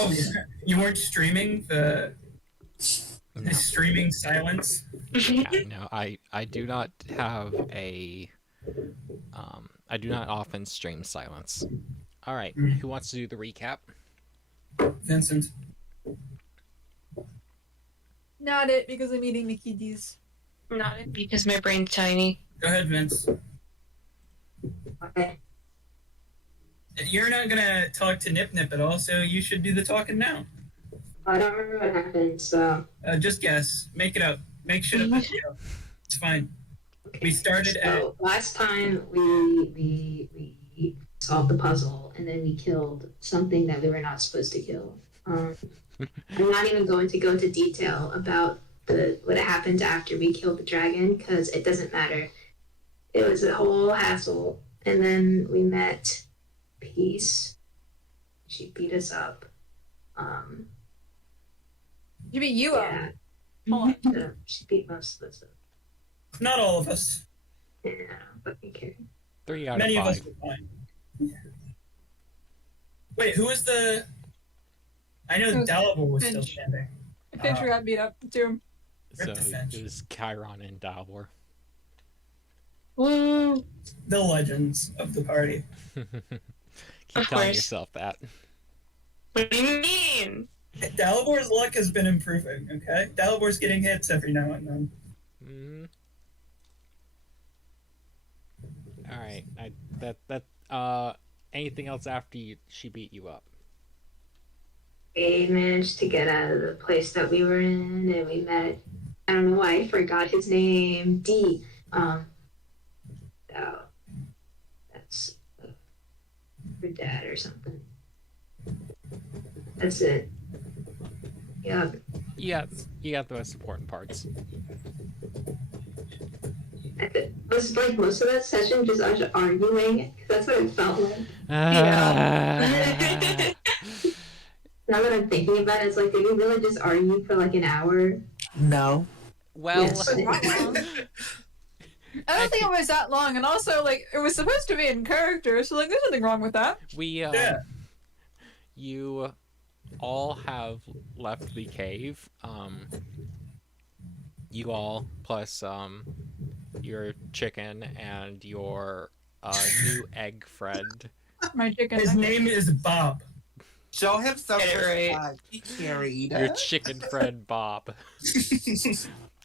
Oh, you weren't streaming the streaming silence? No, I do not have a I do not often stream silence. All right, who wants to do the recap? Vincent. Not it, because I'm eating the kitties. Not it, because my brain's tiny. Go ahead, Vince. Okay. You're not gonna talk to Nip Nip at all, so you should do the talking now. I don't remember what happened, so. Just guess. Make it up. Make shit up as you go. It's fine. Okay. We started So last time we solved the puzzle, and then we killed something that we were not supposed to kill. I'm not even going to go into detail about what happened after we killed the dragon, because it doesn't matter. It was a whole hassle, and then we met Peace. She beat us up. You beat you up. Yeah, Hold on. she beat most of us up. Not all of us. Yeah, fucking kidding. 3 out Many of of 5. us were fine. Wait, who was the... I know It was Dalibor was still Finch. standing. Fincher got beat up too. So Rip the Finch. it was Chiron and Dalbor. Woo! The legends of the party. Keep Of telling course. yourself that. What do you mean? Dalibor's luck has been improving, okay? Dalibor's getting hits every now and then. All right. Anything else after she beat you up? We managed to get out of the place that we were in, and we met. I don't know why I forgot his name. D. That's her dad or something. That's it. Yeah. Yeah, you got the most important parts. Was like most of that session just us arguing? 'Cause that's what it felt like. Yeah. Now that I'm thinking about it, it's like, did we really just argue for like an hour? No. Well, Yes. I don't think it was that long, and also, like, it was supposed to be in character, so, like, there's nothing wrong with that. Yeah. You all have left the cave. You all, plus your chicken and your new egg friend. My chicken. His name is Bob. Show him some Get it right. respect. He carried Your it. chicken friend Bob,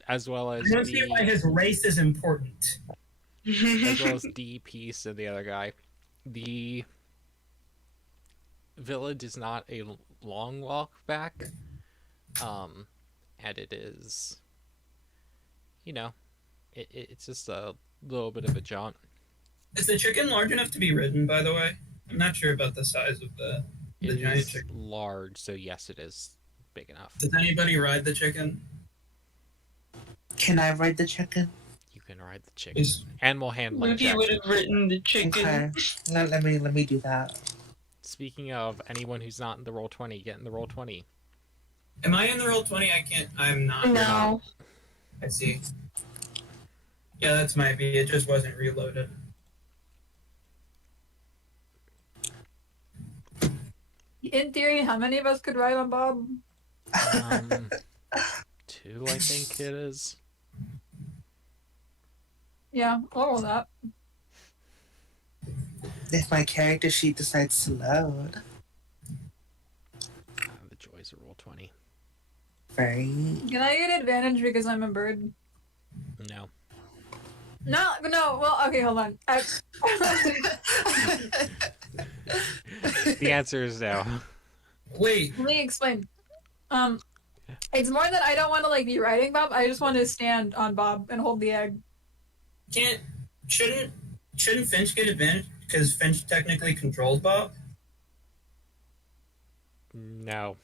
as well as I don't see why his race is important. as well as D Piece and the other guy. The village is not a long walk back, and it is, it's just a little bit of a jaunt. Is the chicken large enough to be ridden, by the way? I'm not sure about the size of the It giant is chicken. large, so yes, it is big enough. Does anybody ride the chicken? Can I ride the chicken? You can ride the chicken. Is- Animal handling Ruby check. would have written the chicken. Okay. Let me do that. Speaking of anyone who's not in the Roll20, get in the Roll20. Am I in the roll 20? I can't. I'm not. No. I see. Yeah, that's might be. It just wasn't reloaded. In theory, how many of us could ride on Bob? 2, I think it is. Yeah, I'll roll that. If my character sheet decides to load. The joys of Roll20. Right. Can I get advantage because I'm a bird? No. No, well, okay, hold on. The answer is no. Wait. Let me explain. It's more that I don't want to, like, be riding Bob, I just want to stand on Bob and hold the egg. Shouldn't Finch get advantage because Finch technically controls Bob? No.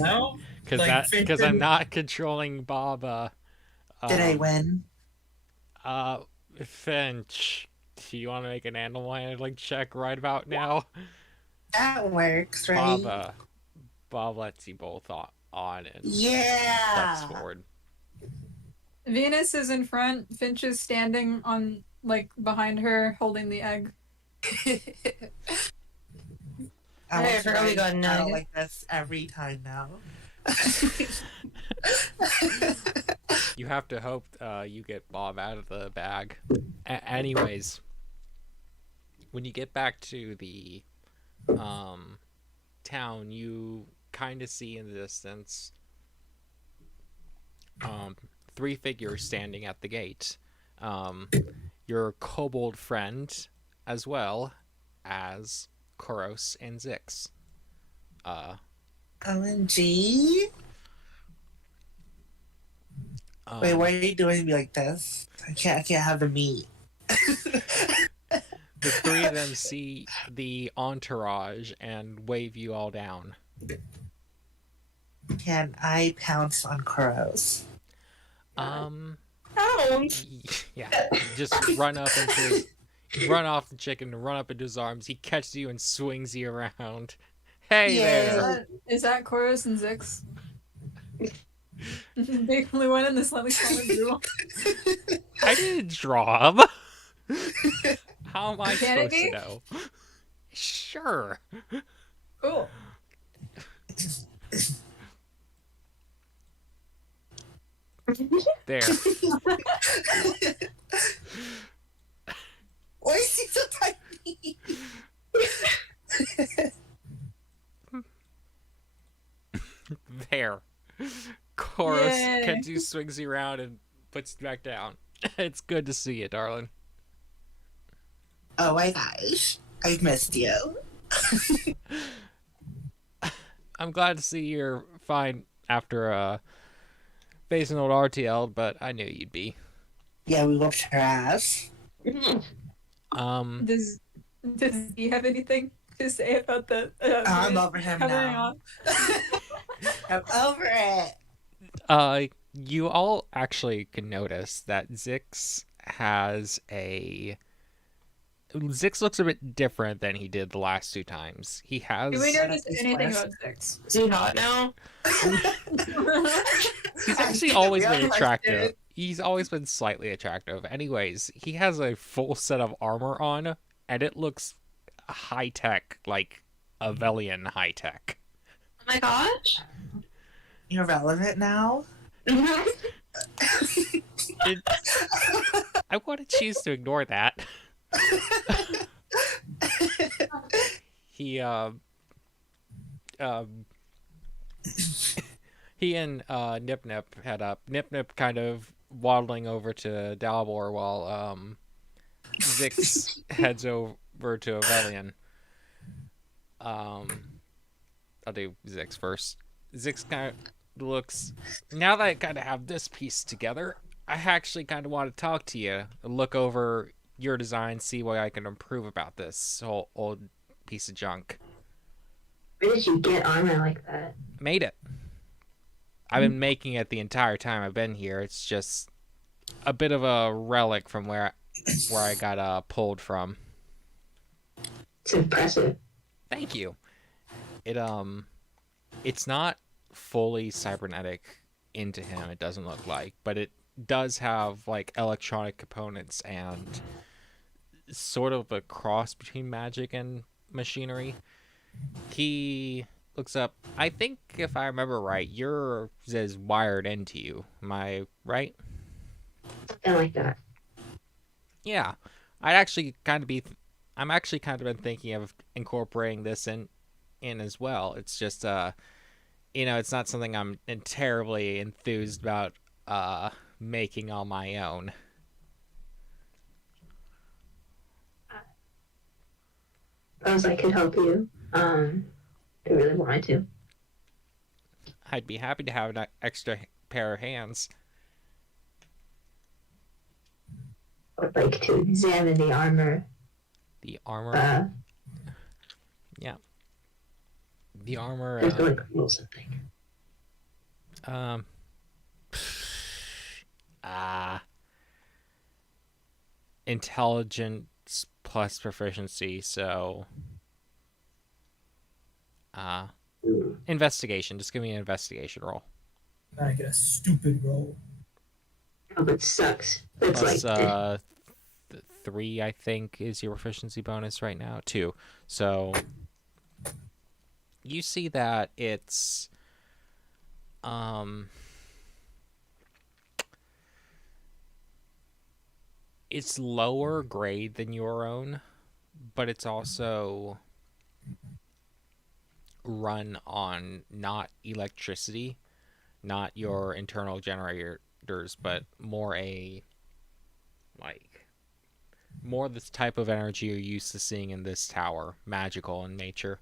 No. Because Finch I'm didn't- not controlling Bob. Did I win? Finch, do you want to make an animal handling check right about now? That works, right? Bob lets you both on and Yeah. steps forward. Venus is in front, Finch is standing on, like, behind her, holding the egg. I Hey, want to I forgot we write got a out nugget. like this every time now. You have to hope you get Bob out of the bag. Anyways, when you get back to the town, you kind of see in the distance three figures standing at the gate. Your kobold friend, as well as Koros and Zix. OMG. Wait, why are you doing me like this? I can't have the meat. The three of them see the entourage and wave you all down. Can I pounce on Kuros? Yeah, just run up into his, run off the chicken, run up into his arms. He catches you and swings you around. Hey Yay. there! Is that Chorus and Zix? They only went in the slightly smaller group. I didn't draw him. How am I Can it supposed to be? know? Sure. Cool. There. Why is he so tiny? There. Chorus Yay. Kenzu swings you around and puts you back down. It's good to see you, darling. Oh my gosh. I've missed you. I'm glad to see you're fine after facing old RTL, but I knew you'd be. Yeah, we whooped her ass. Does he have anything to say about the I'm over him covering now. on? I'm over it. You all actually can notice that Zix looks a bit different than he did the last two times. He has. Do we notice He's anything less- about Zix? Is he hot now? He's actually always We been are attractive. frustrated. He's always been slightly attractive. Anyways, he has a full set of armor on, and it looks high tech, like Avelian high tech. Oh my gosh. You're relevant now? I want to choose to ignore that. He and Nip Nip head up. Nip Nip kind of waddling over to Dalbor while Zix heads over to Avelian. I'll do Zix first. Zix kind of looks. Now that I kind of have this piece together, I actually kind of want to talk to you, look over your design, see what I can improve about this whole old piece of junk. Where did you get armor like that? Made it. I've been making it the entire time I've been here. It's just a bit of a relic from where I got pulled from. It's impressive. Thank you. It's not fully cybernetic into him, it doesn't look like, but it does have like electronic components and sort of a cross between magic and machinery. He looks up. I think if I remember right, yours is wired into you. Am I right? Something like that. Yeah. I'm actually kind of been thinking of incorporating this in as well. It's just it's not something I'm terribly enthused about making on my own. Suppose I could help you. If I really wanted to. I'd be happy to have an extra pair of hands. I'd like to examine the armor. The armor. Yeah. The armor. There's like a little something. Intelligence plus proficiency, so investigation. Just give me an investigation roll. I get a stupid roll. Oh, but it sucks. It's Plus like 3, I think, is your proficiency bonus right now. 2. So you see that it's it's lower grade than your own, but it's also run on not electricity, not your internal generators, but more more this type of energy you're used to seeing in this tower, magical in nature.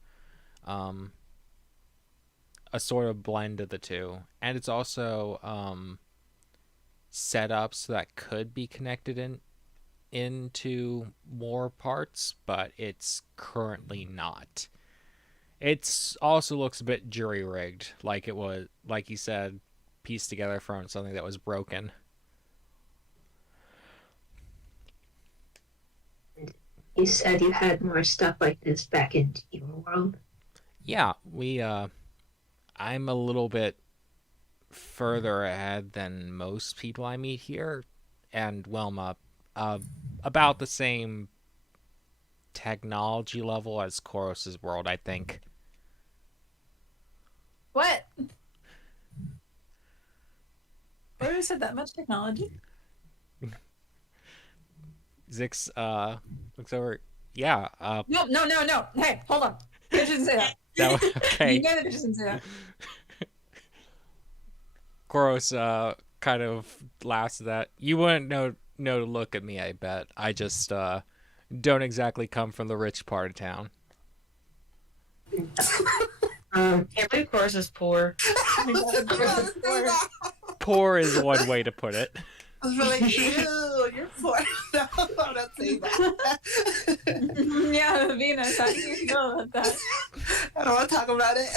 Um, a sort of blend of the two, and it's also set up so that could be connected into more parts, but it's currently not. It's also looks a bit jury rigged, like it was, like you said, pieced together from something that was broken. You said you had more stuff like this back in your world. Yeah, I'm a little bit further ahead than most people I meet here, and Wilma, about the same technology level as Koros's world, I think. What? Where is it that much technology? Zix looks over. Yeah. No. Hey, hold on. You shouldn't say that. Okay. You know that you shouldn't say that. Koros kind of laughs at that. You wouldn't know to look at me, I bet. I just don't exactly come from the rich part of town. Can't believe Chorus is poor. Poor is one way to put it. I was like, ew, you're poor. No, I'm not saying that. Yeah, Venus, how do you feel about that? I don't want to talk about it.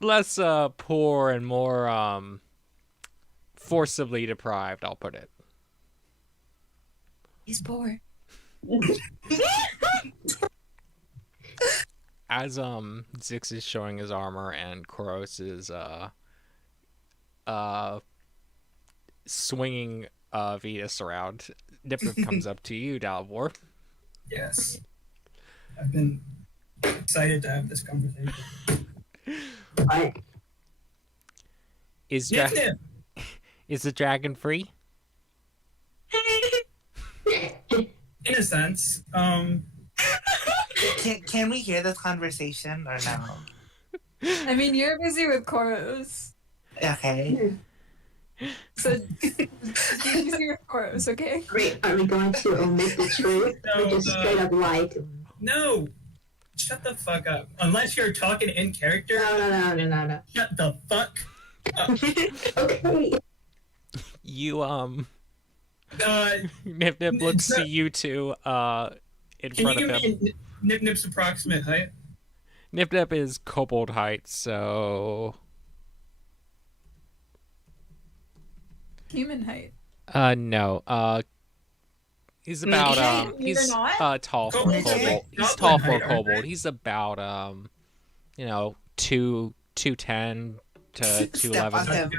Less poor and more forcibly deprived, I'll put it. He's poor. As Zix is showing his armor and Koros is swinging Vetus around, Nipper comes up to you, Dalvor. Yes. I've been excited to have this conversation. What? Is Nip, nip. is the dragon free? In a sense. Can we hear this conversation or no? I mean, you're busy with Koros. Okay. So, just be busy with Koros, okay? Wait, are we going to omit the truth or just straight up lie to him? No. Shut the fuck up. Unless you're talking in character. No. Shut the fuck up. Okay. You Nip looks to you two in Can front you of give him. me Nip Nip's approximate height? Nip is kobold height, so Human height. no. He's about You're not? tall for Kobold. kobold. He's Goblin tall for height, aren't kobold. they? He's about 210 to Step on 211. him.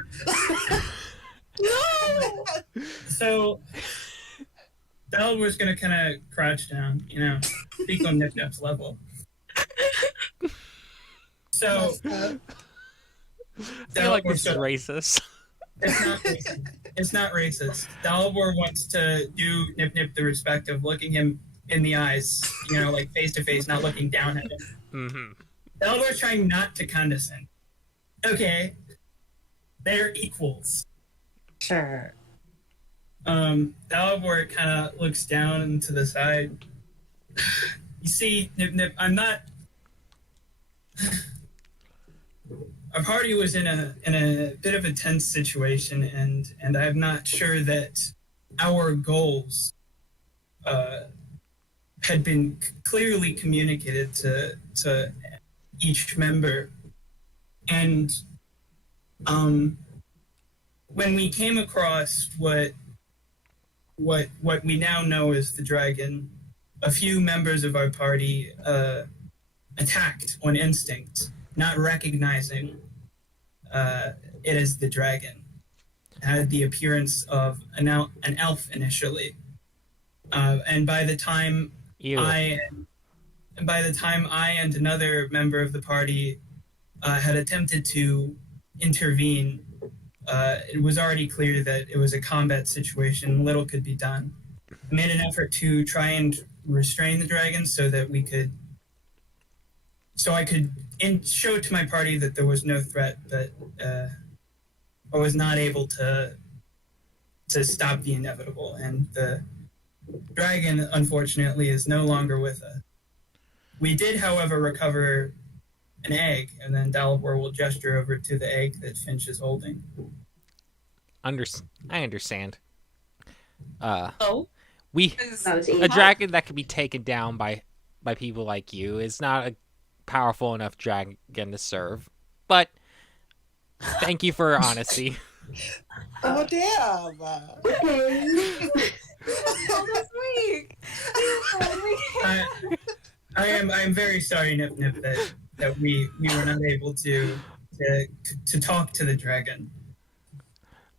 So Dalwar's gonna kind of crouch down, speak on Nip Nip's level. So I feel like this is racist. It's not racist. Dalibor wants to do Nip Nip the respect of looking him in the eyes, like face to face, not looking down at him. Mm-hmm. Dalibor's trying not to condescend. Okay, they're equals. Sure. Dalibor kind of looks down to the side. You see, Nip Nip, I'm not. Our party was in a bit of a tense situation, and I'm not sure that our goals had been clearly communicated to each member. And when we came across what we now know as the dragon, a few members of our party attacked on instinct, not recognizing it as the dragon. It had the appearance of an elf initially. And by the time Ew. by the time I and another member of the party had attempted to intervene, it was already clear that it was a combat situation. Little could be done. I made an effort to try and restrain the dragon so that I could show to my party that there was no threat, but I was not able to stop the inevitable, and the dragon, unfortunately, is no longer with us. We did, however, recover an egg, and then Dalibor will gesture over to the egg that Finch is holding. I understand. Oh, We That was a easy. dragon that can be taken down by people like you is not a powerful enough dragon to serve. But thank you for your honesty. Oh damn! Okay. Oh, that's weak. I am very sorry, Nip Nip, that we were not able to talk to the dragon.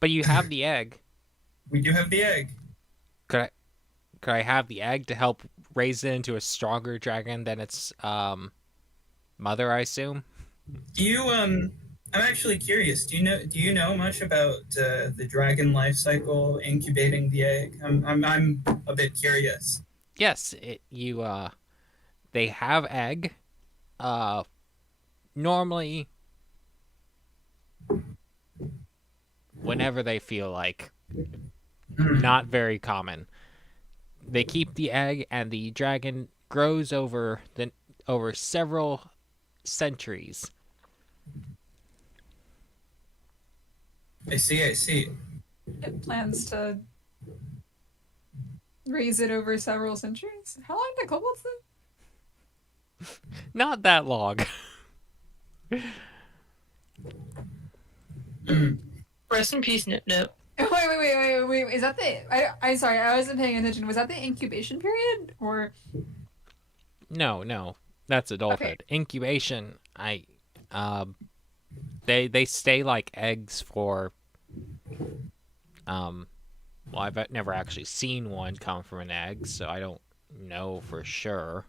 But you have the egg. We do have the egg. Could I have the egg to help raise it into a stronger dragon than its mother, I assume? Do you I'm actually curious. Do you know much about the dragon life cycle, incubating the egg? I'm a bit curious. Yes, they have egg. Normally whenever they feel like. Not very common. They keep the egg, and the dragon grows over several centuries. I see. It plans to raise it over several centuries. How long did kobolds live? Not that long. rest in peace, Nip Nip. Wait. Is that the? I'm sorry, I wasn't paying attention. Was that the incubation period or? No, that's adulthood. Okay. Incubation. They stay like eggs for. Well, I've never actually seen one come from an egg, so I don't know for sure.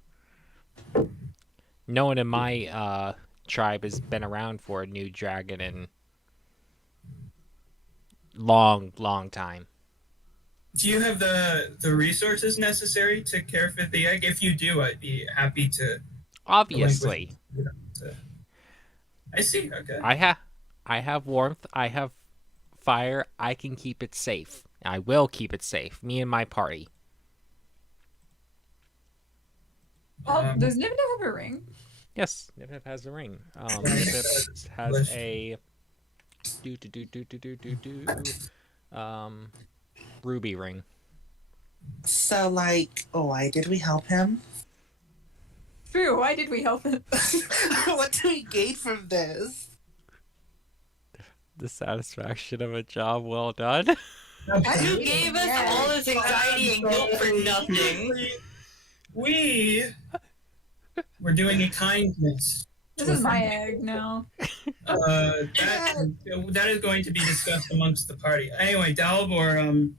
No one in my tribe has been around for a new dragon in long time. Do you have the resources necessary to care for the egg? If you do, I'd be happy to. Obviously, I see. Okay. I have warmth. I have fire. I can keep it safe. I will keep it safe. Me and my party. Well, does Nip have a ring? Yes, Nip has a ring. Nip has a ruby ring. So, like, why did we help him? True. Why did we help him? What do we gain from this? The satisfaction of a job well done. You gave us all this anxiety and guilt for nothing. We're doing a kindness. This is my egg now. That is going to be discussed amongst the party. Anyway, Dalibor,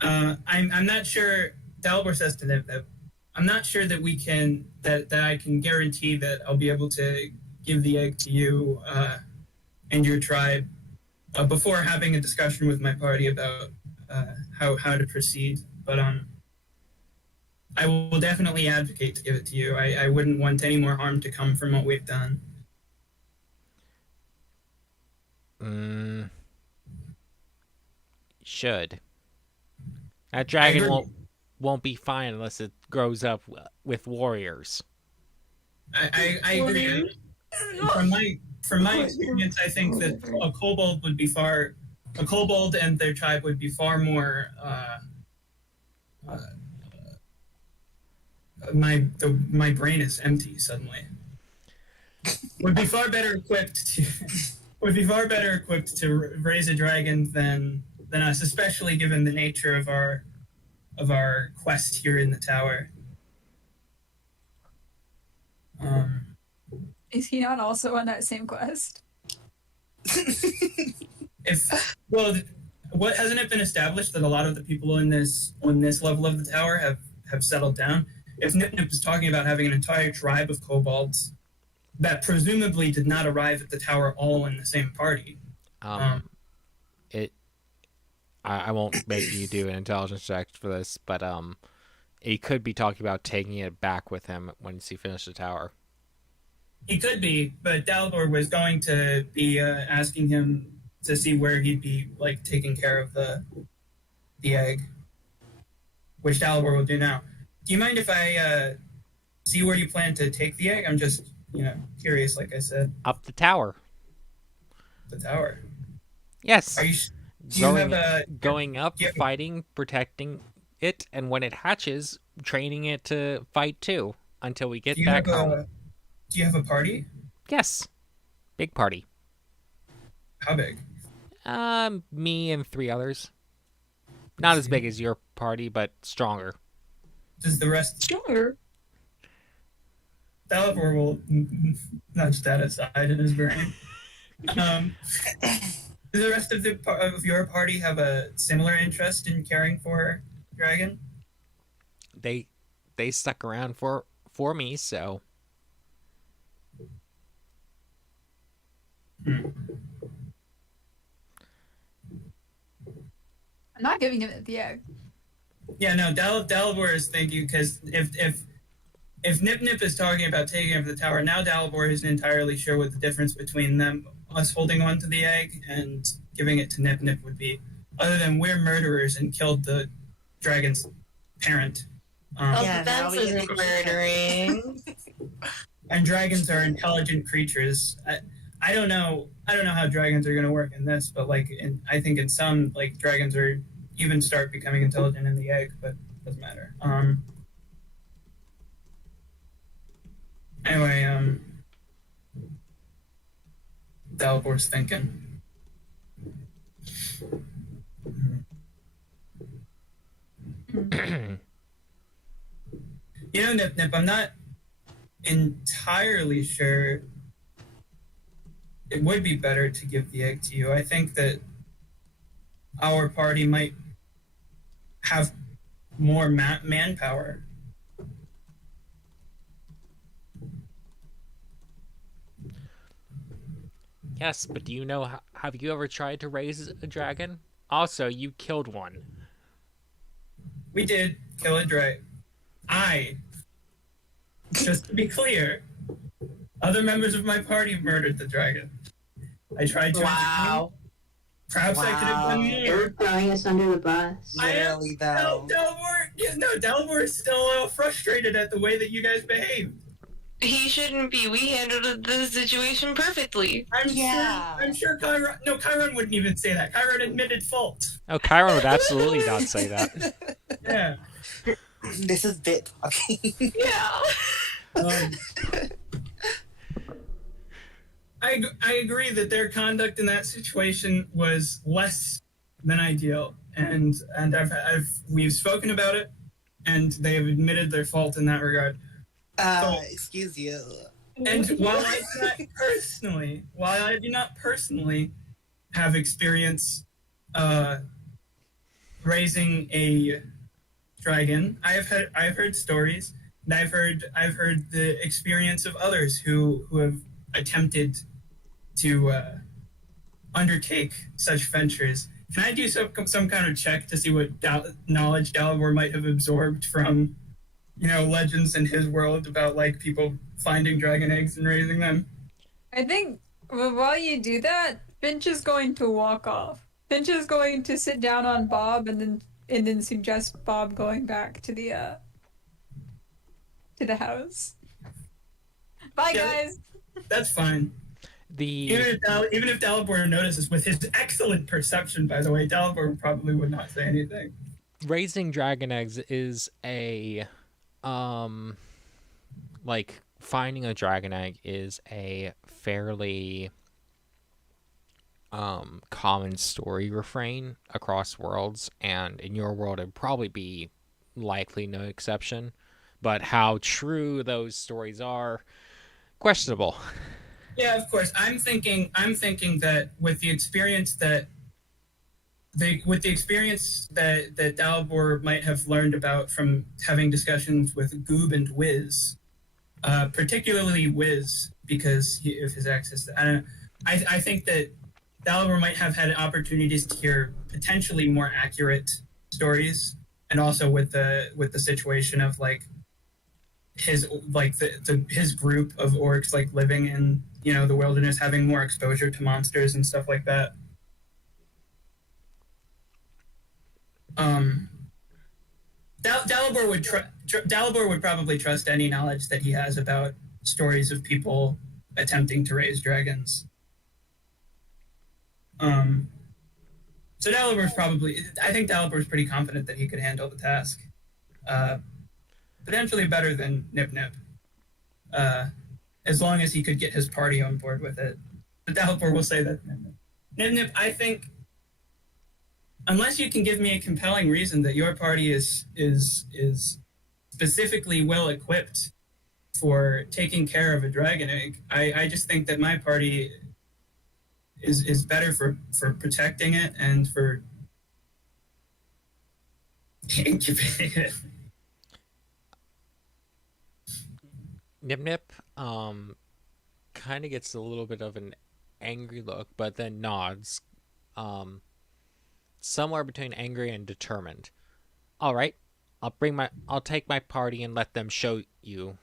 I'm not sure. Dalibor says to Nip that I'm not sure that we can that I can guarantee that I'll be able to give the egg to you and your tribe before having a discussion with my party about how to proceed. But I will definitely advocate to give it to you. I wouldn't want any more harm to come from what we've done. Should. That dragon won't be fine unless it grows up with warriors. I agree. From my experience, I think that a kobold and their tribe would be far more. My brain is empty suddenly. Would be far better equipped to raise a dragon than us, especially given the nature of our quest here in the tower. Is he not also on that same quest? Hasn't it been established that a lot of the people on this level of the tower have settled down? if Nip Nip is talking about having an entire tribe of kobolds that presumably did not arrive at the tower all in the same party. I won't make you do an intelligence check for this, but he could be talking about taking it back with him once he finished the tower. He could be, but Dalibor was going to be asking him to see where he'd be like taking care of the egg, which Dalibor will do now. Do you mind if I see where you plan to take the egg? I'm just, curious, like I said. Up the tower. The tower. Yes. Are you? Do you have going up, fighting, protecting it, and when it hatches, training it to fight too until we get back home. Do you have a party? Yes. Big party. How big? Me and 3 others. Not as big as your party, but stronger. Does the rest... Sure. Dalibor will nudge that aside in his brain. Does the rest of your party have a similar interest in caring for Dragon? They stuck around for me, so... I'm not giving him the egg. Yeah, no, Dalibor is thinking, because if Nip Nip is talking about taking over the tower, now Dalibor isn't entirely sure what the difference between us holding on to the egg and giving it to Nip Nip would be, other than we're murderers and killed the dragon's parent. Self-defense isn't murdering. And dragons are intelligent creatures. I don't know how dragons are going to work in this, but I think in some dragons are even start becoming intelligent in the egg, but it doesn't matter. Anyway, Dalibor's thinking. Nip Nip, I'm not entirely sure. It would be better to give the egg to you. I think that our party might have more manpower. Yes, but do you know, have you ever tried to raise a dragon? Also, you killed one. We did kill a dragon. Just to be clear, other members of my party murdered the dragon. I tried to. Wow. Perhaps I could have done more. You're throwing us under the bus. Literally, though. Dalibor is still frustrated at the way that you guys behaved. He shouldn't be. We handled the situation perfectly. I'm sure Chiron... No, Chiron wouldn't even say that. Chiron admitted fault. Oh, Chiron would absolutely not say that. Yeah. This is bit talking. Yeah. I agree that their conduct in that situation was less than ideal, and we've spoken about it, and they have admitted their fault in that regard. Excuse you. And while I do not personally have experience raising a dragon, I've heard stories, and I've heard the experience of others who have attempted to undertake such ventures. Can I do some kind of check to see what knowledge Dalibor might have absorbed from, legends in his world about people finding dragon eggs and raising them? I think while you do that, Finch is going to walk off. Finch is going to sit down on Bob and then suggest Bob going back to the house. Bye, guys. That's fine. Even if Dalibor notices, with his excellent perception, by the way, Dalibor probably would not say anything. Raising dragon eggs is finding a dragon egg is a fairly common story refrain across worlds, and in your world it'd probably be likely no exception. But how true those stories are, questionable. Yeah, of course. I'm thinking that with the experience that with the experience that Dalibor might have learned about from having discussions with Goob and Wiz, particularly Wiz, because of his access. I think that Dalibor might have had opportunities to hear potentially more accurate stories, and also with the situation of like his his group of orcs like living in the wilderness, having more exposure to monsters and stuff like that. Dalibor would probably trust any knowledge that he has about stories of people attempting to raise dragons. So I think Dalibor's pretty confident that he could handle the task. Potentially better than Nip Nip. As long as he could get his party on board with it. But Dalibor will say that Nip Nip, I think, unless you can give me a compelling reason that your party is specifically well equipped for taking care of a dragon egg, I just think that my party is better for protecting it and for incubating it. Nip Nip kind of gets a little bit of an angry look, but then nods, somewhere between angry and determined. All right, I'll take my party and let them show you.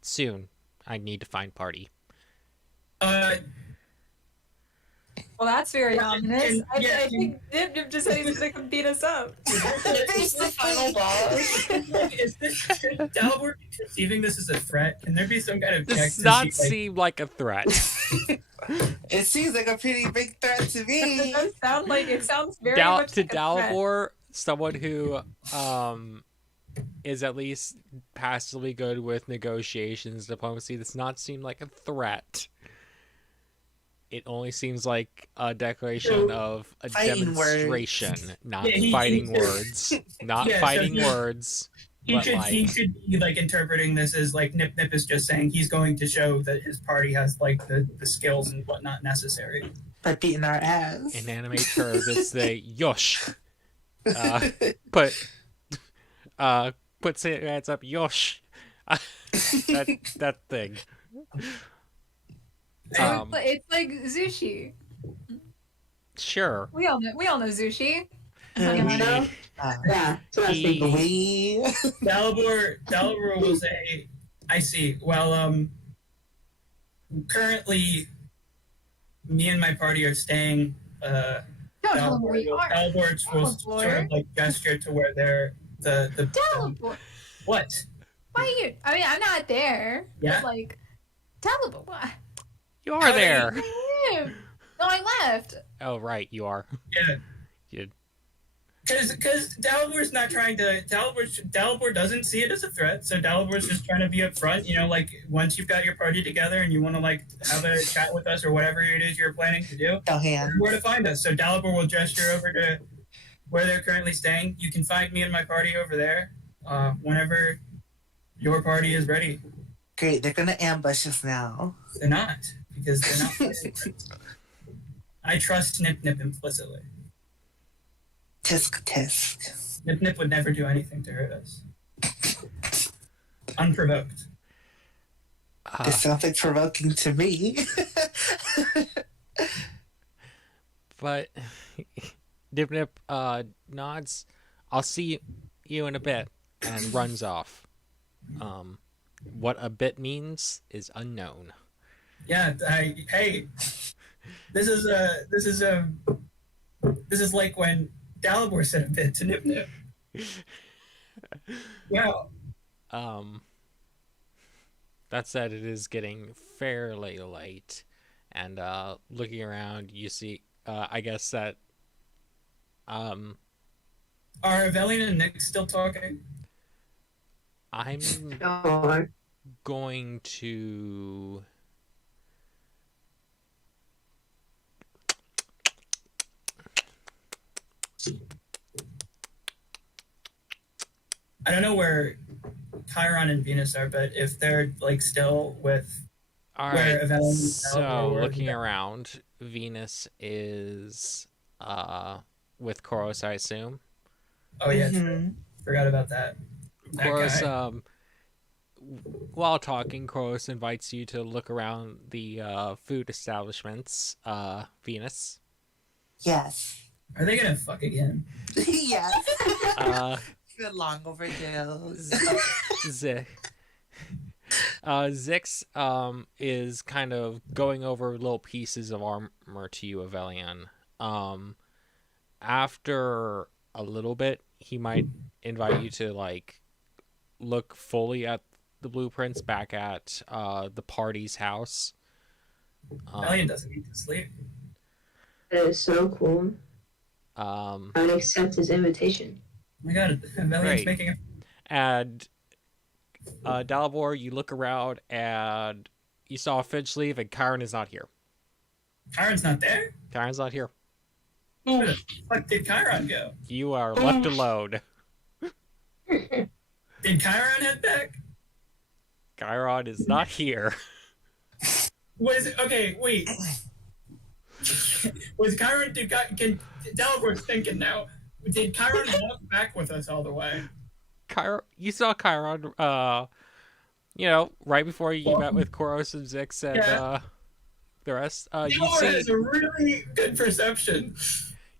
Soon. I need to find party. Well, that's very ominous. I yeah, think Nip Nip just said he's gonna come beat us up. There's the final boss. Is Dalibor perceiving this as a threat? Can there be some kind of check This to does not see, seem like a threat. It seems like a pretty big threat to It me. does sound like it sounds very much To like a threat. Dalibor, someone who is at least passably good with negotiations, diplomacy, does not seem like a threat. It only seems like a declaration of a Fighting demonstration, not Yeah, fighting words. Not Yeah, so fighting he- words. he But should be like interpreting this as like Nip Nip is just saying he's going to show that his party has like the skills and whatnot necessary. By beating our ass. in anime terms, it's the yosh. Put your hands up, yosh. that thing. It's like Zushi. Sure. We all know Zushi. Yeah, that's what I was thinking. We. Dalibor will say, I see. Well, currently, me and my party are staying. Don't tell him where you are. Dalibor will sort of like gesture to where they're the Dalibor. what? Why are you? I mean, I'm not there. Yeah. But like, Dalibor. Why? You are there. No, I left. Oh, right, you are. Yeah. You- Because Dalibor's not trying to. Dalibor doesn't see it as a threat, so Dalibor's just trying to be upfront. Like once you've got your party together and you want to like have a chat with us or whatever it is you're planning to do, No hand. where to find us. So Dalibor will gesture over to where they're currently staying. You can find me and my party over there whenever your party is ready. Great, they're gonna ambush us now. They're not, because they're not. I trust Nip Nip implicitly. Tisk tisk. Nip Nip would never do anything to hurt us. Unprovoked. This sounds like provoking to me. But Nip Nip nods. I'll see you in a bit, and runs off. What a bit means is unknown. Yeah, hey, this is like when Dalibor said a bit to Nip Nip. Wow. That said, it is getting fairly late, and looking around, you see, I guess that, Are Evelina and Nick still talking? I'm Sure. going to... I don't know where Chiron and Venus are, but if they're like still with All where right, Evelina so or looking around, Venus is with Koros, I assume. Oh yeah, true. Forgot about that. That Koros, guy. while talking, Koros invites you to look around the food establishments. Venus. Yes. Are they gonna fuck again? Yes. Good long overdue. Zix is kind of going over little pieces of armor to you, Avelian. After a little bit, he might invite you to like look fully at the blueprints back at the party's house. Valiant doesn't need to sleep. That is so cool. I would accept his invitation. Oh my god, Valiant's Great. making a... And Dalibor, you look around and you saw Finch leave, and Kyron is not here. Chiron's not there? Kyron's not here. Where the fuck did Chiron go? You are left alone. Did Chiron head back? Kyron is not here. Okay, wait. Was Chiron... Dalibor's thinking now. Did Chiron walk back with us all the way? You saw Chiron, right before you met with Koros and Zix and the rest. Dalibor has a really good perception.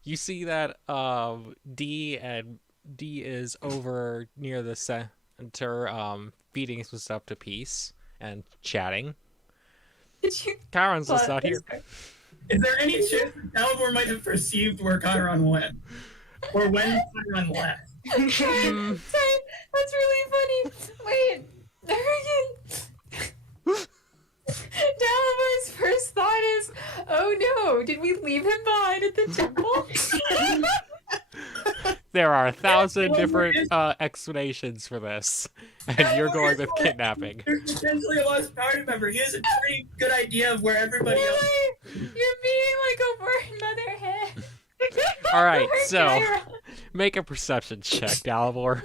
You see that D is over near the center, feeding some stuff to Peace and chatting. Chiron's just not here. Is there any chance that Dalibor might have perceived where Chiron went? Or when Chiron left? Sorry, that's really funny. Wait, Dalibor's first thought is, oh no, did we leave him behind at the temple? There are 1,000 different explanations for this, and you're going with kidnapping. There's potentially a lost party member. He has a pretty good idea of where everybody else... Really? You're being like a word mother head. Alright, so make a perception check, Dalibor.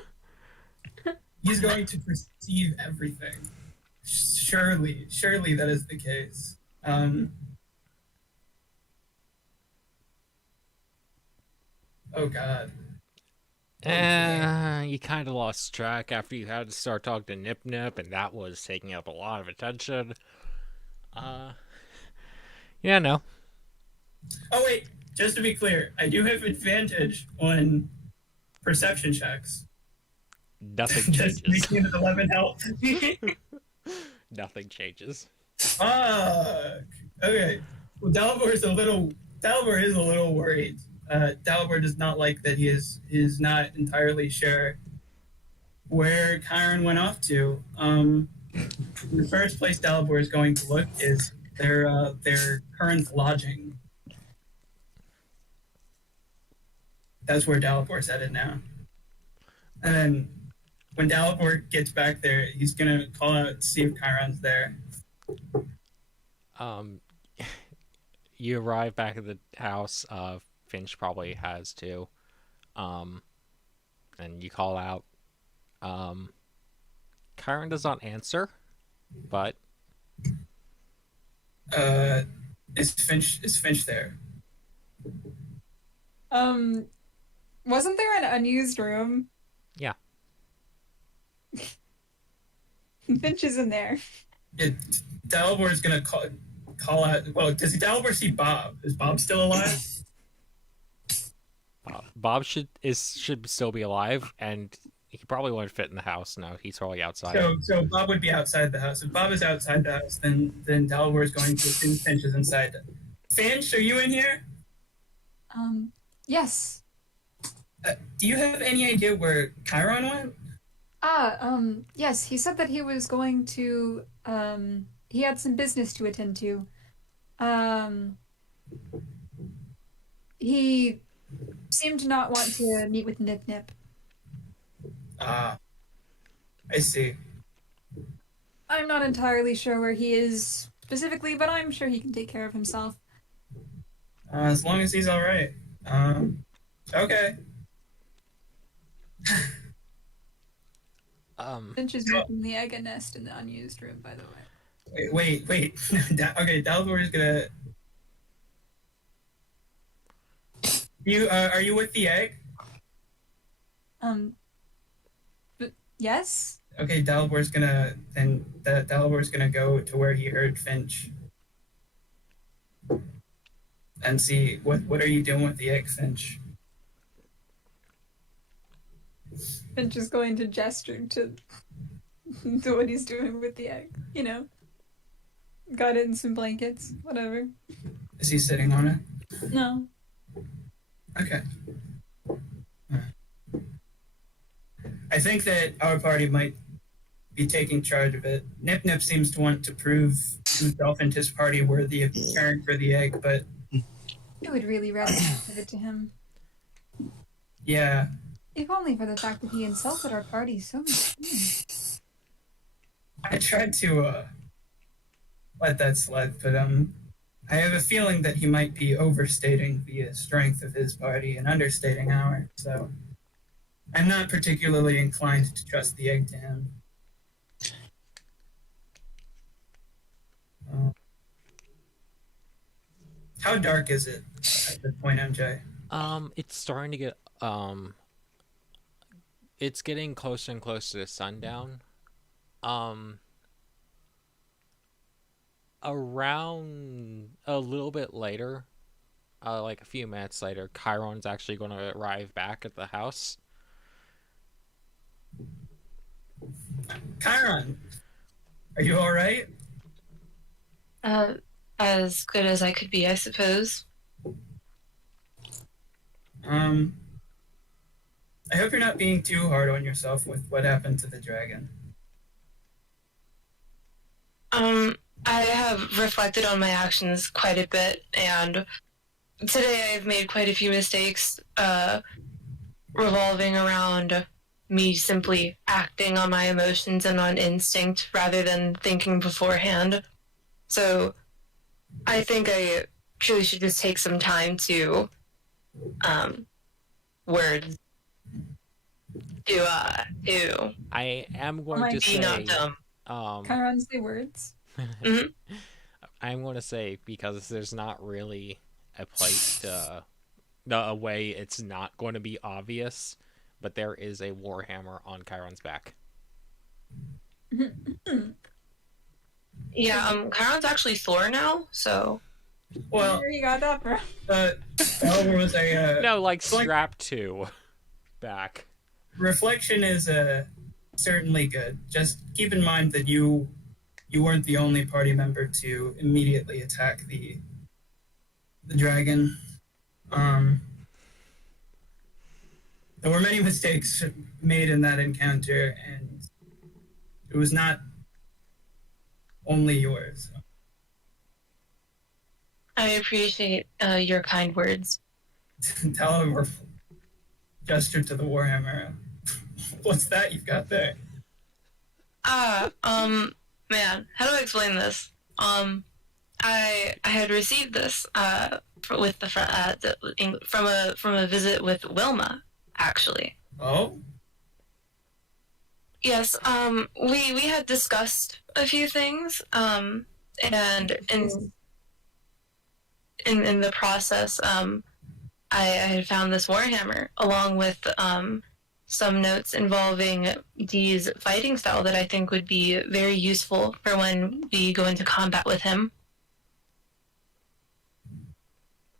He's going to perceive everything. Surely that is the case. Oh god. You kind of lost track after you had to start talking to Nip Nip, and that was taking up a lot of attention. Yeah, no. Oh wait, just to be clear, I do have advantage on perception checks. Nothing Just changes. making it 11 health. Nothing changes. Fuck. Okay. Well, Dalibor is a little worried. Dalibor does not like that he is not entirely sure where Chiron went off to. The first place Dalibor is going to look is their current lodging. That's where Dalibor's headed now. And then when Dalibor gets back there, he's gonna call out to see if Chiron's there. You arrive back at the house. Finch probably has too. And you call out. Chiron does not answer, but Is Finch there? Wasn't there an unused room? Yeah. Finch is in there. Dalibor is gonna call out. Well, does Dalibor see Bob? Is Bob still alive? Bob should still be alive, and he probably wouldn't fit in the house. No, he's probably outside. So Bob would be outside the house. If Bob is outside the house, then Dalibor is going to assume Finch is inside. Finch, are you in here? Yes. Do you have any idea where Chiron went? Yes, he said that he was going to, he had some business to attend to. He seemed to not want to meet with Nip Nip. I see. I'm not entirely sure where he is specifically, but I'm sure he can take care of himself. As long as he's all right. Okay. Finch is making the egg and nest in the unused room, by the way. Wait. Okay, Dalibor is gonna. You are you with the egg? But yes. Okay, Dalabor's gonna go to where he heard Finch and see what are you doing with the egg, Finch? Finch is going to gesture to to what he's doing with the egg. You know, got it in some blankets, whatever. Is he sitting on it? No. Okay. I think that our party might be taking charge of it. Nip Nip seems to want to prove himself and his party worthy of caring for the egg, but I would really rather give it to him. yeah, If only for the fact that he insulted our party so much times. I tried to let that slide, but I have a feeling that he might be overstating the strength of his party and understating ours. So I'm not particularly inclined to trust the egg to him. How dark is it at this point, MJ? It's starting to get it's getting closer and closer to sundown. Around a little bit later, like a few minutes later, Chiron's actually going to arrive back at the house. Chiron, are you all right? As good as I could be, I suppose. I hope you're not being too hard on yourself with what happened to the dragon. I have reflected on my actions quite a bit, and today I've made quite a few mistakes, revolving around me simply acting on my emotions and on instinct rather than thinking beforehand. So I think I truly should just take some time to words to I am going to be say not dumb. Chiron, say words. I'm going to say, because there's not really a place to a way it's not going to be obvious, but there is a warhammer on Chiron's back. Yeah, Chiron's actually Thor now, so Well, Where you got that from? Albert was a No, like strap to back. reflection is certainly good. Just keep in mind that you weren't the only party member to immediately attack the dragon. There were many mistakes made in that encounter, and it was not only yours. I appreciate your kind words. Tell him or gesture to the warhammer. What's that you've got there? Man, how do I explain this? I had received this with the from a visit with Wilma, actually. Oh, Yes, we had discussed a few things, and in the process, I had found this warhammer along with some notes involving Dee's fighting style that I think would be very useful for when we go into combat with him.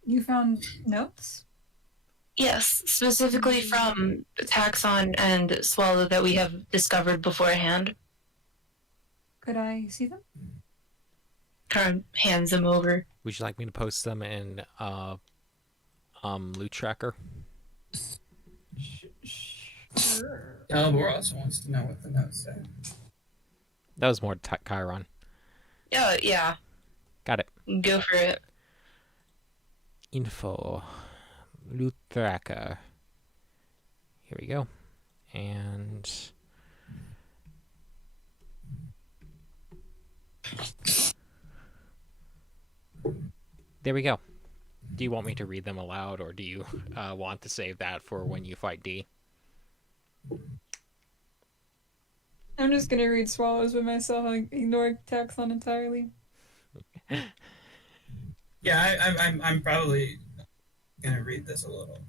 You found notes? Yes, specifically from Taxon and Swallow that we have discovered beforehand. Could I see them? Kind of hands them over. Would you like me to post them in Loot Tracker? Sure. Albor also wants to know what the notes say. That was more Chiron. Yeah, Got it. go for it. Info. Loot Tracker. Here we go. And there we go. Do you want me to read them aloud, or do you want to save that for when you fight D? I'm just gonna read Swallows by myself and ignore Taxon entirely. Yeah, I'm probably gonna read this a little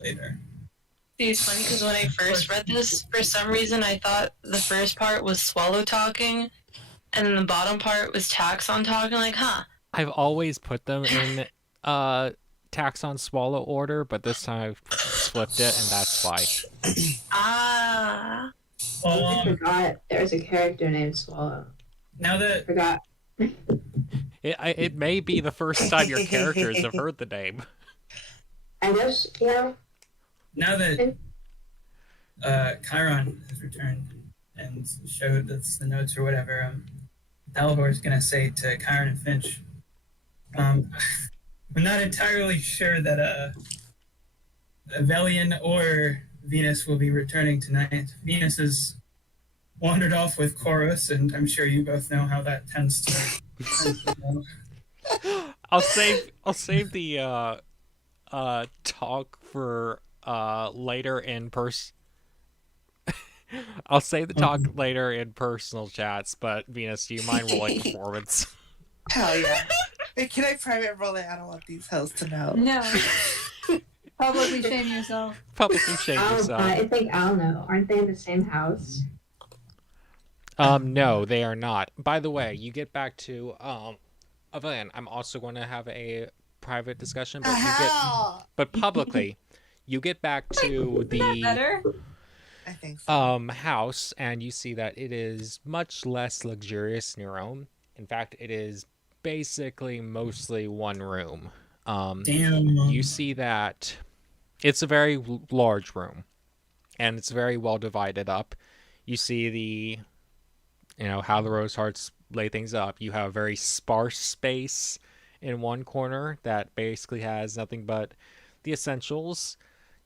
later. It's funny because when I first read this, for some reason I thought the first part was Swallow talking, and then the bottom part was Taxon talking. Like, huh? I've always put them in Taxon Swallow order, but this time I've flipped it, and that's why. Ah. Well, I forgot there's a character named Swallow. now that Forgot. It may be the first time your characters have heard the name. I guess, now that Chiron has returned and showed us the notes or whatever, Dalibor is gonna say to Chiron and Finch, I'm not entirely sure that Velian or Venus will be returning tonight. Venus has wandered off with Chorus, and I'm sure you both know how that tends to go. I'll save the talk for later in person. I'll save the talk later in personal chats, but Venus, do you mind rolling performance? Hell yeah. Hey, can I private roll it? I don't want these hoes to know. No. Publicly shame yourself. Publicly shame yourself. I think I'll know. Aren't they in the same house? No, they are not. By the way, you get back to Evelyn, I'm also going to have a private discussion, but publicly, you get back to the Better? I think so. house, and you see that it is much less luxurious than your own. In fact, it is basically mostly one room. Damn. You see that it's a very large room, and it's very well divided up. You see how the Rose Hearts lay things up. You have a very sparse space in one corner that basically has nothing but the essentials.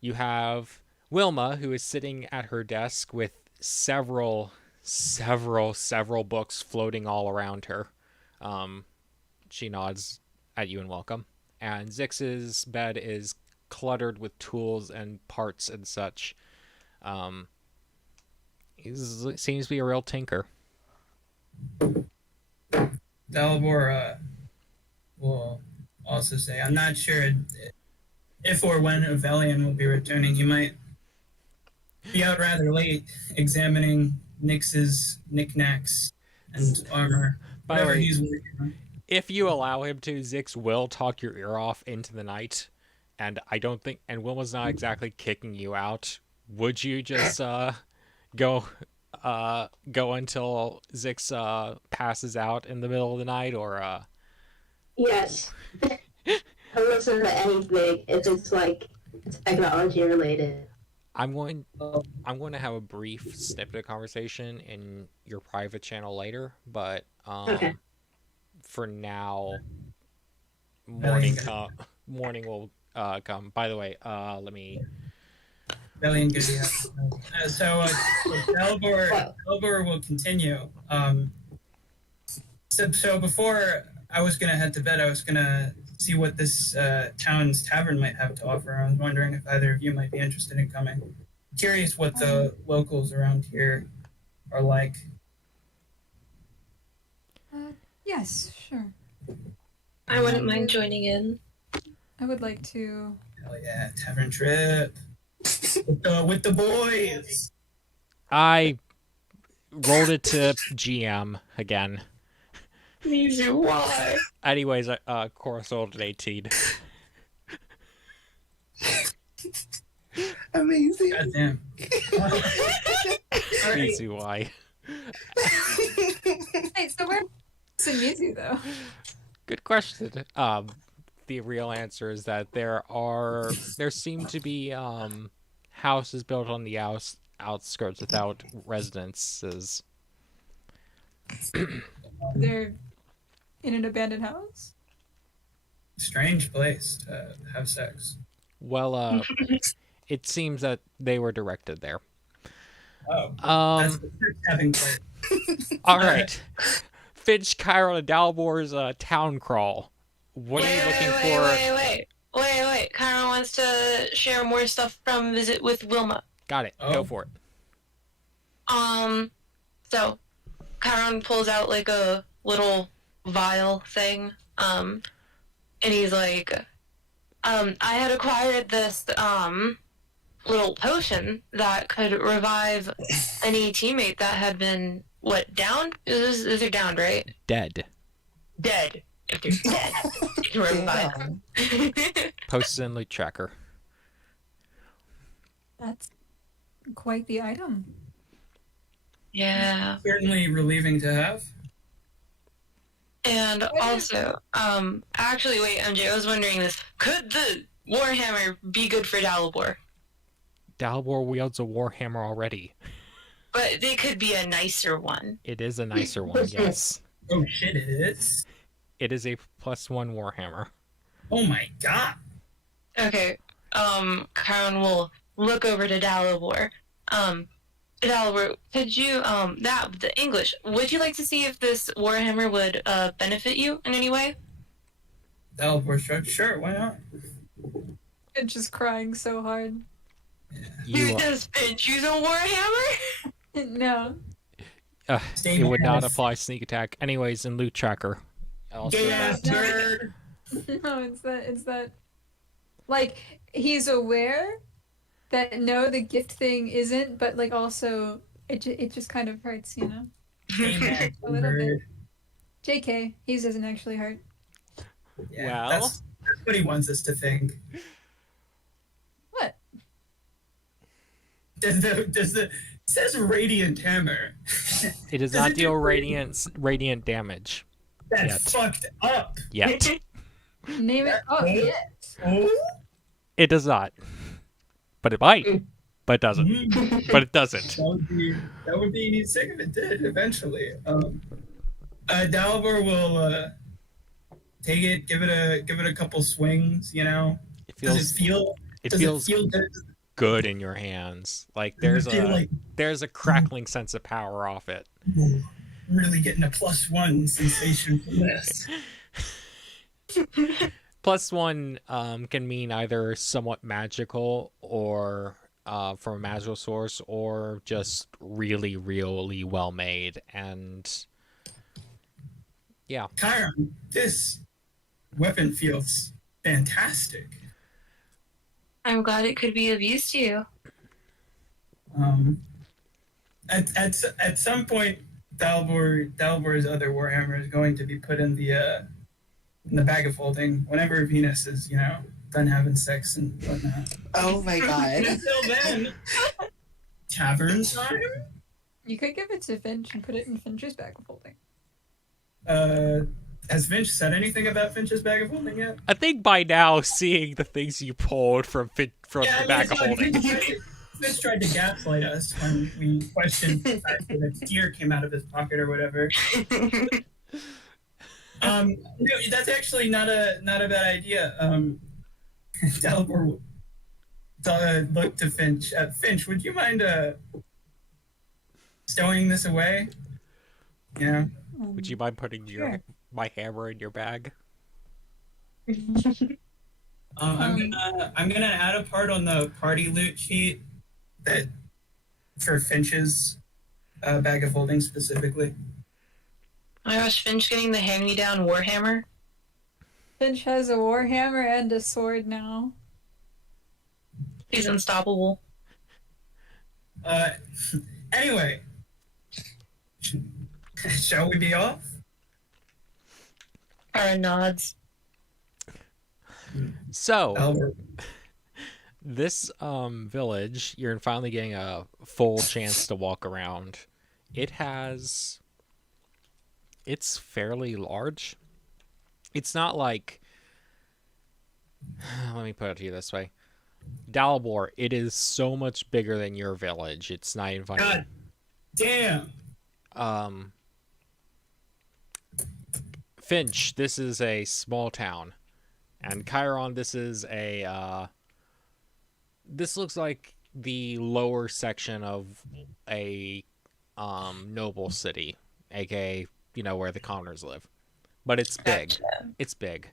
You have Wilma, who is sitting at her desk with several books floating all around her. She nods at you and welcome. And Zix's bed is cluttered with tools and parts and such. He seems to be a real tinker. Dalibor will also say, I'm not sure if or when Velian will be returning. He might be out rather late examining Nyx's knickknacks and armor. By the Whatever way, he's working on. if you allow him to, Zix will talk your ear off into the night, and Wilma's not exactly kicking you out. Would you just go until Zix passes out in the middle of the night, or Yes. I'll listen to anything if it's like technology related. I'm going to have a brief snippet of conversation in your private channel later, but Okay. for now, morning will come. By the way, let me. Velian good, yeah. So Dalibor will continue. So before I was gonna head to bed, I was gonna see what this town's tavern might have to offer. I was wondering if either of you might be interested in coming. Curious what the locals around here are like. Yes, sure. I wouldn't mind joining in. I would like to. Hell yeah, tavern trip with the boys. I rolled it to GM again. Easy, why? Anyways, Chorus rolled an 18. Amazing. God damn. Easy why. Hey, so where's Mizu though? Good question. The real answer is that there seem to be houses built on the outskirts without residences. They're in an abandoned house? Strange place to have sex. Well, it seems that they were directed there. Oh, that's the first having place. All right. Finch, Chiron, and Dalbor's town crawl. What are you looking for? Wait. Chiron wants to share more stuff from visit with Wilma. Got it. Oh. Go for it. So Chiron pulls out like a little vial thing, and he's like, I had acquired this little potion that could revive any teammate that had been down? Is they're down, right? Dead. Dead. If they're dead, you can revive them. Posted in loot tracker. That's quite the item. Yeah. Certainly relieving to have. And also, actually, wait, MJ, I was wondering this. Could the Warhammer be good for Dalibor? Dalibor wields a warhammer already. But they could be a nicer one. It is a nicer one, yes. Oh shit, it is? It is a +1 warhammer. Oh my god. Okay, Karen will look over to Dalibor. Dalibor, could you, the English, would you like to see if this Warhammer would, benefit you in any way? Dalibor shrugged. Sure, why not? It's just crying so hard. You, does Finch use a Warhammer? No. it would not apply sneak attack. Anyways, in loot tracker. Also, Gay ass nerd. No, it's that like he's aware that no, the gift thing isn't, but like also it just kind of hurts, you know. Gay ass A little bit. nerd. JK, he doesn't actually hurt. Yeah, Well. that's what he wants us to think. What? Does the it says radiant hammer? it does Does not it deal do radiant damage. That's Yet. fucked up. Yet. Name it. Oh, yes. Oh? It does not. But it might. But it doesn't. Mm. But it doesn't. That would be sick if it did eventually. Dalibor will take it, give it a couple swings. You know, It does it feel? it Does feels it feel good? good in your hands. Like Does it feel like there's a crackling sense of power off it. ooh, really getting a +1 sensation from this? +1 can mean either somewhat magical or from a magical source, or just really, really well made. And yeah, Chiron, this weapon feels fantastic. I'm glad it could be of use to you. At some point, Dalibor's other Warhammer is going to be put in the bag of holding whenever Venus is, you know, done having sex and whatnot. Oh my god. Until then, tavern time. You could give it to Finch and put it in Finch's bag of holding. Has Finch said anything about Finch's bag of holding yet? I think by now, seeing the things you pulled from the back of holding. Finch tried to gaslight us when we questioned the fact that a deer came out of his pocket or whatever. No, that's actually not a bad idea. Dalibor looked to Finch. Finch, would you mind stowing this away? Yeah. Would you mind putting Sure. my hammer in your bag? I'm gonna add a part on the party loot sheet that for Finch's bag of holding specifically. Oh my gosh, Finch getting the hand-me-down Warhammer? Finch has a warhammer and a sword now. He's unstoppable. Anyway, shall we be off? Kara nods. So, Albert. this village, you're finally getting a full chance to walk around. It's fairly large. It's not like, let me put it to you this way. Dalibor, it is so much bigger than your village. It's not even funny. God damn. Finch, this is a small town. And Chiron, this is this looks like the lower section of a noble city, aka, you know, where the commoners live. But it's big. Gotcha. It's big.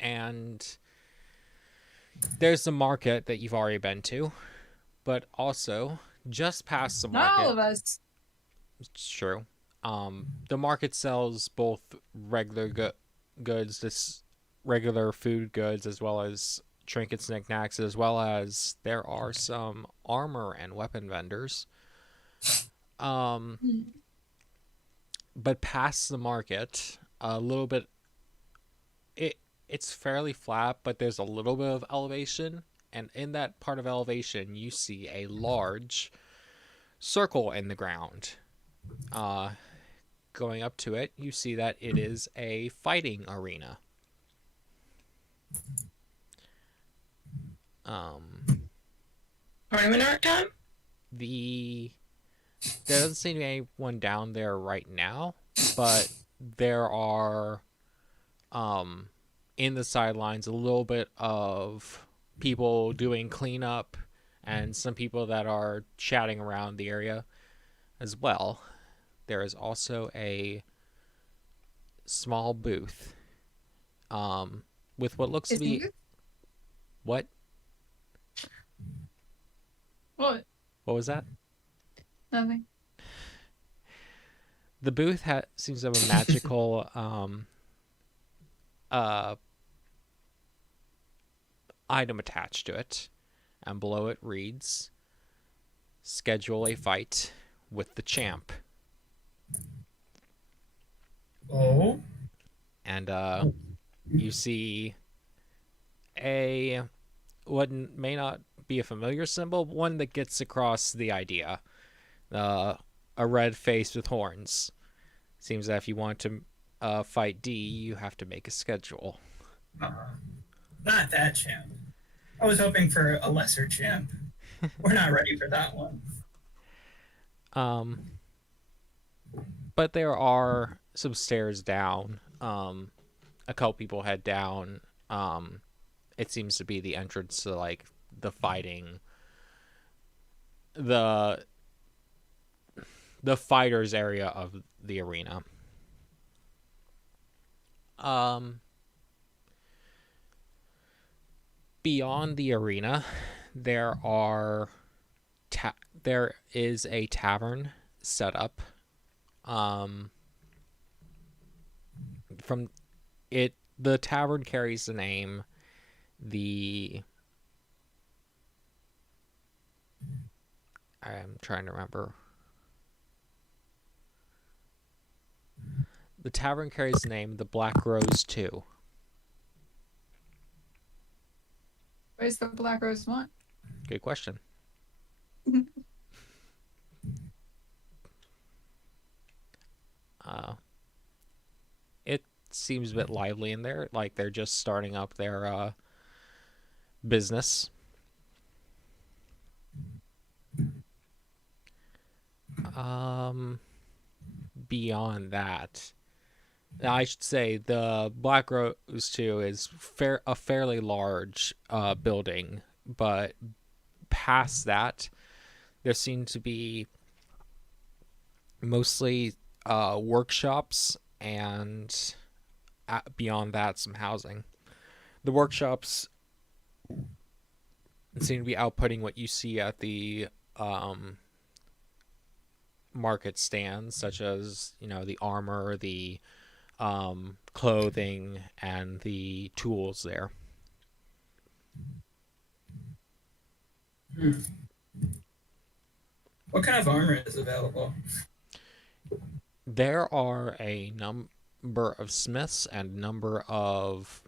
And there's the market that you've already been to, but also just past the market. Not all of us. It's true. The market sells both regular goods, this regular food goods, as well as trinkets, knickknacks, as well as there are some armor and weapon vendors. But past the market, a little bit, it's fairly flat, but there's a little bit of elevation, and in that part of elevation, you see a large circle in the ground. Going up to it, you see that it is a fighting arena. Tournament art time? There doesn't seem to be anyone down there right now, but there are in the sidelines a little bit of people doing cleanup and some people that are chatting around the area as well. There is also a small booth with what looks to be... What? What? What was that? Nothing. The booth seems to have a magical item attached to it, and below it reads, "Schedule a fight with the champ." Oh. And you see what may not be a familiar symbol, but one that gets across the idea. A red face with horns. Seems that if you want to fight D, you have to make a schedule. Not that champ. I was hoping for a lesser champ. We're not ready for that one. But there are some stairs down. A couple people head down. It seems to be the entrance to like the fighting, the fighters area of the arena. Beyond the arena, there is a tavern set up. The tavern carries the name I'm trying to remember. The tavern carries the name the Black Rose 2. Where's the Black Rose one? Good question. It seems a bit lively in there, like they're just starting up their business. Beyond that, I should say the Black Rose 2 is a fairly large building, but past that, there seem to be mostly workshops and beyond that, some housing. The workshops seem to be outputting what you see at the market stands, such as, the armor, the clothing, and the tools there. What kind of armor is available? There are a number of smiths and number of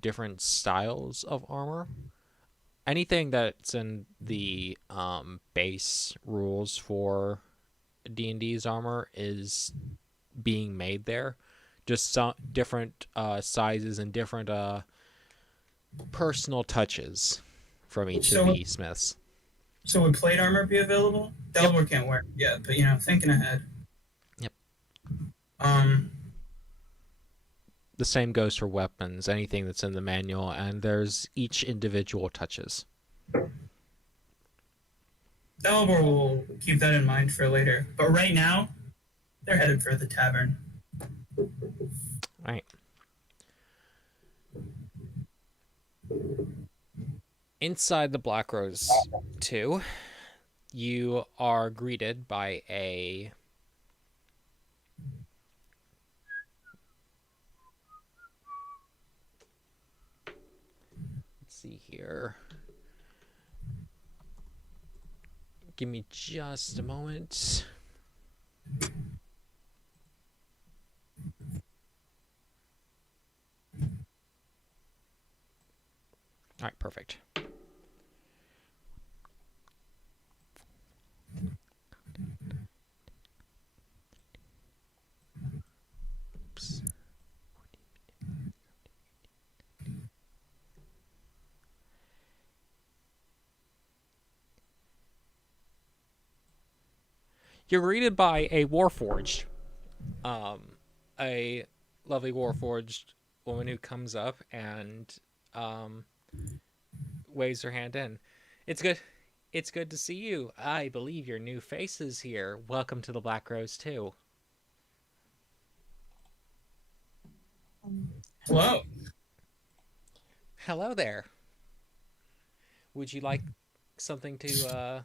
different styles of armor. Anything that's in the base rules for D&D's armor is being made there. Just some different sizes and different personal touches from each of the smiths. So would plate armor be available? Delaware can't wear it yet, but thinking ahead. Yep. The same goes for weapons, anything that's in the manual, and there's each individual touches. Delaware will keep that in mind for later. But right now, they're headed for the tavern. All right. Inside the Black Rose 2, you are greeted by a see here. Give me just a moment. All right, perfect. Oops. You're greeted by a Warforged, a lovely Warforged woman who comes up and waves her hand in. It's good. It's good to see you. I believe your new face is here. Welcome to the Black Rose too. Hello. Hello there. Would you like something to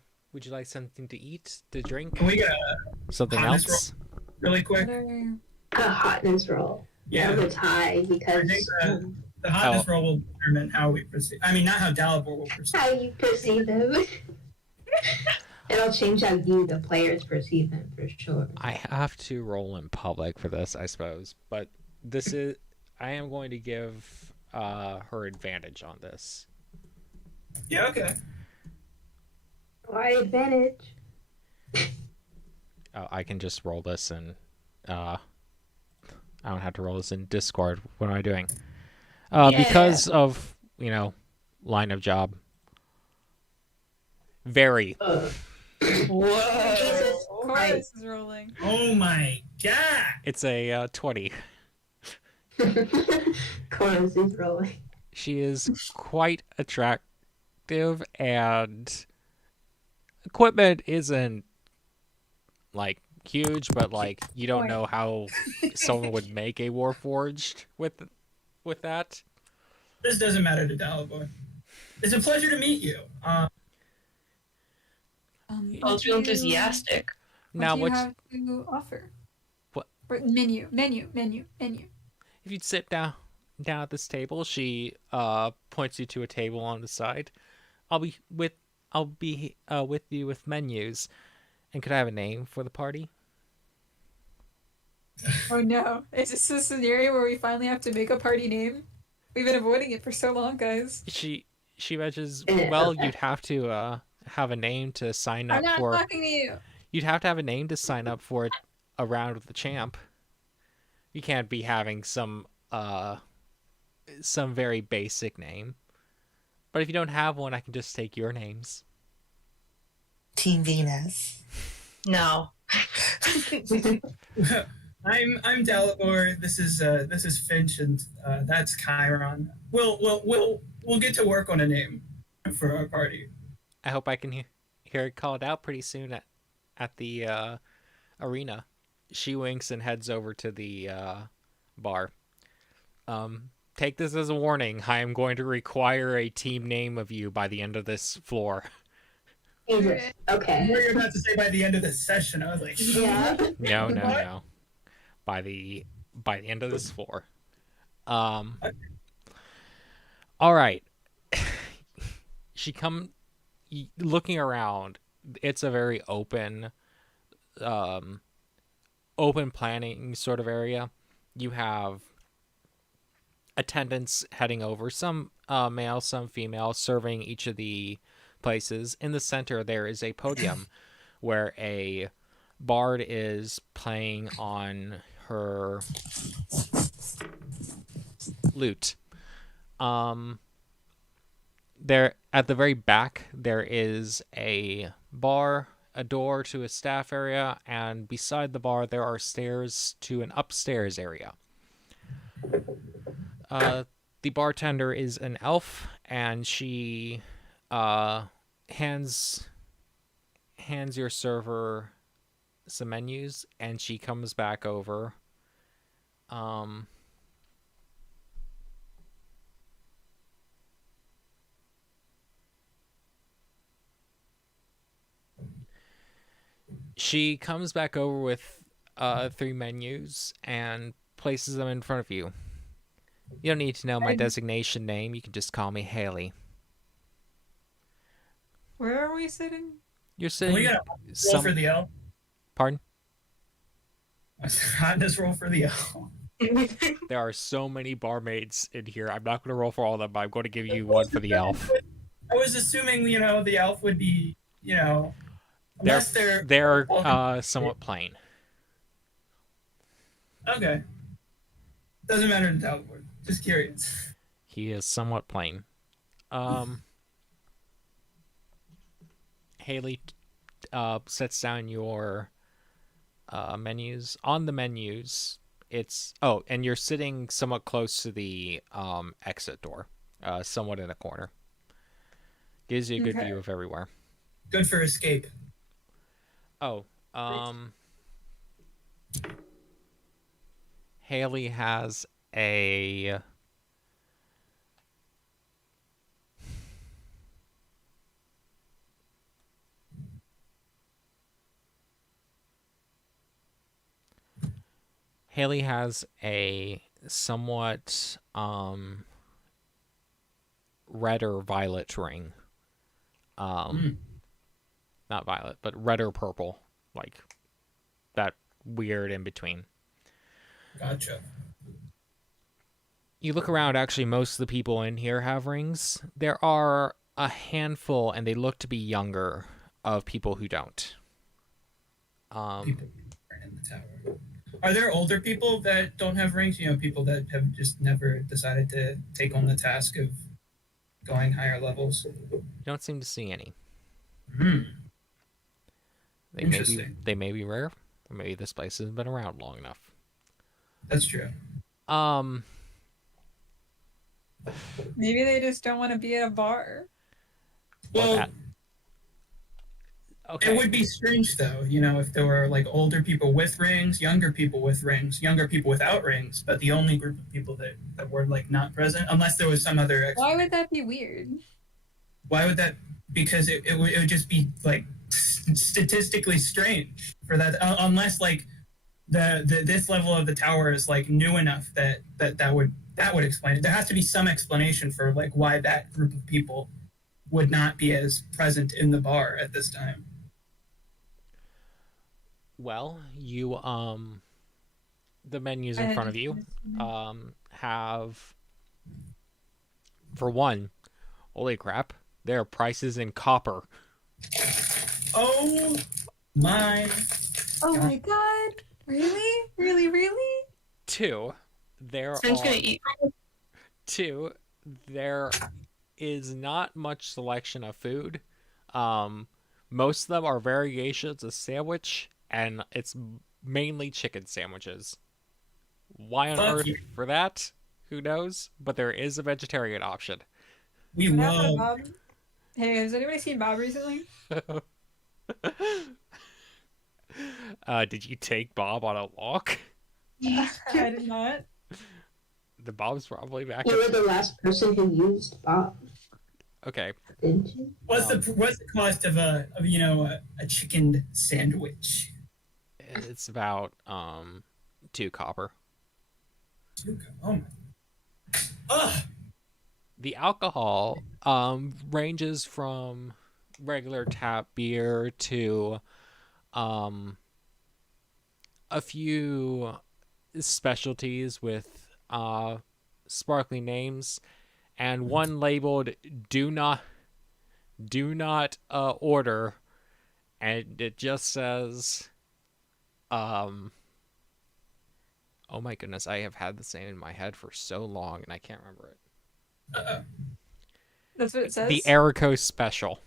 eat, to drink? Can we get Something hotness else? really quick? Better- A hotness roll. Yeah. That was high I because think the hotness roll will determine how we proceed. I mean, not how Dalibor will proceed. how you perceive them. It'll change how you, the players, perceive them for sure. I have to roll in public for this, I suppose, but I am going to give her advantage on this. Yeah, okay. Why advantage? I can just roll this and I don't have to roll this in Discord. What am I doing? Because of, line of job. Very. Whoa. Jesus Chorus is rolling. Oh my god! It's a 20. Chorus is rolling. She is quite attractive, and equipment isn't like huge, but like you don't know how someone would make a Warforged with that. This doesn't matter to Dalibor. It's a pleasure to meet you. Well, it's real enthusiastic. Now, what do you have to offer? What? Menu. If you'd sit down at this table, she points you to a table on the side. I'll be with you with menus. And could I have a name for the party? Oh no. Is this a scenario where we finally have to make a party name? We've been avoiding it for so long, guys. She mentions, well, you'd have to have a name to sign up I'm not for. talking to you. You'd have to have a name to sign up for a round with the champ. You can't be having some very basic name. But if you don't have one, I can just take your names. Team Venus. No. I'm Dalibor. This is Finch, and that's Chiron. We'll get to work on a name for our party. I hope I can hear it called out pretty soon at the arena. She winks and heads over to the bar. Take this as a warning. I am going to require a team name of you by the end of this floor. Jesus. I Okay. thought you were about to say by the end of this session. I was like, Yeah. No. By the end of this floor. All right. She looking around. It's a very open planning sort of area. You have attendants heading over, some male, some female, serving each of the places. In the center, there is a podium where a bard is playing on her lute. There at the very back, there is a bar, a door to a staff area, and beside the bar, there are stairs to an upstairs area. The bartender is an elf, and she hands your server some menus, and she comes back over. She comes back over with 3 menus and places them in front of you. You don't need to know my designation name. You can just call me Haley. Where are we sitting? You're And we sitting got roll for the elf. Pardon? Hotness roll for the elf. There are so many barmaids in here. I'm not going to roll for all of them, but I'm going to give you one for the elf. I was assuming, the elf would be, unless They're somewhat plain. Okay. Doesn't matter to Dalbor. Just curious. He is somewhat plain. Haley sets down your menus. On the menus, and you're sitting somewhat close to the exit door, somewhat in a corner. Gives you a good view of everywhere. Good for escape. Oh, Haley has a somewhat red or violet ring. Not violet, but red or purple, like that weird in between. Gotcha. You look around, actually, most of the people in here have rings. There are a handful, and they look to be younger, of people who don't. People in the tower. Are there older people that don't have rings? People that have just never decided to take on the task of going higher levels? You don't seem to see any. Interesting. They may be rare, or maybe this place hasn't been around long enough. That's true. Maybe they just don't want to be at a bar. Well, okay. It would be strange, though, if there were, older people with rings, younger people with rings, younger people without rings, but the only group of people that were, not present, unless there was some other... Why would that be weird? Why would that... Because it would just be, statistically strange for that, unless, this level of the tower is, new enough that would explain it. There has to be some explanation for, why that group of people would not be as present in the bar at this time. Well, you the menus in front of you have, for one, holy crap, there are prices in copper. Oh my! Oh my god! Really? Really? Really? Two, there is not much selection of food. Most of them are variations of sandwich, and it's mainly chicken sandwiches. Why on earth for that? Who knows? But there is a vegetarian option. We love... Bob? Hey, has anybody seen Bob recently? Did you take Bob on a walk? I did not. The Bob's probably back. You were the last person who used Bob. Okay. Didn't you? What's the cost of a chicken sandwich? It's about 2 copper. Oh my! Ugh. The alcohol ranges from regular tap beer to a few specialties with sparkling names, and one labeled "Do not order," and it just says, "Oh my goodness, I have had the name in my head for so long, and I can't remember it." That's what it says? The Erico Special.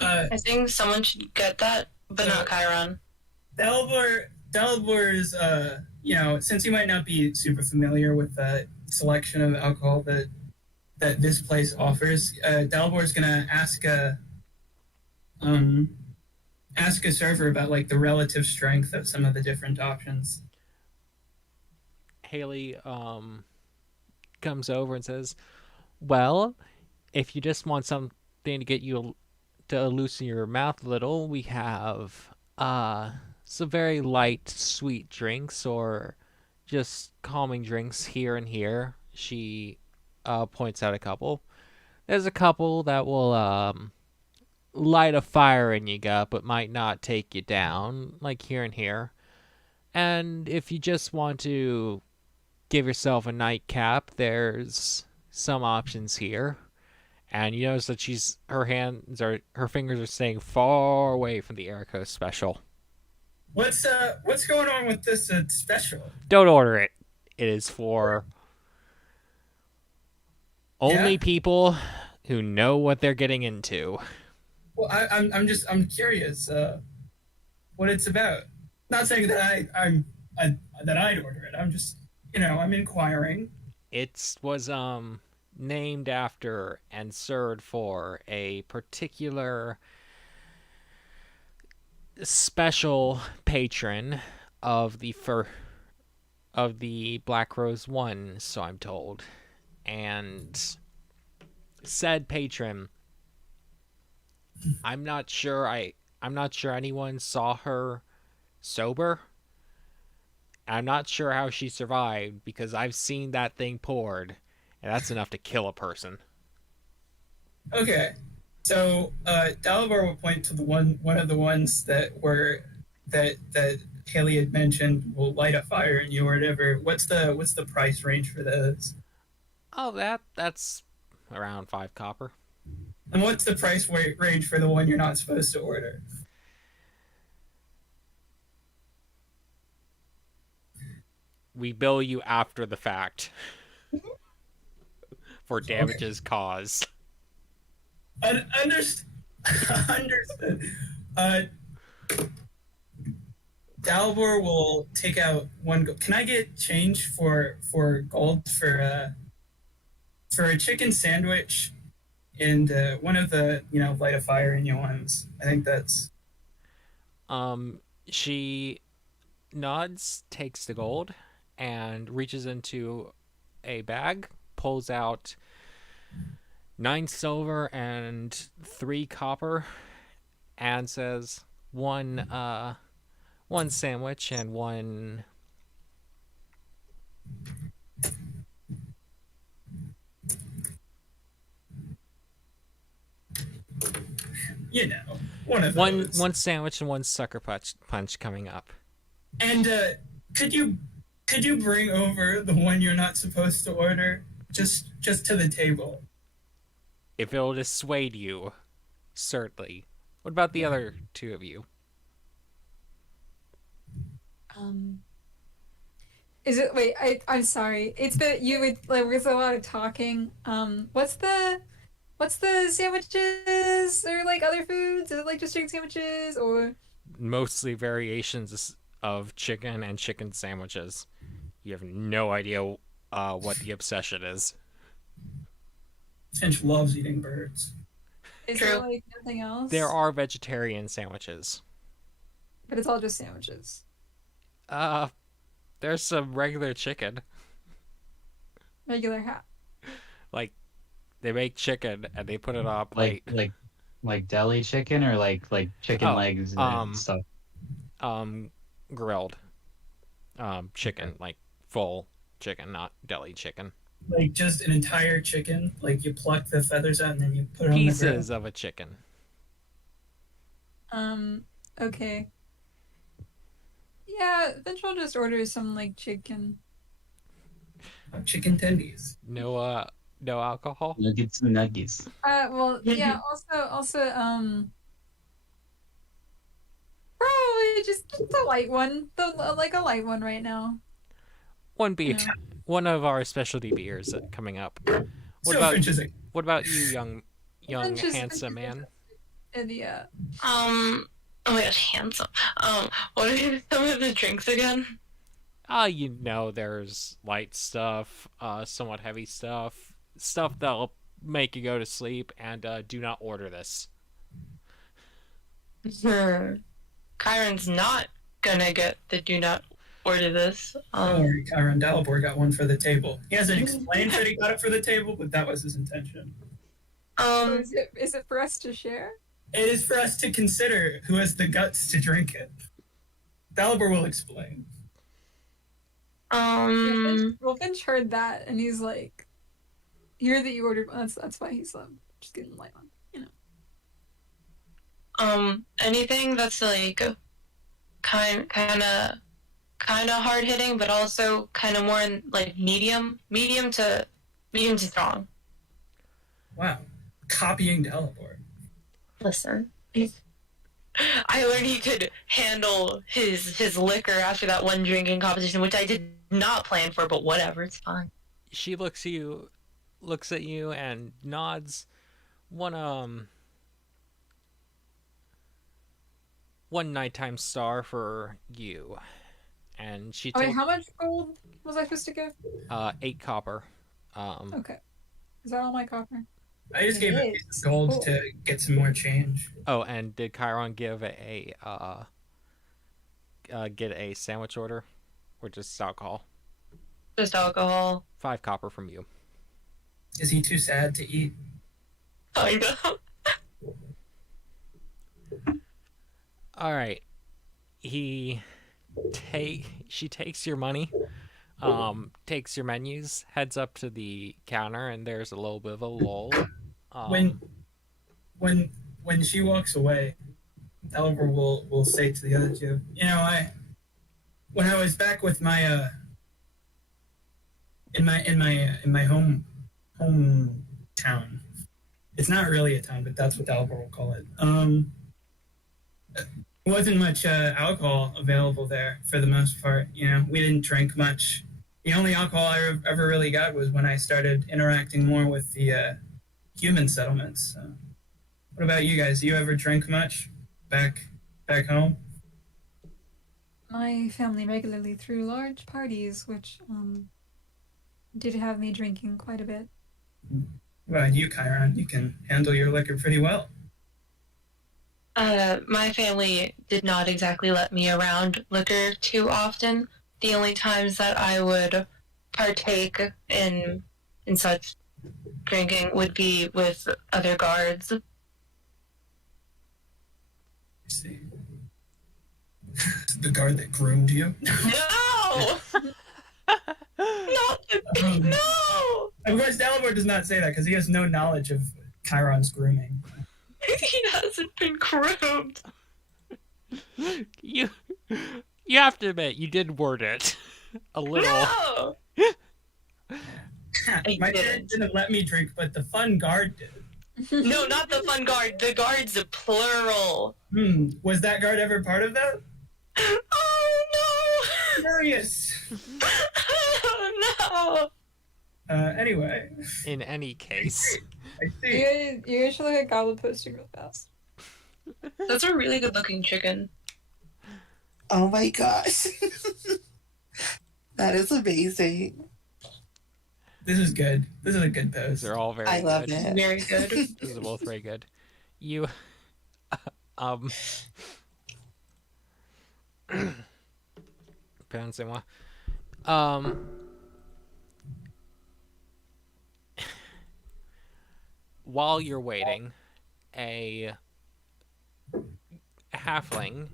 I think someone should get that, but not Chiron. Dalbor's, since you might not be super familiar with the selection of alcohol that this place offers, Dalbor's gonna ask a server about the relative strength of some of the different options. Haley comes over and says, "Well, if you just want something to get you to loosen your mouth a little, we have some very light, sweet drinks, or just calming drinks here and here." She points out a couple. There's a couple that will light a fire in your gut, but might not take you down, like here and here. And if you just want to give yourself a nightcap, there's some options here. And you notice that her fingers are staying far away from the Erico special. What's going on with this special? Don't order it. It is for only people who know what they're getting into. Well, I'm curious what it's about. Not saying that that I'd order it. I'm just, I'm inquiring. It was named after and served for a particular special patron of the Black Rose One, so I'm told. And said patron, I'm not sure anyone saw her sober. I'm not sure how she survived, because I've seen that thing poured, and that's enough to kill a person. Okay, so Dalibor will point to the one of the ones that Haley had mentioned will light a fire in you or whatever. What's the price range for those? Oh, that's around 5 copper. And what's the price range for the one you're not supposed to order? We bill you after the fact for damages caused. Understood. Dalibor will take out one. Can I get change for gold for a chicken sandwich and one of the light a fire in you ones? I think that's. She nods, takes the gold, and reaches into a bag, pulls out 9 silver and 3 copper, and says, one sandwich and one One of those. one sandwich and one sucker punch coming up. And could you bring over the one you're not supposed to order just to the table? If it'll dissuade you, certainly. What about the other 2 of you? Is it? Wait, I'm sorry. It's that you would like. There's a lot of talking. What's the sandwiches or like other foods? Is it like just chicken sandwiches or? Mostly variations of chicken and chicken sandwiches. You have no idea what the obsession is. Finch loves eating birds. Is True. there like nothing else? There are vegetarian sandwiches. But it's all just sandwiches. There's some regular chicken. Regular hat. Like, they make chicken and they put it on a plate. Like deli chicken or like chicken legs and stuff. Grilled. Chicken, like full chicken, not deli chicken. Like just an entire chicken, like you pluck the feathers out and then you put it on the grill. Pieces of a chicken. Okay. Yeah, Ventral just orders some like chicken. Chicken tendies. No alcohol? Nuggets and nuggies. Well, yeah, also, probably just a light one. Like a light one right now. One beer. Yeah. One of our specialty beers coming up. What about you, young handsome man? And yeah. Oh my gosh, handsome. What are some of the drinks again? There's light stuff, somewhat heavy stuff that'll make you go to sleep, and do not order this. Kyron's not gonna get the do not order this. Don't worry, Kyron. Dalibor got one for the table. He hasn't explained that he got it for the table, but that was his intention. So is it for us to share? It is for us to consider who has the guts to drink it. Dalibor will explain. Finch heard that and he's like, "Hear that you ordered." That's why he's just getting the light one, Anything that's like kind of hard hitting, but also kind of more in like medium to strong. Wow. Copying Dalibor. Listen, I learned he could handle his liquor after that one drinking competition, which I did not plan for, but whatever, it's fine. She looks at you and nods. One nighttime star for you. And she Oh, wait, takes how much gold was I supposed to give? 8 copper. Okay. Is that all my copper? I just gave a piece is. of gold Cool. to get some more change. Oh, and did Chiron give get a sandwich order, or just alcohol? Just alcohol. 5 copper from you. Is he too sad to eat? I know. All right. She takes your money, takes your menus, heads up to the counter, and there's a little bit of a lull. When she walks away, Delver will say to the other two, you know, when I was back with my in my hometown. It's not really a town, but that's what Delver will call it. Wasn't much alcohol available there for the most part. You know, we didn't drink much. The only alcohol I ever really got was when I started interacting more with the human settlements. What about you guys? Do you ever drink much back home? My family regularly threw large parties, which did have me drinking quite a bit. Well, you, Chiron, you can handle your liquor pretty well. My family did not exactly let me around liquor too often. The only times that I would partake in such drinking would be with other guards. I see. The guard that groomed you? No! No! Of course, Dalibor does not say that because he has no knowledge of Chiron's grooming. He hasn't been groomed. You have to admit, you did word it a little. No! My parents didn't let me drink, but the fun guard did. No, not the fun guard. The guard's a plural. Was that guard ever part of that? Oh no! Curious. Oh no! Anyway. In any case. I see. You guys should look at Goblin posting real fast. That's a really good looking chicken. Oh my gosh. That is amazing. This is good. This is a good post. They're all very I good. love it. Very good. These are both very good. You Pensez-moi. While you're waiting, a halfling,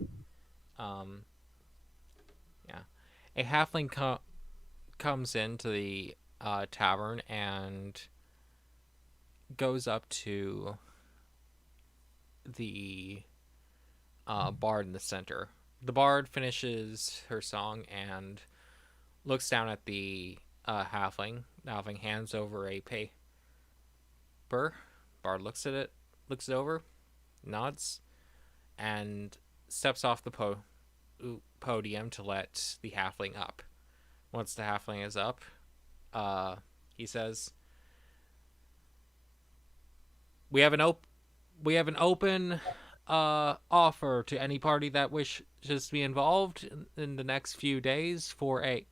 comes into the tavern and goes up to the bard in the center. The bard finishes her song and looks down at the halfling. The halfling hands over a paper. Bard looks at it, looks it over, nods, and steps off the podium to let the halfling up. Once the halfling is up, he says, "We have an open offer to any party that wishes to be involved in the next few days for a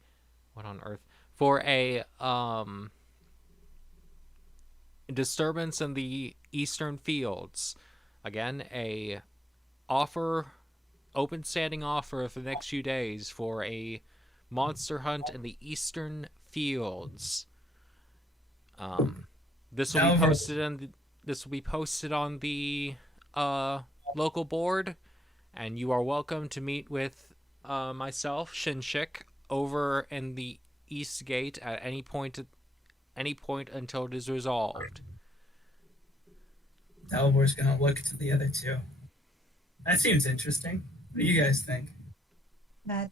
disturbance in the eastern fields. Again, a open standing offer for the next few days for a monster hunt in the eastern fields. This will be posted on the local board, and you are welcome to meet with myself, Shinshik, over in the east gate at any point until it is resolved." Dalibor's gonna look to the other two. That seems interesting. What do you guys think? That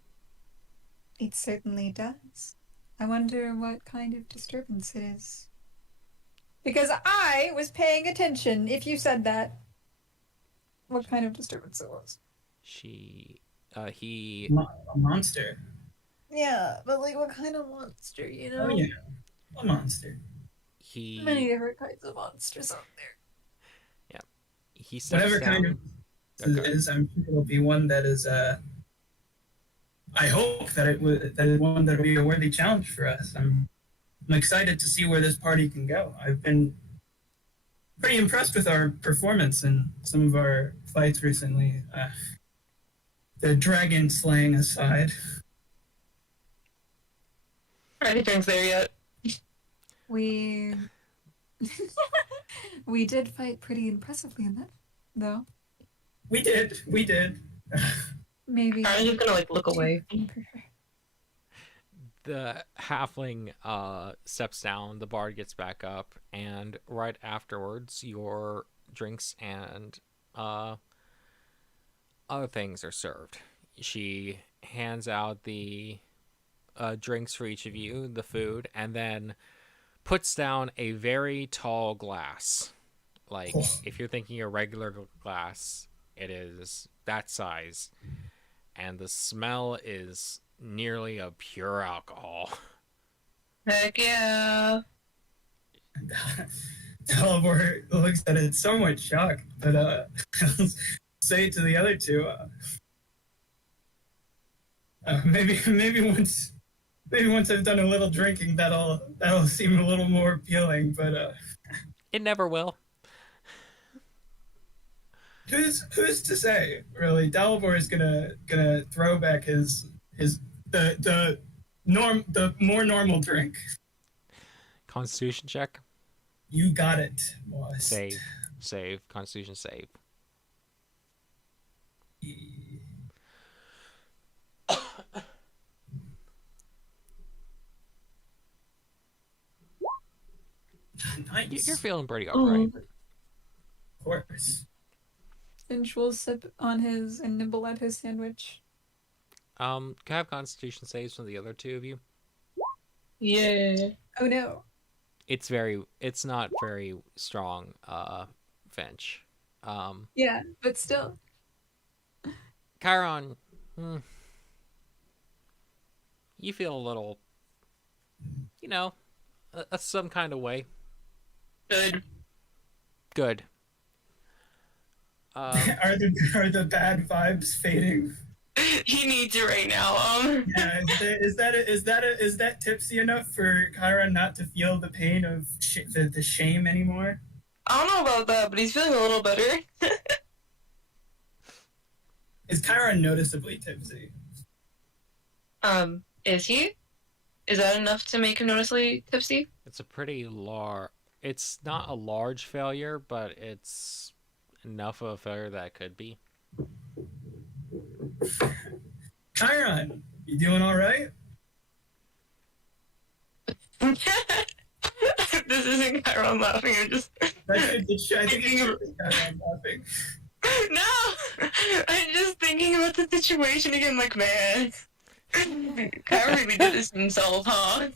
it certainly does. I wonder what kind of disturbance it is. Because I was paying attention if you said that. What kind of disturbance it was. He A monster. Yeah, but like what kind of monster, you know? Oh yeah, a monster. Many he different kinds of monsters out there. he steps Whatever down. kind of Okay. is, I'm sure it'll be one that is. I hope that that is one that will be a worthy challenge for us. I'm excited to see where this party can go. I've been pretty impressed with our performance in some of our fights recently. The dragon slaying aside. Are any drinks there yet? We we did fight pretty impressively in that, though. We did. Maybe. I'm just gonna like look away. The halfling steps down, the bard gets back up, and right afterwards your drinks and other things are served. She hands out the drinks for each of you, the food, and then puts down a very tall glass. Like, if you're thinking a regular glass, it is that size. And the smell is nearly of pure alcohol. Heck yeah. Talbot looks at it somewhat shocked, but I'll say to the other two, maybe once I've done a little drinking, that'll seem a little more appealing. But It never will. who's to say? Really, Dalibor is gonna throw back the more normal drink. Constitution check. You got it, boss. Save. Constitution save. Nice. You're feeling pretty alright. Of course. Finch will sip on his and nibble at his sandwich. Can I have Constitution saves from the other two of you? Yeah. Oh no. It's not very strong, Finch. Yeah, but still. Chiron, you feel a little, some kind of way. Good. Are the bad vibes fading? He needs it right now. Yeah, is that tipsy enough for Chiron not to feel the pain of the shame anymore? I don't know about that, but he's feeling a little better. Is Chiron noticeably tipsy? Is he? Is that enough to make him noticeably tipsy? It's a pretty large. It's not a large failure, but it's enough of a failure that it could be. Chiron, you doing all right? This isn't Chiron laughing. I'm just. I think it's Chiron laughing. No, I'm just thinking about the situation again. Like, man, Chiron really did this himself, huh?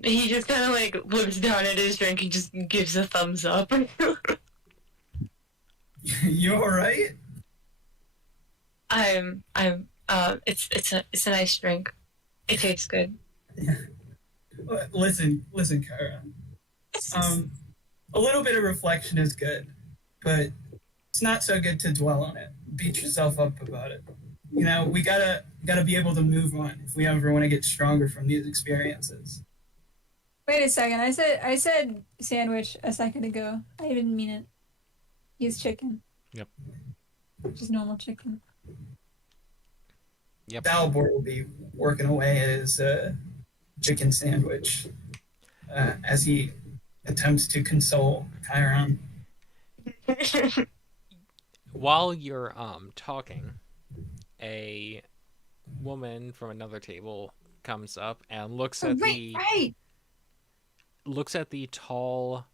He just kind of like looks down at his drink and just gives a thumbs up. You all right? It's a nice drink. It tastes good. Listen, Chiron. A little bit of reflection is good, but it's not so good to dwell on it. Beat yourself up about it. We gotta be able to move on if we ever want to get stronger from these experiences. Wait a second. I said sandwich a second ago. I didn't mean it. Use chicken. Yep. Just normal chicken. Yep. Dalibor will be working away at his chicken sandwich as he attempts to console Chiron. While you're talking, a woman from another table comes up and looks at Right. looks at the tall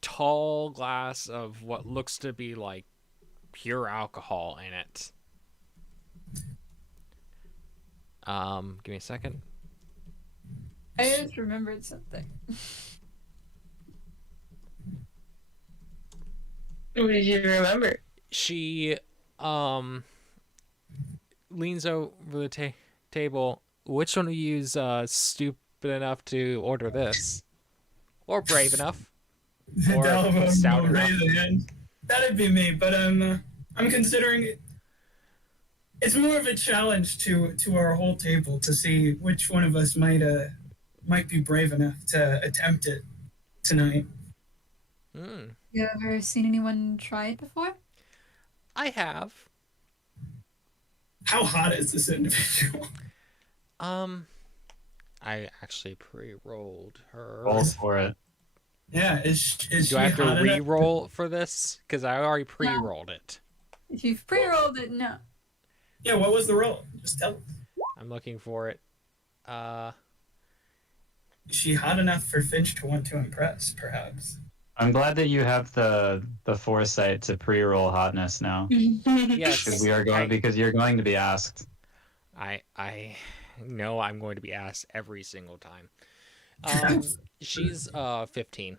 tall glass of what looks to be like pure alcohol in it. Give me a second. I just remembered something. What did you remember? She leans over the table. Which one of you's stupid enough to order this, or brave enough, or Dalvo stout will enough? raise a hand. That'd be me, but I'm considering it. It's more of a challenge to our whole table to see which one of us might be brave enough to attempt it tonight. You ever seen anyone try it before? I have. How hot is this individual? I actually pre-rolled her. Roll for it. Yeah, is she Do I have to hot enough? re-roll for this? Because I already pre-rolled it. If you've pre-rolled it, no. Yeah, what was the roll? Just tell. I'm looking for it. Is she hot enough for Finch to want to impress? Perhaps. I'm glad that you have the foresight to pre-roll hotness now, Yes. because you're going to be asked. I know I'm going to be asked every single time. She's 15.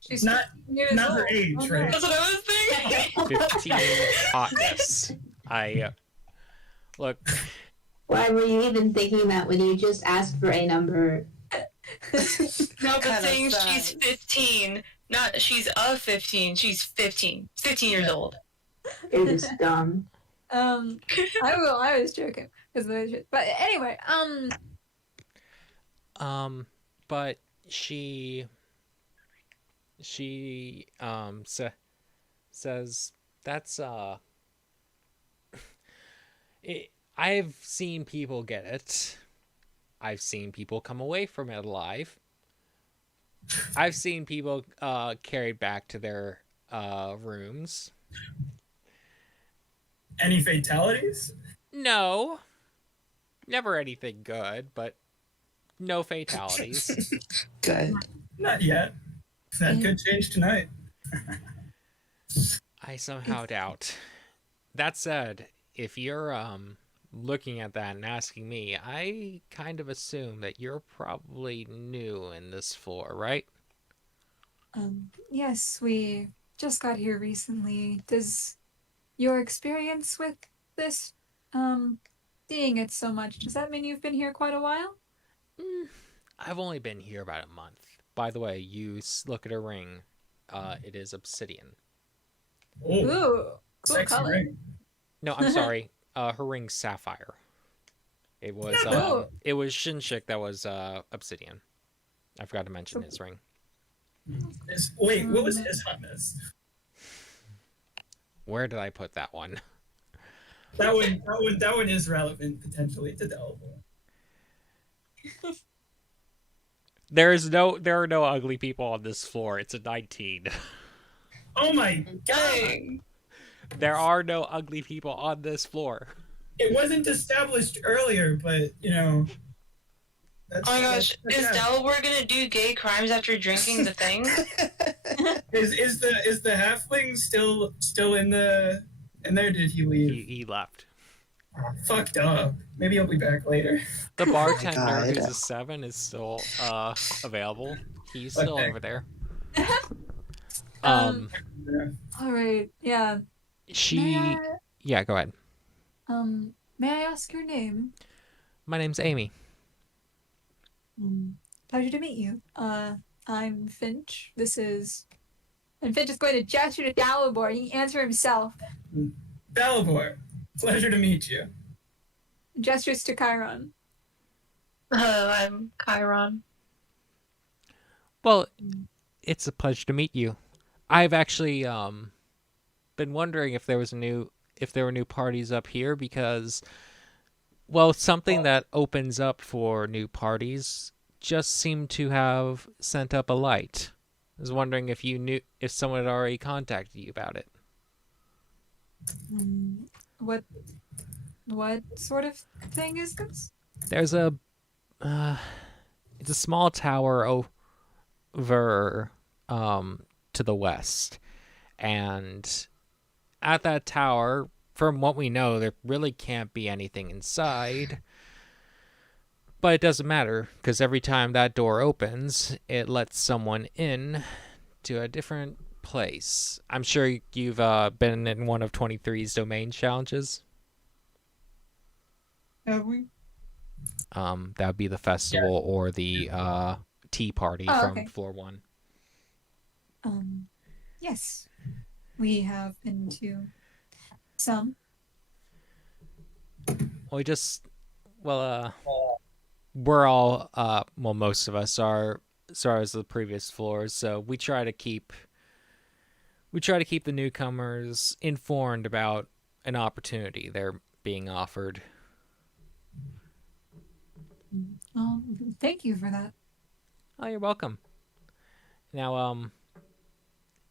She's Not 15 years not old. her age, Oh, right? That's what I was thinking. 15 hotness. I look. Why were you even thinking that when you just asked for a number? No, but Kinda saying sad. she's 15, not she's of 15, she's 15. 15 years old. You're just dumb. I was joking. But anyway, But she says that's I've seen people get it. I've seen people come away from it alive. I've seen people carried back to their rooms. Any fatalities? No. Never anything good, but no fatalities. Good. Not yet. That could change tonight. I somehow doubt. That said, if you're looking at that and asking me, I kind of assume that you're probably new in this floor, right? yes, we just got here recently. Does your experience with this, seeing it so much, does that mean you've been here quite a while? I've only been here about a month. By the way, you look at her ring. It is obsidian. Oh, Ooh, cool sexy color. ring. No, I'm sorry. Her ring's sapphire. It was Oh. it was Shinshik that was obsidian. I forgot to mention his ring. Wait, what was his hotness? Where did I put that one? That one is relevant potentially to Delvo. There are no ugly people on this floor. It's a 19. Oh my god! Dang. There are no ugly people on this floor. It wasn't established earlier, but you know. Oh my gosh, is Delaware gonna do gay crimes after drinking the thing? Is the halfling still in there? Did he leave? He left. Fucked up. Maybe he'll be back later. The bartender, God. who's a 7, is still available. He's still Okay. over there. All right, yeah. She. Yeah, go ahead. May I ask your name? My name's Amy. Pleasure to meet you. I'm Finch. And Finch is going to gesture to Dalibor. He can answer himself. Dalibor, pleasure to meet you. Gestures to Chiron. Hello, I'm Chiron. Well, it's a pleasure to meet you. I've actually been wondering if there were new parties up here because, well, something that opens up for new parties just seemed to have sent up a light. I was wondering if you knew if someone had already contacted you about it. What sort of thing is this? There's it's a small tower over to the west. And at that tower, from what we know, there really can't be anything inside. But it doesn't matter, because every time that door opens, it lets someone in to a different place. I'm sure you've been in one of 23's domain challenges. Have we? That would be the festival or the tea party from okay. floor 1. Yes. We have been to some. We're all, most of us are, as far as the previous floors, so we try to keep the newcomers informed about an opportunity they're being offered. Thank you for that. Oh, you're welcome. Now,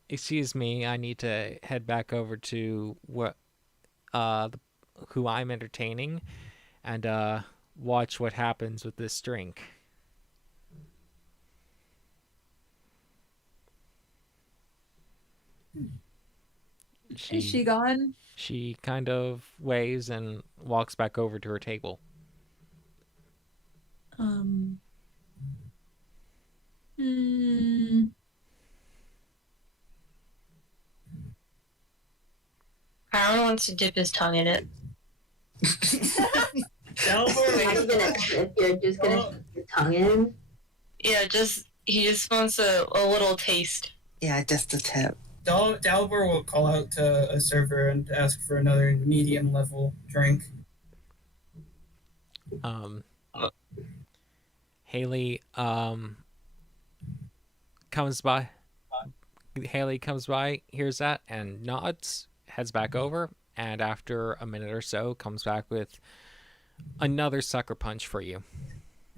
excuse me, I need to head back over to who I'm entertaining, and watch what happens with this drink. Is she gone? She kind of waves and walks back over to her table. Aaron wants to dip his tongue in it. If you're just gonna stick your tongue in. Yeah, he just wants a little taste. Yeah, just a tip. Dalbor will call out to a server and ask for another medium level drink. Haley comes by. Haley comes by, hears that, and nods, heads back over, and after a minute or so comes back with another sucker punch for you.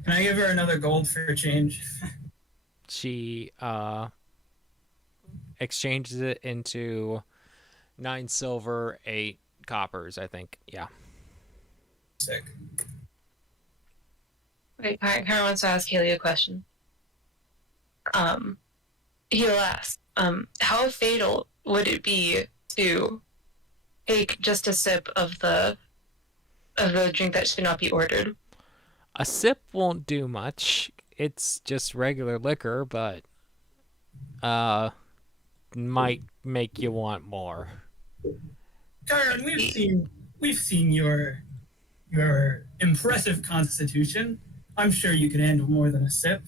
Can I give her another gold for change? She exchanges it into 9 silver, 8 coppers, I think. Yeah. Sick. Wait, Karen wants to ask Haley a question. He'll ask, how fatal would it be to take just a sip of the drink that should not be ordered? A sip won't do much. It's just regular liquor, but might make you want more. Karen, we've seen your impressive constitution. I'm sure you can handle more than a sip.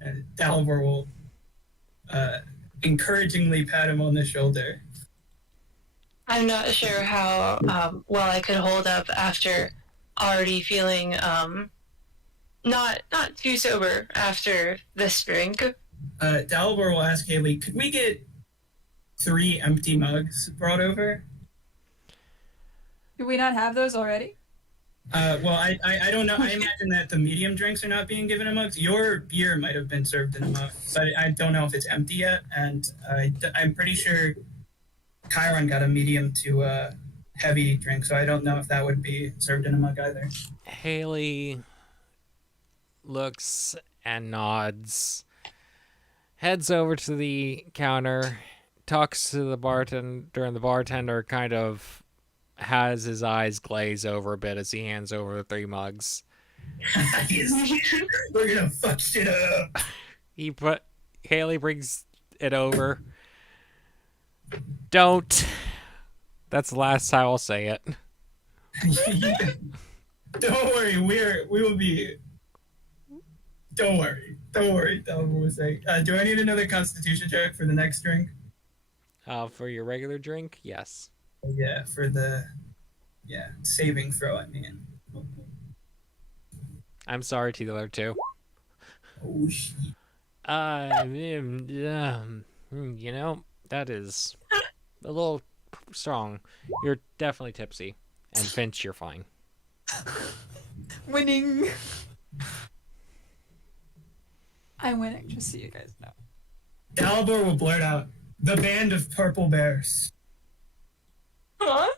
And Dalbor will encouragingly pat him on the shoulder. I'm not sure how well I could hold up after already feeling not too sober after this drink. Dalbor will ask Haley, could we get 3 empty mugs brought over? Do we not have those already? Well, I don't know. I imagine that the medium drinks are not being given in mugs. Your beer might have been served in a mug, but I don't know if it's empty yet. And I'm pretty sure Chiron got a medium to heavy drink, so I don't know if that would be served in a mug either. Haley looks and nods, heads over to the counter, talks to the bartender, and the bartender kind of has his eyes glaze over a bit as he hands over the 3 mugs. We're gonna fuck shit up. Haley brings it over. Don't. That's the last time I'll say it. Don't worry, we will be. Don't worry. Dalbor was saying. Do I need another Constitution check for the next drink? For your regular drink, yes. Yeah, for the saving throw. I mean. I'm sorry to the other 2. Oh shit. You know, that is a little strong. You're definitely tipsy, and Finch, you're fine. Winning. I'm winning, just so you guys know. Dalbor will blurt out, "The Band of Purple Bears." Huh?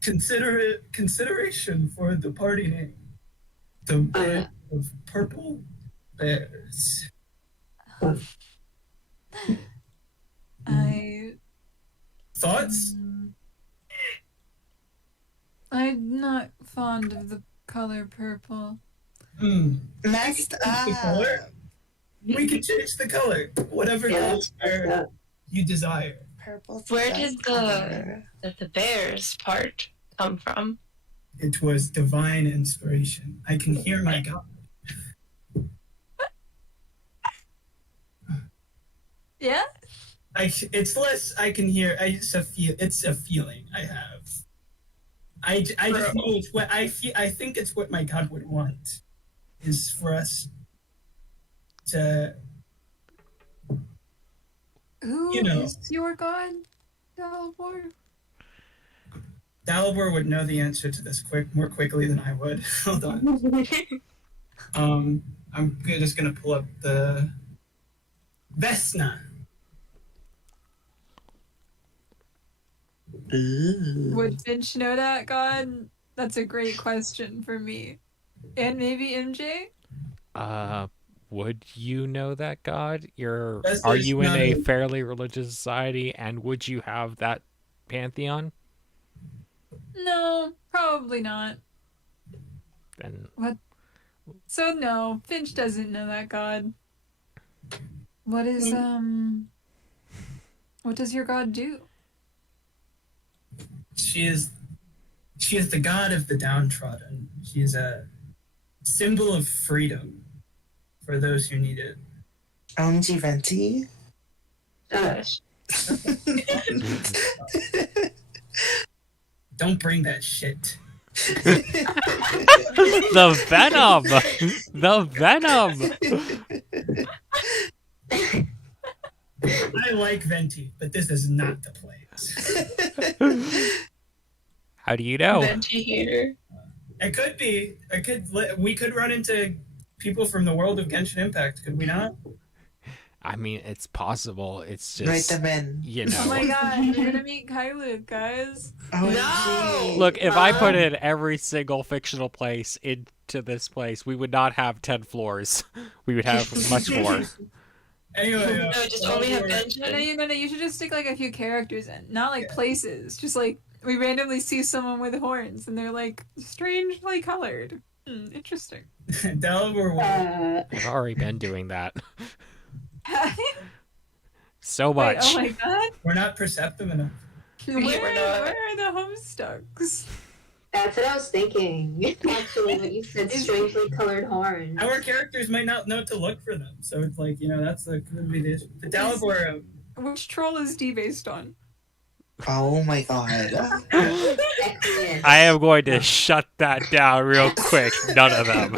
Consideration for the party name. The Band of Purple Bears. Thoughts? I'm not fond of the color purple. Messed The color? up. We can change the color. Whatever Yes, color you desire. Purple's Where best did color. the bears part come from? It was divine inspiration. I can hear my God. Yeah? It's less I can hear. It's a feeling I have. I just know it's what I feel. I think it's what my God would want, is for us to. Who You know. is your god, Dalibor? Dalibor would know the answer to this more quickly than I would. Hold on. I'm just gonna pull up the Vesna. Ooh. Would Finch know that god? That's a great question for me. And maybe MJ? Would you know that god? That's Are just you in not a a- fairly religious society, and would you have that pantheon? No, probably not. Then So no, Finch doesn't know that god. What is what does your god do? She is the god of the downtrodden. She is a symbol of freedom for those who need it. OMG Venti. Gosh. Don't bring that shit. the venom, the venom. I like Venti, but this is not the place. How do you know? Venti hater. It could be. We could run into people from the world of Genshin Impact, could we not? I mean, it's possible. It's Write just, them in. you Oh my know. god, you're gonna meet Kailu, guys. OMG. Look, if I put in every single fictional place into this place, we would not have 10 floors. We would have much more. Anyway, No, just only have No, Genshin. no, you should just stick like a few characters in, not like places. Just like we randomly see someone with horns and they're like strangely colored. Interesting. Dalibor will. I've already been doing that. Wait, So much. oh my god. We're not perceptive enough. Where, we're not. where are the Homestucks? That's what I was thinking. Actually, when you said strangely colored horns. Our characters might not know to look for them, so it's like, that's could be the issue. The Dalibor. Which troll is D based on? Oh my god. Excellent. I am going to shut that down real quick. None of them.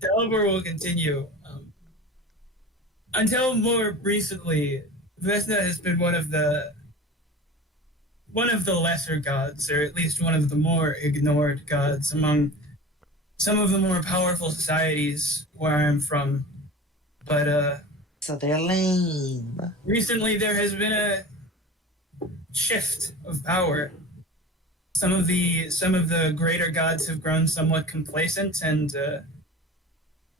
Dalibor will continue. Until more recently, Vesna has been one of the lesser gods, or at least one of the more ignored gods among some of the more powerful societies where I'm from. But So they're lame. recently there has been a shift of power. Some of the greater gods have grown somewhat complacent, and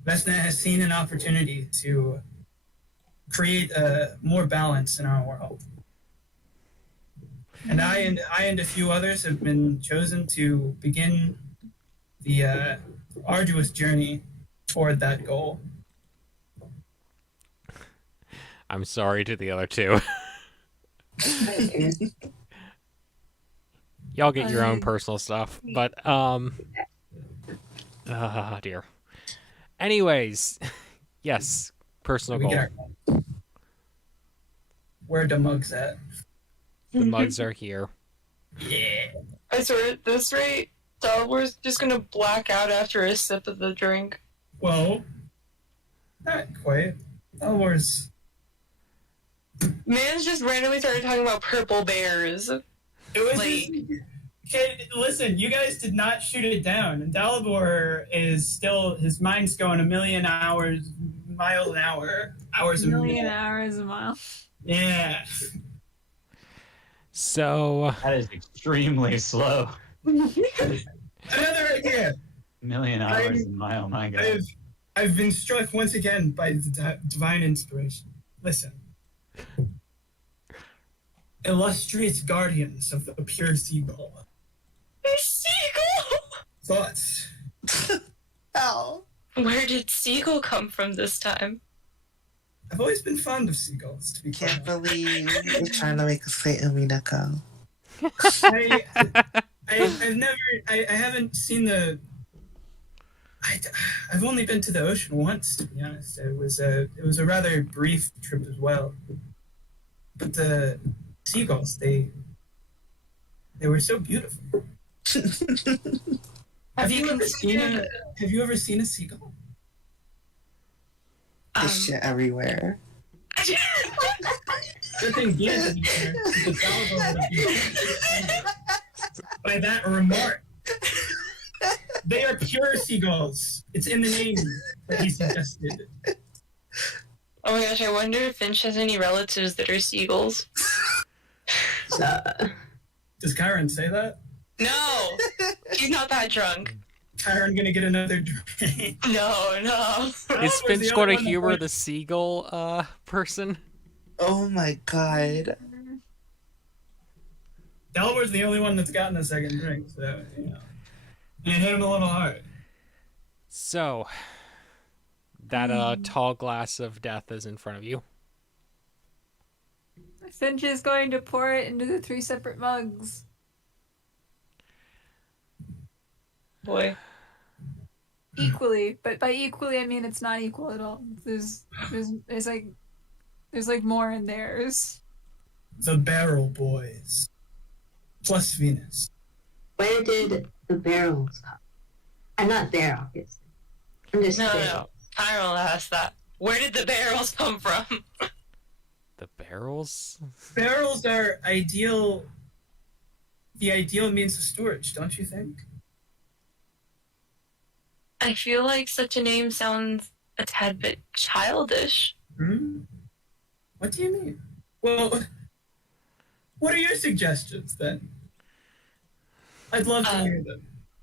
Vesna has seen an opportunity to create more balance in our world. And I and a few others have been chosen to begin the arduous journey toward that goal. I'm sorry to the other two. Y'all get your own personal stuff, but dear. Anyways, yes, personal We goal. get our- Where the mugs at? The mugs are here. Yeah. I swear, at this rate, Dalibor's just gonna black out after a sip of the drink. Well, not quite. Dalibor's. Man's just randomly started talking about purple bears. It was Like- okay, listen, you guys did not shoot it down. And Dalibor is still, his mind's going a million miles an hour, hours a Million minute. hours a mile. Yeah. So, That is extremely slow. Another idea. Million hours a mile, my god. I've been struck once again by the divine inspiration. Listen. Illustrious guardians of the pure seagull. The seagull! Thoughts? Ow. Where did seagull come from this time? I've always been fond of seagulls, to be Can't quite honest. believe you're trying to make us say Amina go. I haven't seen the. I've only been to the ocean once, to be honest. It was a rather brief trip as well. But the seagulls, they were so beautiful. Have you ever seen a seagull? There's shit everywhere. Good thing Diaz isn't here. Because Salvador would be offended by that remark. They are pure seagulls. It's in the name that he suggested. Oh my gosh, I wonder if Finch has any relatives that are seagulls. Does Kyron say that? No! He's not that drunk. Kyron gonna get another drink. No. Is Finch going to humor the seagull person? Oh my god. Dalbor's the only one that's gotten a second drink, so, you know. And it hit him a little hard. So, that tall glass of death is in front of you. Finch is going to pour it into the 3 separate mugs. Boy. Equally, but by equally I mean it's not equal at all. There's like more in theirs. The Barrel Boys. Plus Venus. Where did the barrels come? I'm not there, obviously. I'm just kidding. No. Tyrell asked that. Where did the barrels come from? The barrels? Barrels are ideal. The ideal means of storage, don't you think? I feel like such a name sounds a tad bit childish. Hmm? What do you mean? Well, what are your suggestions then? I'd love to hear them.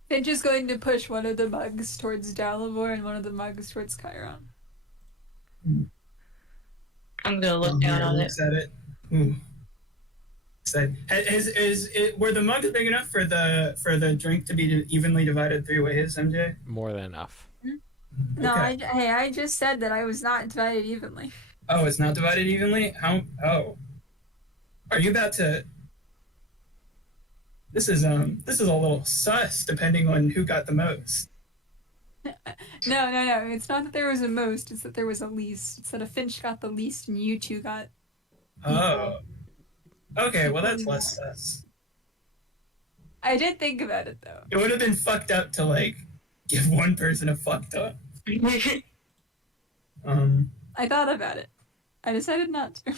Finch is going to push one of the mugs towards Dalibor and one of the mugs towards Chiron. I'm gonna look down on it. Looks at it. Were the mugs big enough for the drink to be evenly divided 3 ways, MJ? More than enough. No, Okay. I just said that I was not divided evenly. Oh, it's not divided evenly? How? Oh. Are you about to... This is a little sus, depending on who got the most. No. It's not that there was a most, it's that there was a least. It's that a Finch got the least and you 2 got... Oh. Okay, well that's less sus. I did think about it, though. It would have been fucked up to, like, give one person a fucked up. I thought about it. I decided not to.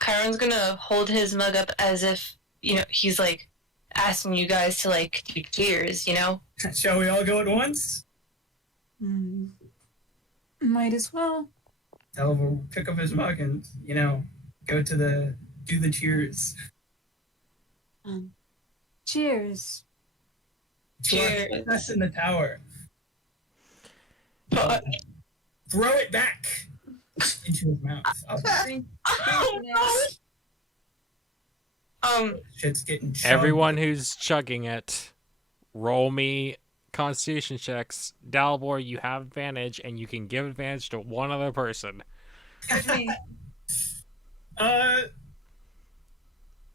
Chiron's gonna hold his mug up as if, he's like asking you guys to like do cheers, Shall we all go at once? Might as well. Tal will pick up his mug and, go to do the cheers. Cheers. Cheers. That's in the tower. Throw it back into his mouth. Shit's getting chugged. Everyone who's chugging it, roll me constitution checks. Dalibor, you have advantage, and you can give advantage to one other person.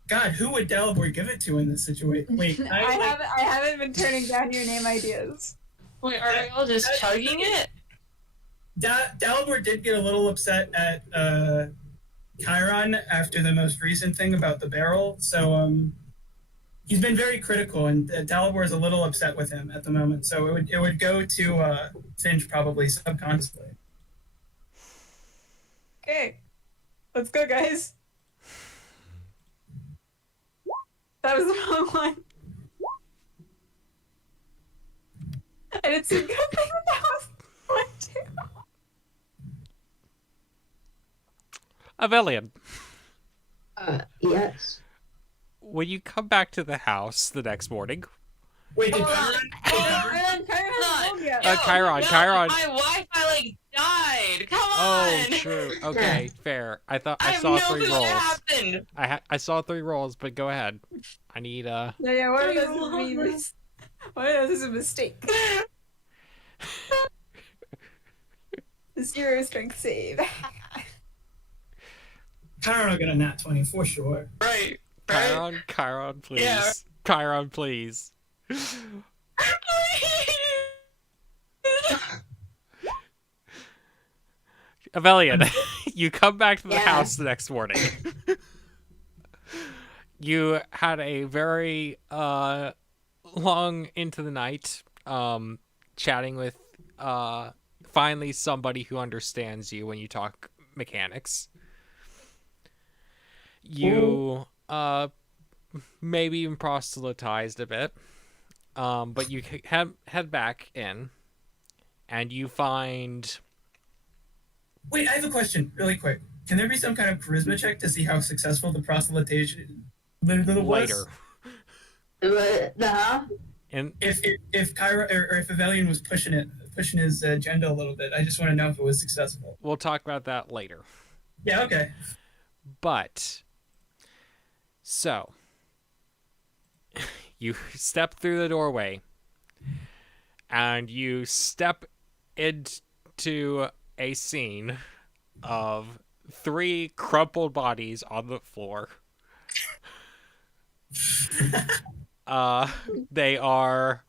God, who would Dalibor give it to in this situation? Wait, I haven't been turning down your name ideas. Wait, are we all just chugging it? Dalibor did get a little upset at Chiron after the most recent thing about the barrel, so he's been very critical, and Dalibor is a little upset with him at the moment. So it would go to Finch probably subconsciously. Okay, let's go, guys. That was the wrong one. I didn't see good thing that was one too. Avelian, Yes. when you come back to the house the next morning, Wait, did Hold on. Chiron? Chiron hasn't rolled yet. Chiron, no, Chiron. my Wi-Fi like died. Come Oh, on. true. Okay, fair. I I have saw no 3 clue what rolls. happened. I saw 3 rolls, but go ahead. I need Yeah, one of Three those is me. rolls. One of those is a mistake. 0 strength save. Chiron will get a nat 20 for sure. Right. Chiron, please. Yeah. Chiron, please. Avelian, you come back to the Yeah. house the next morning. You had a very long into the night chatting with finally somebody who understands you when you talk mechanics. You maybe even proselytized a bit, but you head back in, and you find. Wait, I have a question, really quick. Can there be some kind of charisma check to see how successful the proselytation was? Later. And If Kyra or if Avelian was pushing his agenda a little bit, I just want to know if it was successful. we'll talk about that later. Yeah, okay. But so you step through the doorway and you step into a scene of 3 crumpled bodies on the floor. They are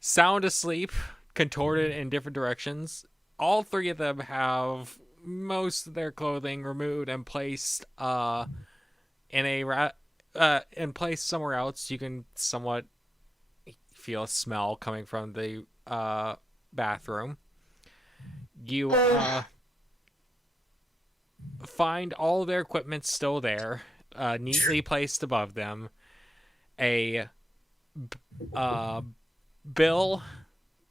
sound asleep, contorted in different directions. All 3 of them have most of their clothing removed and placed in place somewhere else. You can somewhat feel a smell coming from the bathroom. You find all their equipment still there, neatly placed above them. A bill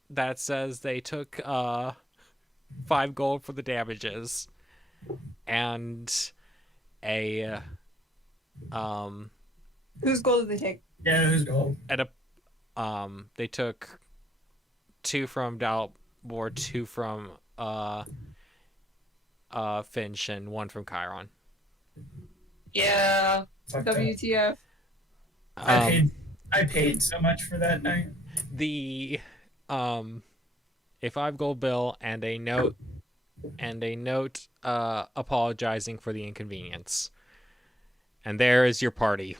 that says they took 5 gold for the damages, and a Whose goal did they take? Yeah, who's gold? and a they took 2 from Dalbor, 2 from Finch, and 1 from Chiron. Yeah. Fuck that. WTF. I paid so much for that night. The a 5 gold bill and a note apologizing for the inconvenience. And there is your party.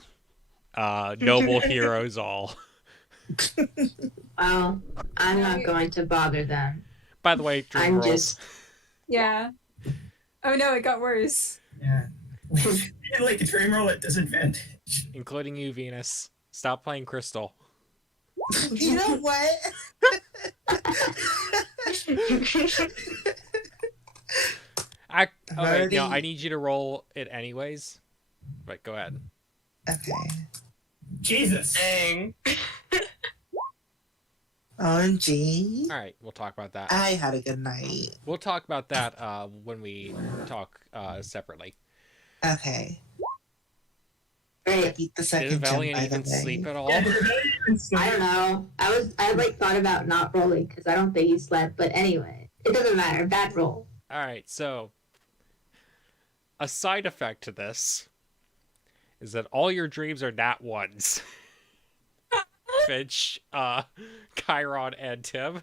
Noble heroes all. Well, I'm not going to bother them. By the way, dream I'm rolls, just Yeah. Oh no, it got worse. Yeah. Like a dream roll at disadvantage. including you, Venus. Stop playing Crystal. You know what? Wait, no, I need you to roll it anyways. But go ahead. Okay. Jesus. Dang. OMG. All right, we'll talk about that. I had a good night. We'll talk about that when we talk separately. Okay. I great. beat the Did second gym, Valiant by even the way. sleep at all? I don't know. I like thought about not rolling because I don't think he slept. But anyway, it doesn't matter. Bad roll. All right, so a side effect to this is that all your dreams are nat ones. Finch, Chiron, and Tim.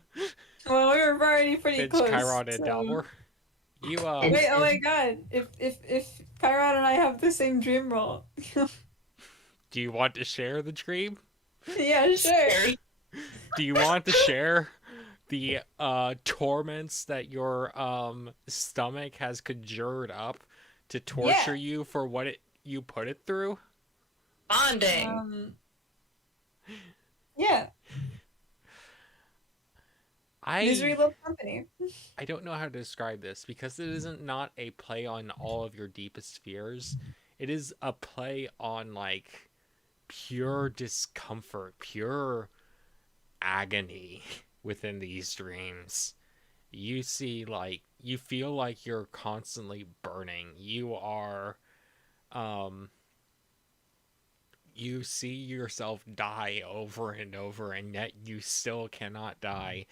Well, we were already pretty Finch, close. Chiron, and so- Dalmor. You Wait, oh my god. If Chiron and I have the same dream role. do you want to share the dream? Yeah, sure. Do you want to share the torments that your stomach has conjured up to torture you for what you put it through? Bonding. Yeah. Misery loves company. I don't know how to describe this because it isn't not a play on all of your deepest fears. It is a play on like pure discomfort, pure agony within these dreams. You see like you feel like you're constantly burning. You are you see yourself die over and over, and yet you still cannot die.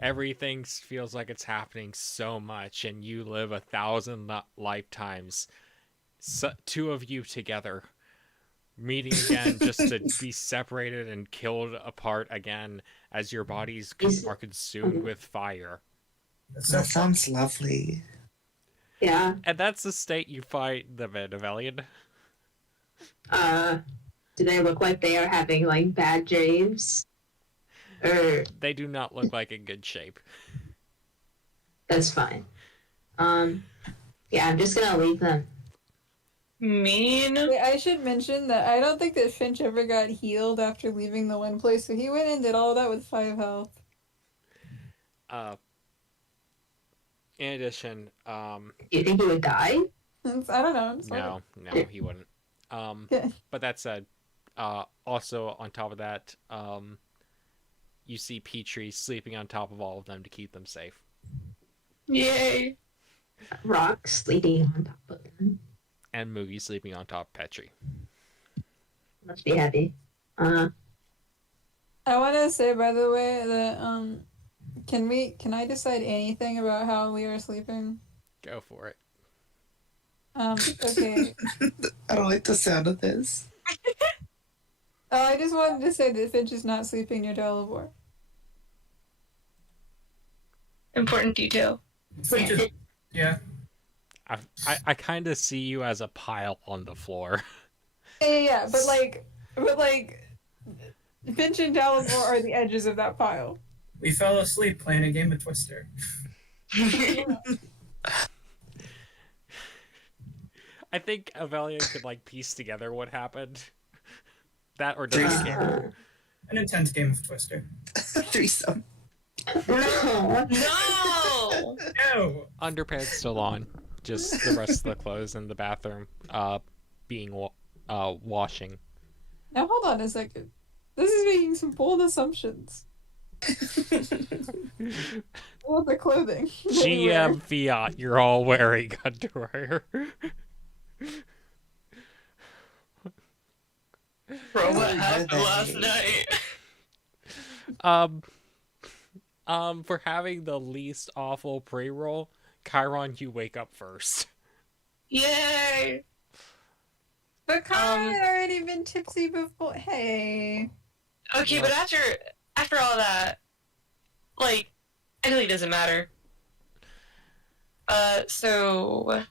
Everything feels like it's happening so much, and you live 1,000 lifetimes. So, two of you together, meeting again just to be separated and killed apart again as your bodies are consumed with fire. That sounds lovely. Yeah. And that's the state you find them in, Avelian. Do they look like they are having like bad dreams? Or They do not look like in good shape. that's fine. Yeah, I'm just gonna leave them. Mean. Wait, I should mention that I don't think that Finch ever got healed after leaving the one place, so he went and did all that with 5 health. In addition, You think he would die? I don't know. I'm just no, wondering. he wouldn't. Yeah. But that said, also on top of that, you see Petrie sleeping on top of all of them to keep them safe. Yay. Rock sleeping on top of them. And Moogie sleeping on top of Petrie. Must be happy. I want to say, by the way, that can I decide anything about how we are sleeping? Go for it. Okay. I don't like the sound of this. I just wanted to say that Finch is not sleeping near Delaware. Important detail. Yeah. I kind of see you as a pile on the floor. Yeah, but Finch and Dalibor are the edges of that pile. We fell asleep playing a game of Twister. I think Avelian could piece together what happened. That or does he care? An intense game of Twister. Threesome. No. No! No! Underpants still on. Just the rest of the clothes in the bathroom being washing. Now hold on a second. This is making some bold assumptions. Well, the clothing. GM Fiat, you're all wearing underwear. Bro, what Oh, happened yeah, last that- night? For having the least awful pre-roll, Chiron, you wake up first. Yay! But Kyle had already been tipsy before. Hey. Okay, but after all that, it really doesn't matter. So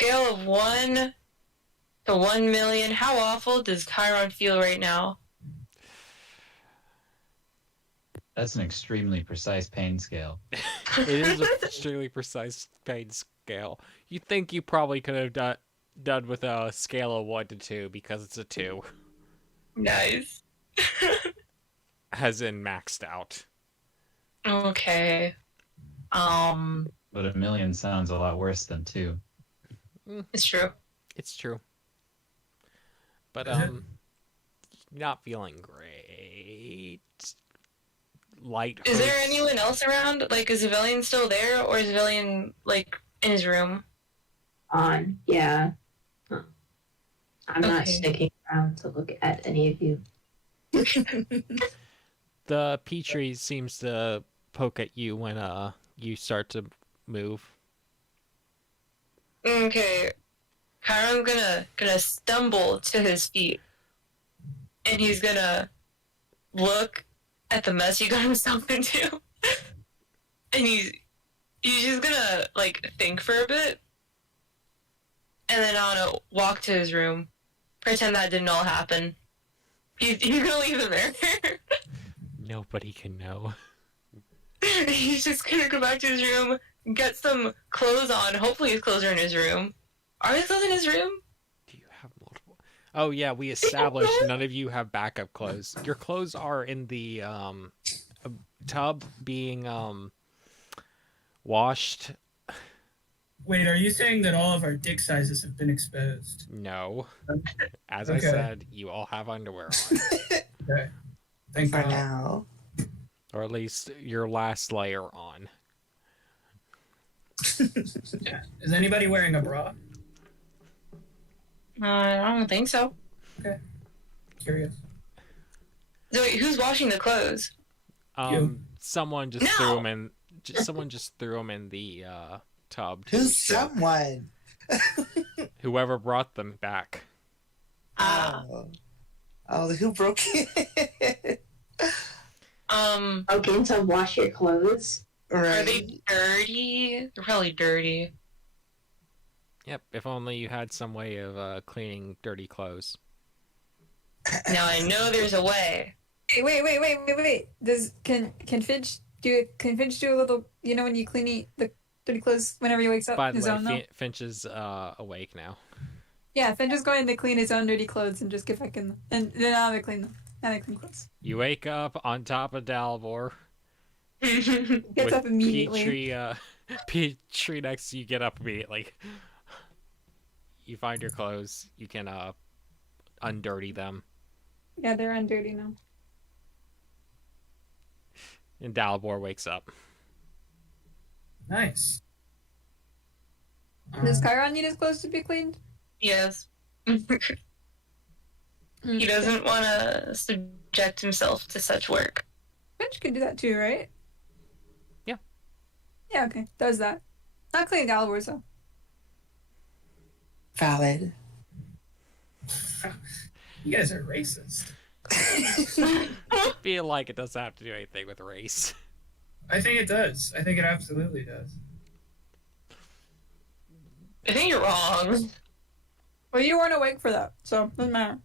scale of 1 to 1 million, how awful does Chiron feel right now? That's an extremely precise pain scale. It is an extremely precise pain scale. You think you probably could have done with a scale of 1 to 2 because it's a 2. Nice. As in maxed out. Okay. But 1 million sounds a lot worse than 2. It's true. It's true. But not feeling great. Light. Is there hurts. anyone else around? Is Avelian still there, or is Avelian in his room? On. Yeah. I'm not Okay. sticking around to look at any of you. The Petrie seems to poke at you when you start to move. Okay. Chiron's gonna stumble to his feet, and he's gonna look at the mess he got himself into, and he's just gonna think for a bit, and then gonna walk to his room, pretend that didn't all happen. He's gonna leave him there. Nobody can know. He's just gonna go back to his room, get some clothes on. Hopefully his clothes are in his room. Are his clothes in his room? Do you have multiple? Oh yeah, we established none of you have backup clothes. Your clothes are in the tub being washed. Wait, are you saying that all of our dick sizes have been exposed? No. As I Okay. said, you all have underwear on. Okay. Thank For God. now. Or at least your last layer on. Yeah. Is anybody wearing a bra? I don't think so. curious. So wait, who's washing the clothes? Someone just No! threw him in. Someone just threw him in the tub. Who's soak. someone? Whoever brought them back. Oh, who broke it? Okay, to wash your clothes. Right. Are they dirty? They're probably dirty. Yep. If only you had some way of cleaning dirty clothes. Now I know there's a way. Hey, wait. Can Finch do a little? You know when you clean the dirty clothes whenever he wakes up. By the his own, way, Finch is awake now. Yeah, Finch is going to clean his own dirty clothes and just get back in them, and then now they clean them. Now they clean clothes. You wake up on top of Dalibor. Gets up immediately. Petrie next to you. Get up immediately. You find your clothes. You can undirty them. Yeah, they're undirty now. And Dalibor wakes up. Nice. Does Chiron need his clothes to be cleaned? Yes. He doesn't want to subject himself to such work. Finch can do that too, right? Yeah. Yeah, okay. Does that. Not clean Galibor's though. Valid. You guys are racist. I feel like it doesn't have to do anything with race. I think it does. I think it absolutely does. I think you're wrong. Well, you weren't awake for that, so doesn't matter.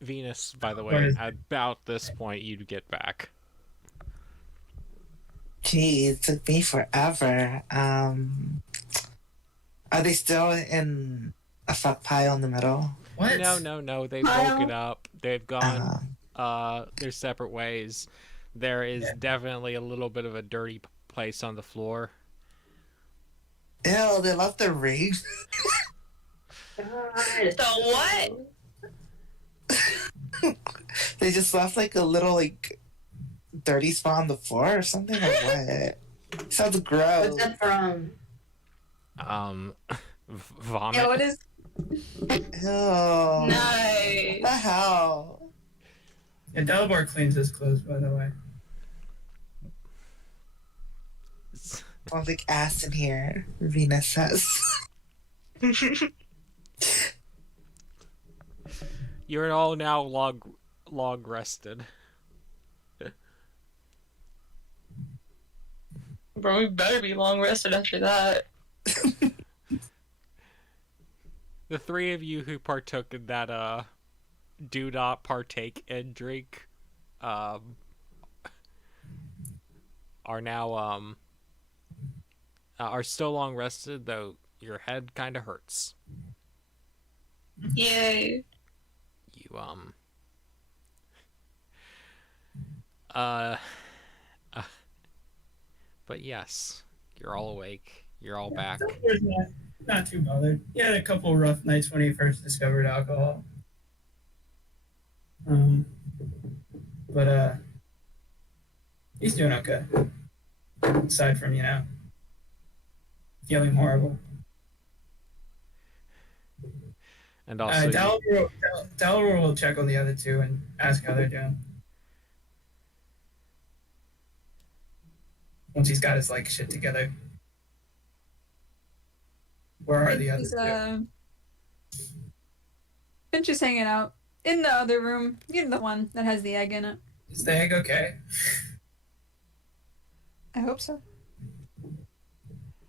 Venus, by the What way, is- at about this point, you'd get back. Gee, it took me forever. Are they still in a fuck pile in the middle? What? No. They've Kyle? woken up. They've gone their separate ways. There is definitely a little bit of a dirty place on the floor. Ew, they left the ring. So what? They just left like a little like dirty spot on the floor or something, or what? Sounds gross. What's that from? Vomit. Yeah, what is? Ew. Nice. What the hell? Yeah, Dalibor cleans his clothes, by the way. Smells like ass in here, Venus says. You're all now log rested. Bro, we better be long rested after that. The three of you who partook in that do not partake and drink are now are still long rested, though your head kind of hurts. Yay. You but yes, you're all awake. You're all back. Dalibor's not too bothered. He had a couple rough nights when he first discovered alcohol. But he's doing okay. Aside from, feeling horrible. And also, Dalibor will check on the other two and ask how they're doing. Once he's got his shit together. Where are the other two? Finch is hanging out in the other room. You know, the one that has the egg in it. Is the egg okay? I hope so.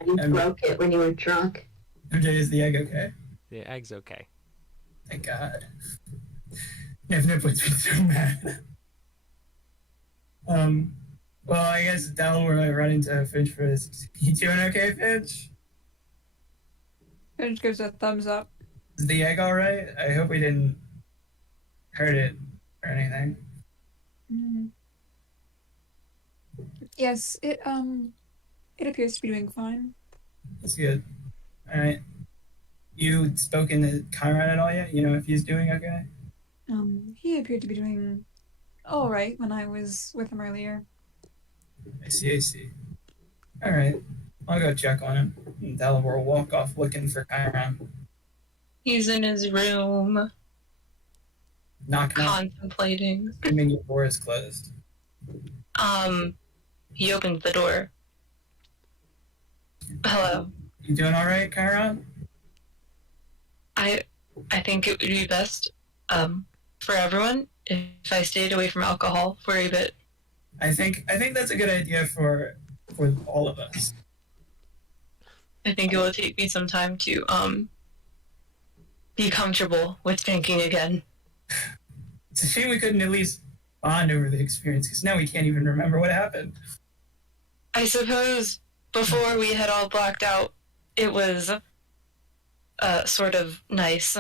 You broke it when you were drunk. MJ, is the egg okay? the egg's okay. Thank God. If it puts me so mad. Well, I guess Dalibor might run into Finch for this. You doing okay, Finch? Finch gives a thumbs up. Is the egg alright? I hope we didn't hurt it or anything. Mm. Yes, it appears to be doing fine. That's good. Alright. You spoken to Conrad at all yet? You know if he's doing okay? He appeared to be doing all right when I was with him earlier. I see. Alright. I'll go check on him. And Dalibor will walk off looking for Chiron. He's in his room. Knock knock. contemplating. Assuming your door is closed. He opened the door. Hello. You doing all right, Chiron? I think it would be best for everyone if I stayed away from alcohol for a bit. I think that's a good idea for all of us. I think it will take me some time to be comfortable with drinking again. It's a shame we couldn't at least bond over the experience, because now we can't even remember what happened. I suppose before we had all blacked out, it was sort of nice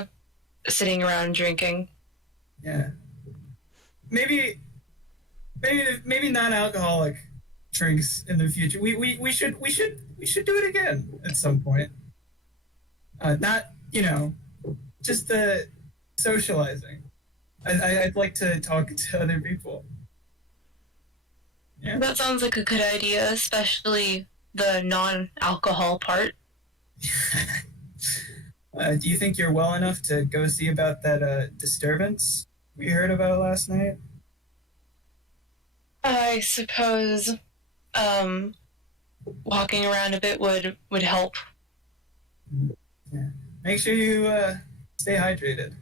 sitting around drinking. Yeah. Maybe non-alcoholic drinks in the future. We should do it again at some point. Not, just the socializing. I'd like to talk to other people. Yeah. That sounds like a good idea, especially the non-alcohol part. Do you think you're well enough to go see about that disturbance we heard about last night? I suppose walking around a bit would help. Yeah. Make sure you stay hydrated.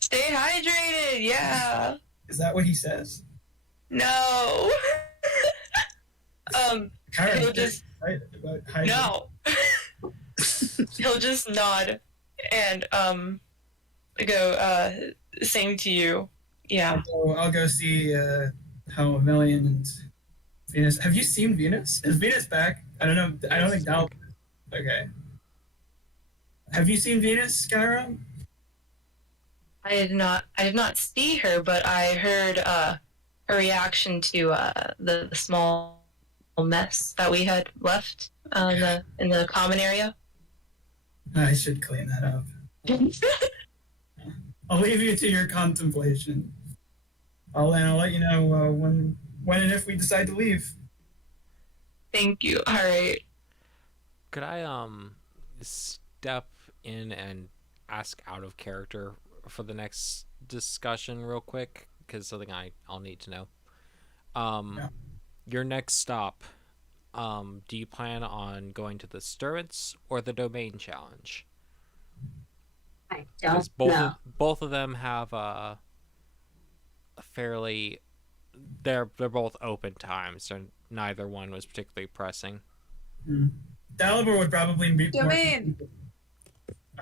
Stay hydrated, yeah. Is that what he says? No. He'll just excited about hydrating. no. He'll just nod and go same to you. Yeah. I'll go see how Amelia and Venus. Have you seen Venus? Is Venus back? I don't know. I don't think Dal. Okay. Have you seen Venus, Skyrim? I did not see her, but I heard her reaction to the small mess that we had left in the common area. I should clean that up. I'll leave you to your contemplation. I'll let you know when and if we decide to leave. Thank you. All right. Could I step in and ask out of character for the next discussion real quick? Because something I'll need to know. Yeah. Your next stop, do you plan on going to the Disturbance or the Domain Challenge? I don't Both know. both of them have a fairly... They're both open times, so neither one was particularly pressing. Dalibor would probably be Domain.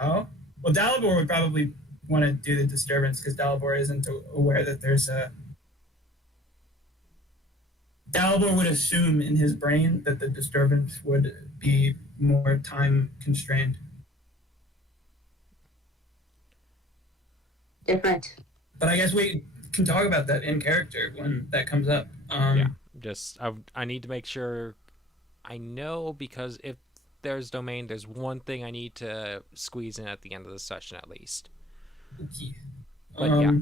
Oh? Well, Dalibor would probably want to do the disturbance because Dalibor isn't aware that there's a... Dalibor would assume in his brain that the disturbance would be more time constrained. Different. But I guess we can talk about that in character when that comes up. Yeah, just I need to make sure I know, because if there's Domain, there's one thing I need to squeeze in at the end of the session at least. Okay. But yeah,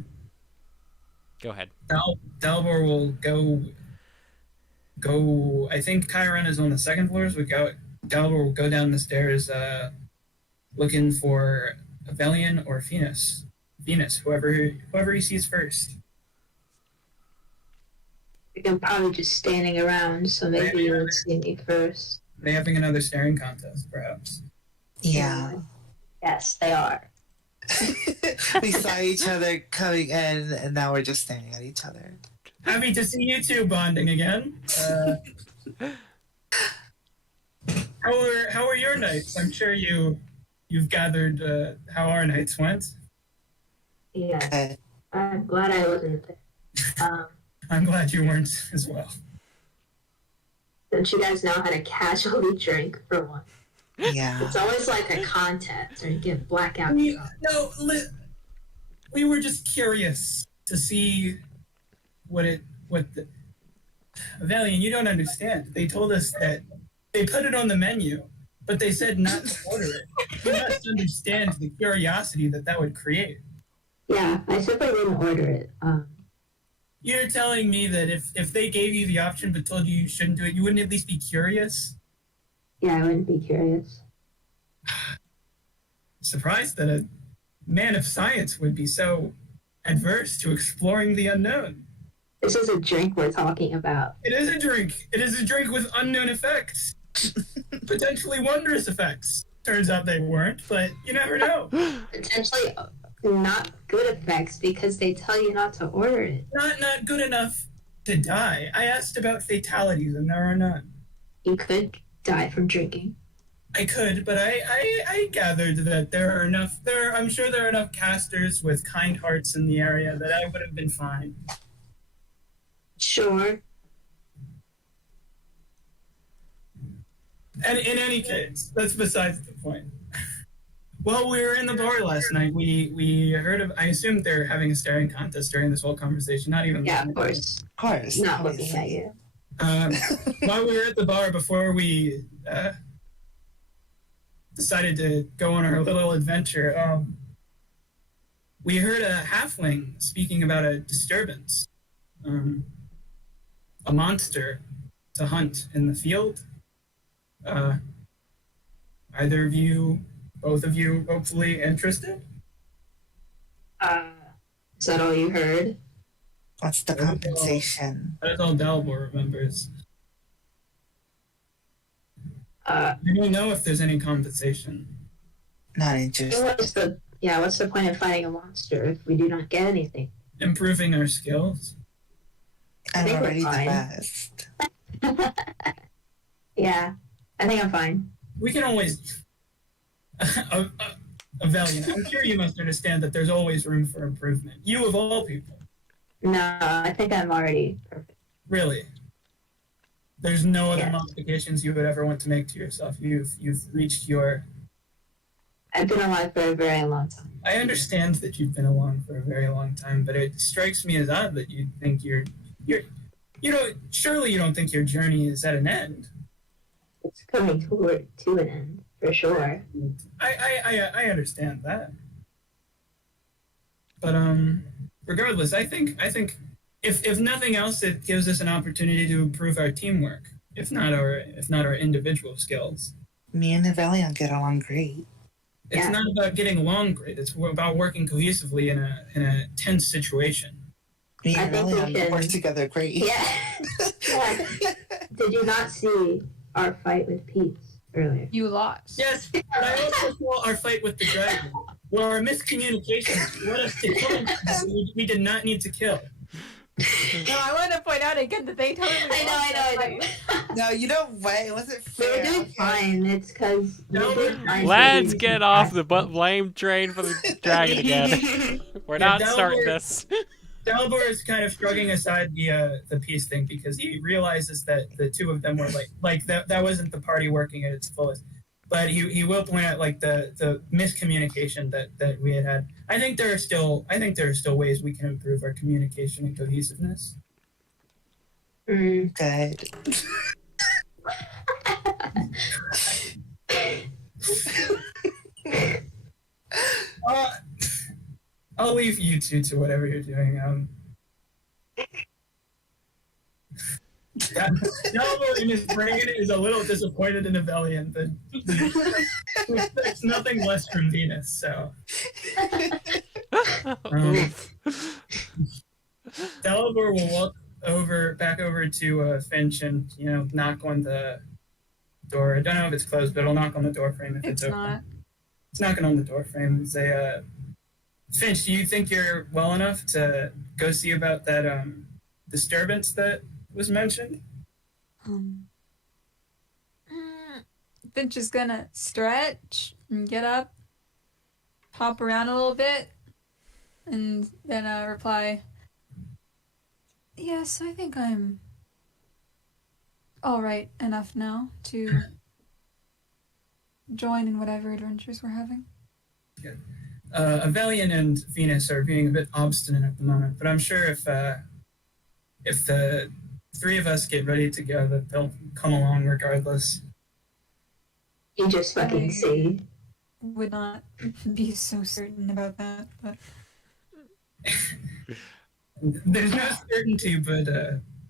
go ahead. Dalibor will go. I think Chiron is on the second floor, so Dalibor will go down the stairs looking for Avelian or Venus, whoever he sees first. I'm probably just standing around, so maybe you would see me first. They having another staring contest, perhaps. Yeah. Yes, they are. We saw each other coming in, and now we're just staring at each other. Happy to see you two bonding again. How were your nights? I'm sure you've gathered how our nights went. Yeah, I'm glad I wasn't there. I'm glad you weren't as well. Don't you guys know how to casually drink for one? Yeah. It's always like a contest, or you get blackout. We were just curious to see what the Avelian, you don't understand. They told us that they put it on the menu, but they said not to order it. You must understand the curiosity that would create. Yeah, I simply didn't order it. You're telling me that if they gave you the option but told you shouldn't do it, you wouldn't at least be curious? Yeah, I wouldn't be curious. Surprised that man of science would be so adverse to exploring the unknown? This is a drink we're talking about. It is a drink. It is a drink with unknown effects. Potentially wondrous effects. Turns out they weren't, but you never know. Potentially not good effects because they tell you not to order it. Not good enough to die. I asked about fatalities, and there are none. You could die from drinking. I could, but I gathered that I'm sure there are enough casters with kind hearts in the area that I would have been fine. Sure. And in any case, that's besides the point. While we were in the bar last night, we heard of, I assumed they're having a staring contest during this whole conversation, not even... Yeah, of course. Of course. Not looking at you. While we were at the bar, before we decided to go on our little adventure, we heard a halfling speaking about a disturbance. A monster to hunt in the field. Either of you, both of you, hopefully interested? Is that all you heard? What's the compensation? That is all Dalbor remembers. I don't know if there's any compensation. Not interested. What's the point of fighting a monster if we do not get anything? Improving our skills. I I'm think we're already the fine. best. Yeah, I think I'm fine. We can always... Valiant, I'm sure you must understand that there's always room for improvement. You of all people. No, I think I'm already perfect. Really. There's no other Yeah. modifications you would ever want to make to yourself. You've reached your... I've been alive for a very long time. I understand that you've been along for a very long time, but it strikes me as odd that you think surely you don't think your journey is at an end. It's coming to an end, for sure. I understand that. But regardless, I think if nothing else, it gives us an opportunity to improve our teamwork, if not our individual skills. Me and Valiant get along great. It's Yeah. not about getting along great. It's about working cohesively in a tense situation. Me I and think we Valiant can- work together great. Yeah. Yeah. Did you not see our fight with Pete's earlier? You lost. Yes, but I also saw our fight with the dragon, where our miscommunications led us to kill we did not need to kill. No, I want to point out again that they totally. I know. No, you know what? It wasn't We fair. were doing okay? fine. It's because Let's get off the blame train for the dragon again. We're not starting this. Dalbor is kind of shrugging aside the peace thing because he realizes that the two of them were like that wasn't the party working at its fullest. But he will point out like the miscommunication that we had. I think there are still ways we can improve our communication and cohesiveness. Mm. Good. I'll leave you two to whatever you're doing. Dalbor in his brain is a little disappointed in Avelian, but it's nothing less from Venus. So Dalbor will walk back over to Finch and knock on the door. I don't know if it's closed, but I'll knock on the door frame if it's open. Not. It's knocking on the door frame and say, Finch, do you think you're well enough to go see about that disturbance that was mentioned? Finch is gonna stretch and get up, hop around a little bit, and then reply, yes, I think I'm all right enough now to join in whatever adventures we're having. Good. Avelian and Venus are being a bit obstinate at the moment, but I'm sure if the three of us get ready to go, that they'll come along regardless. You just fucking see. Would not be so certain about that, but There's no certainty, but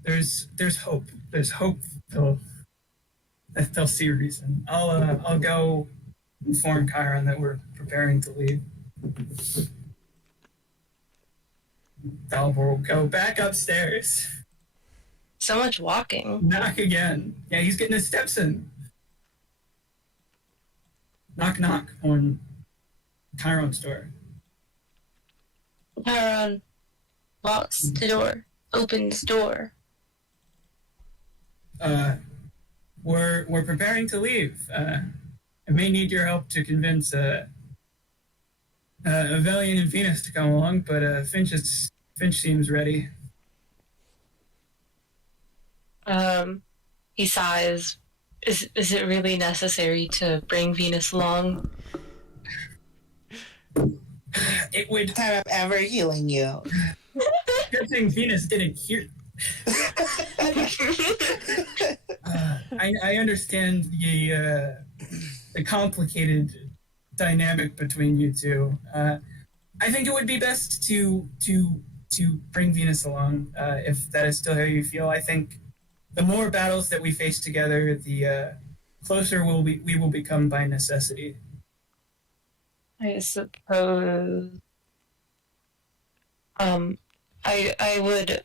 there's hope. There's hope that they'll see reason. I'll go inform Chiron that we're preparing to leave. Dalbor will go back upstairs. So much walking. Knock again. Yeah, he's getting his steps in. Knock, knock on Chiron's door. Chiron locks the door, opens door. We're preparing to leave. I may need your help to convince Avelian and Venus to come along, but Finch seems ready. He sighs. Is it really necessary to bring Venus along? It would. Time I'm ever healing you. Good thing Venus didn't hear. I understand the complicated dynamic between you two. I think it would be best to bring Venus along if that is still how you feel. I think the more battles that we face together, the closer we will become by necessity. I suppose. I wouldn't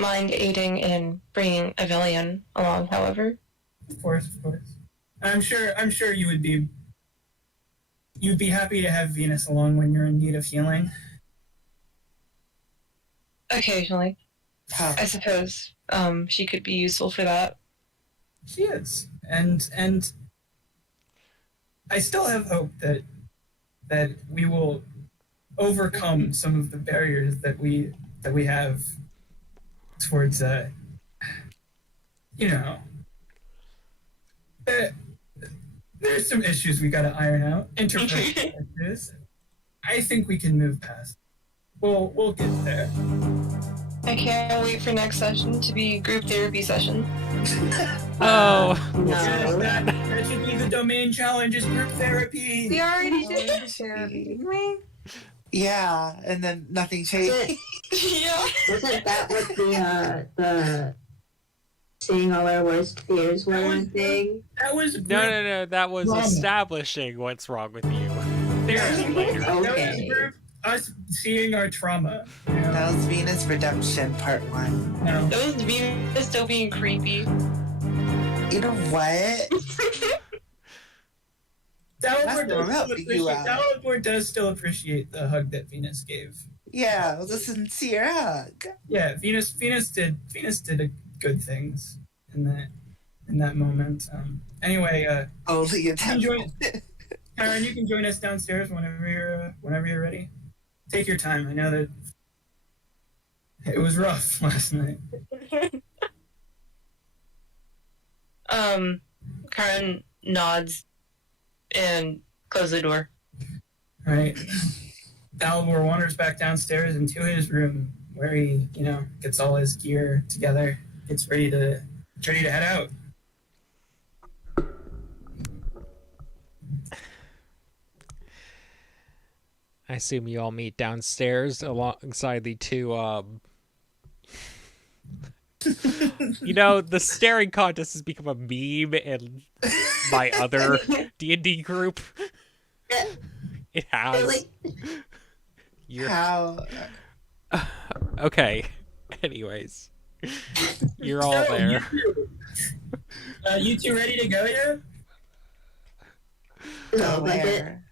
mind aiding in bringing Avelian along. However, Of course. I'm sure you'd be happy to have Venus along when you're in need of healing. occasionally, Huh. I suppose she could be useful for that. She is, and I still have hope that we will overcome some of the barriers that we have towards there's some issues we got to iron out. Interpersonal issues. I think we can move past. We'll get there. I can't wait for next session to be group therapy session. Oh. Yes, that should be the domain challenge is group therapy. We already did therapy, didn't we? Yeah, and then nothing changed. Yeah. Wasn't that what the saying all our worst fears were one thing? That was No. That was Trauma. establishing what's wrong with you. therapy later. That was Okay. group us seeing our trauma. You know? That was Venus Redemption Part 1. No. Those Venus still being creepy. You know what? Dalibor does still appreciate the hug that Venus gave. Yeah, it was a sincere hug. Yeah, Venus did good things in that moment. Anyway, Only you a can join, Karen, you can join us downstairs whenever you're ready. Take your time. I know that it was rough last night. Karen nods and closes the door. All right. Dalibor wanders back downstairs into his room where he, gets all his gear together, gets ready to head out. I assume you all meet downstairs alongside the two, the staring contest has become a meme in my other D&D group. It has. How? Okay. Anyways. You're all there. You two ready to go yet? No, Where?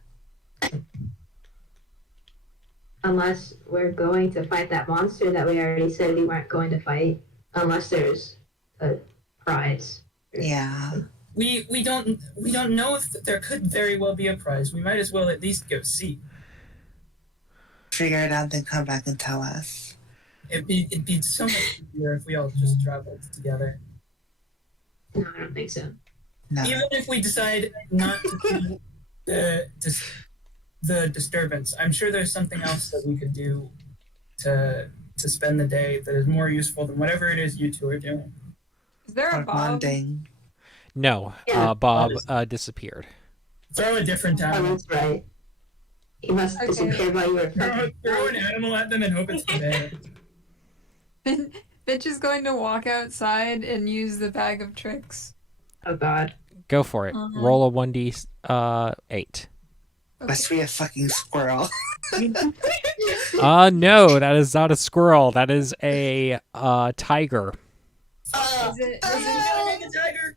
Unless we're going to fight that monster that we already said we weren't going to fight, unless there's a prize. Yeah. We don't know if there could very well be a prize. We might as well at least go see. Figure it out, then come back and tell us. It'd be so much easier if we all just traveled together. No, I don't think so. No. Even if we decide not to do the disturbance, I'm sure there's something else that we could do to spend the day that is more useful than whatever it is you two are doing. Is there a Or Bob? bonding. No, Yeah. Bob disappeared. Throw a different Oh, time. that's right. He must Okay. disappear while you were Throw an animal at them and hope it's there. Bitch is going to walk outside and use the bag of tricks. Oh god. Go for it. Uh-huh. Roll a 1d8. Must be a fucking squirrel. No, that is not a squirrel. That is a tiger. Is it, The tiger.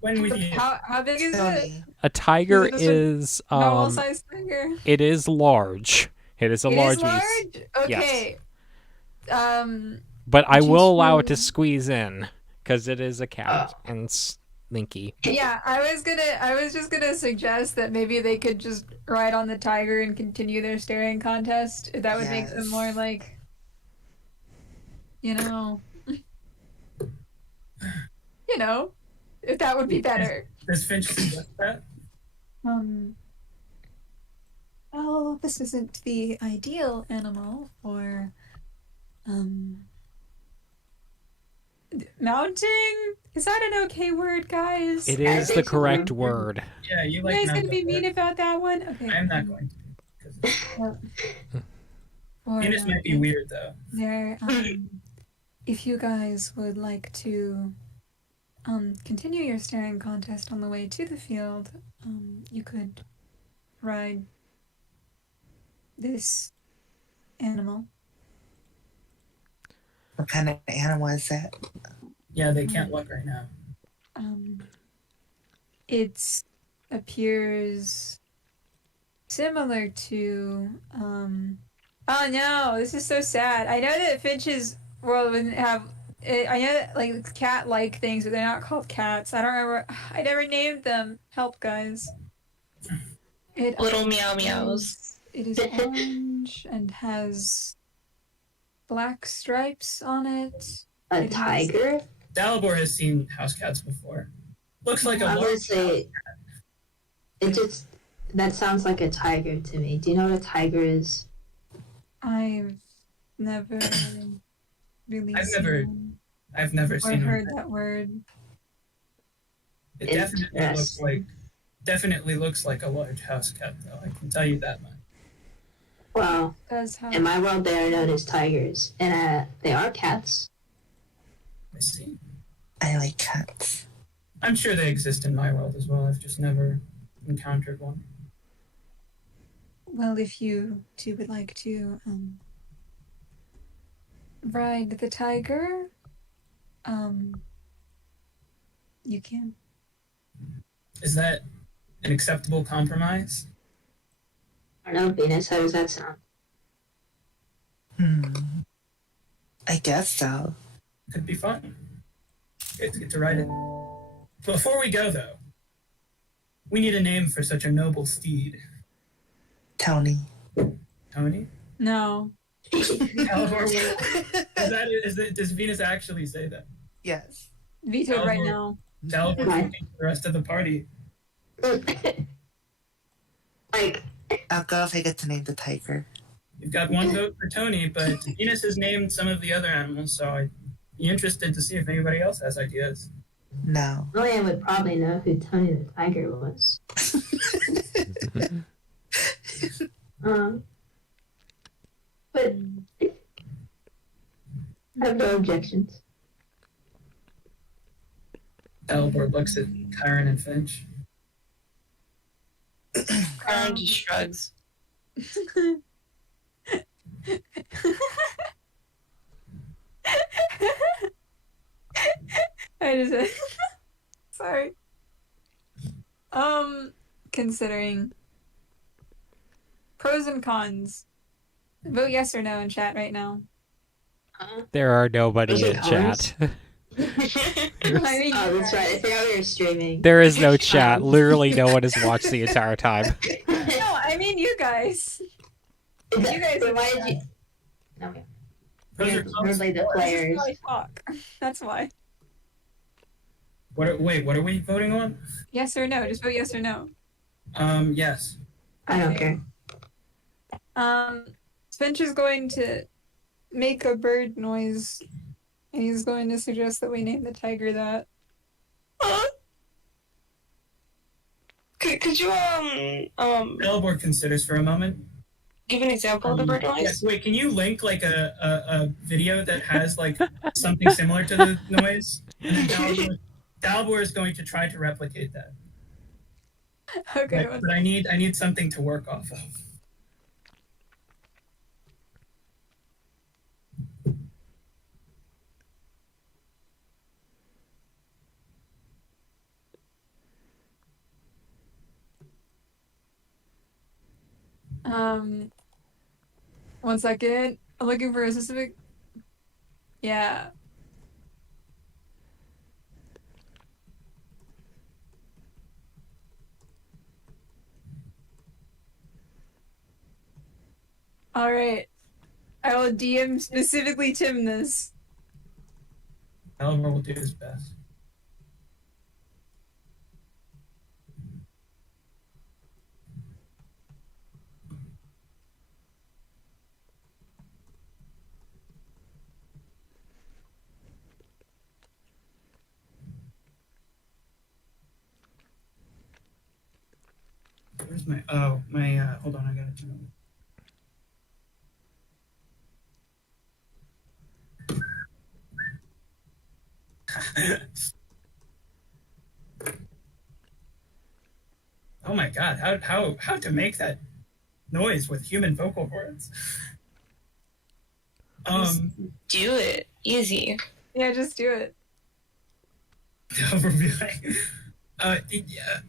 When we how big is it? Tony. A tiger Is it a is Normal size tiger? it is large. It is a It large is beast. large? Okay. But I Just will allow it to really- squeeze in because it is a cat and slinky. Yeah, I was just gonna suggest that maybe they could just ride on the tiger and continue their staring contest. That would make them more Yes. like, you know, if that would be better. Does Finch suggest that? Oh, this isn't the ideal animal for, mounting? Is that an okay word, guys? It I is the think so. correct word. Yeah, you You like. guys mount gonna be that mean word. about that one? Okay. I'm not going to. 'Cause Or, Venus might be weird though. there, if you guys would like to continue your staring contest on the way to the field, you could ride this animal. What kind of animal is it? Yeah, they can't look right now. It appears similar to oh no, this is so sad. I know that Finch's world wouldn't have I know that like cat-like things, but they're not called cats. I don't remember. I never named them. Help, guys. It Little meow meows. It is orange and has black stripes on it. A It has- tiger? Dalibor has seen house cats before. Looks like a I would large say that sounds like a tiger to me. Do you know what a tiger is? I've never really I've seen never one I've never or seen heard one. that word. It definitely looks like a large house cat though. I can tell you that much. Well, Does have in my world, they are known as tigers, and they are cats. I see. I like cats. I'm sure they exist in my world as well. I've just never encountered one. Well, if you two would like to ride the tiger, you can. Is that an acceptable compromise? I don't know, Venus. How does that sound? I guess so. Could be fun. Good to get to ride it. Before we go though, we need a name for such a noble steed. Tony. Tony? No. Dalibor will- does Venus actually say that? Yes. Vetoed right Dalibor- now. Dalibor Right. will think the rest of the party. Like, I'll go if I get to name the tiger. You've got one vote for Tony, but Venus has named some of the other animals, so I'd be interested to see if anybody else has ideas. No. Lillian would probably know who Tony the Tiger was. But I have no objections. Dalibor looks at Kyron and Finch. Karen just shrugs. I just sorry. Considering pros and cons. Vote yes or no in chat right now. There are nobody Those are in chat. I mean, Oh, that's right. I forgot we were streaming. There is no chat. Literally, no one has watched the entire time. No, I mean you guys. You guys But are why did you? No, Pros or we're cons? like the This is players. how I talk. That's why. What are we voting on? Yes or no? Just vote yes or no. Yes. I don't Okay. care. Finch is going to make a bird noise, and he's going to suggest that we name the tiger that. Could you Dalibor considers for a moment. give an example of the bird noise? Yes, wait, can you link like a video that has like something similar to the noise? And then Dalibor is going to try to replicate that. Okay. But I need something to work off of. Um, 1 second. I'm looking for a specific. Yeah. All right. I will DM specifically Tim this. Oliver will do his best. Where's my hold on, I gotta turn it. Oh my god, how to make that noise with human vocal cords? Do it. Easy. Yeah, just do it. Over be like, yeah.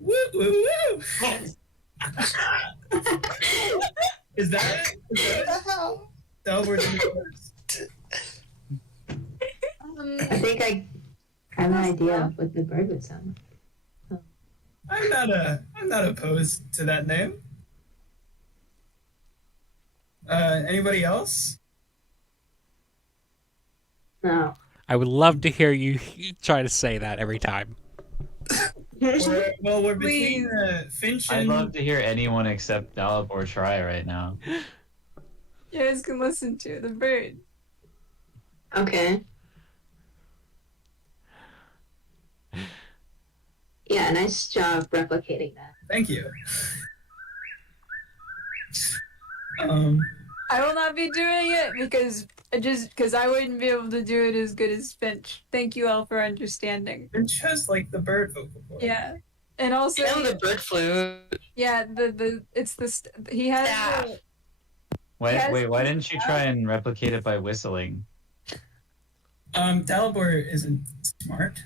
Woo woo woo. Is that it? Is that it? Delbert first. I think I have an idea of what the bird would sound like. I'm not opposed to that name. Anybody else? No. I would love to hear you try to say that every time. We're between Finch and... I'd love to hear anyone except Dalibor try right now. You guys can listen to the bird. Okay. Yeah, nice job replicating that. Thank you. I will not be doing it because I wouldn't be able to do it as good as Finch. Thank you all for understanding. Finch has like the bird vocal cord. Yeah, and also And the bird flute. yeah, he has Staff. Why didn't you try and replicate it by whistling? Dalibor isn't smart.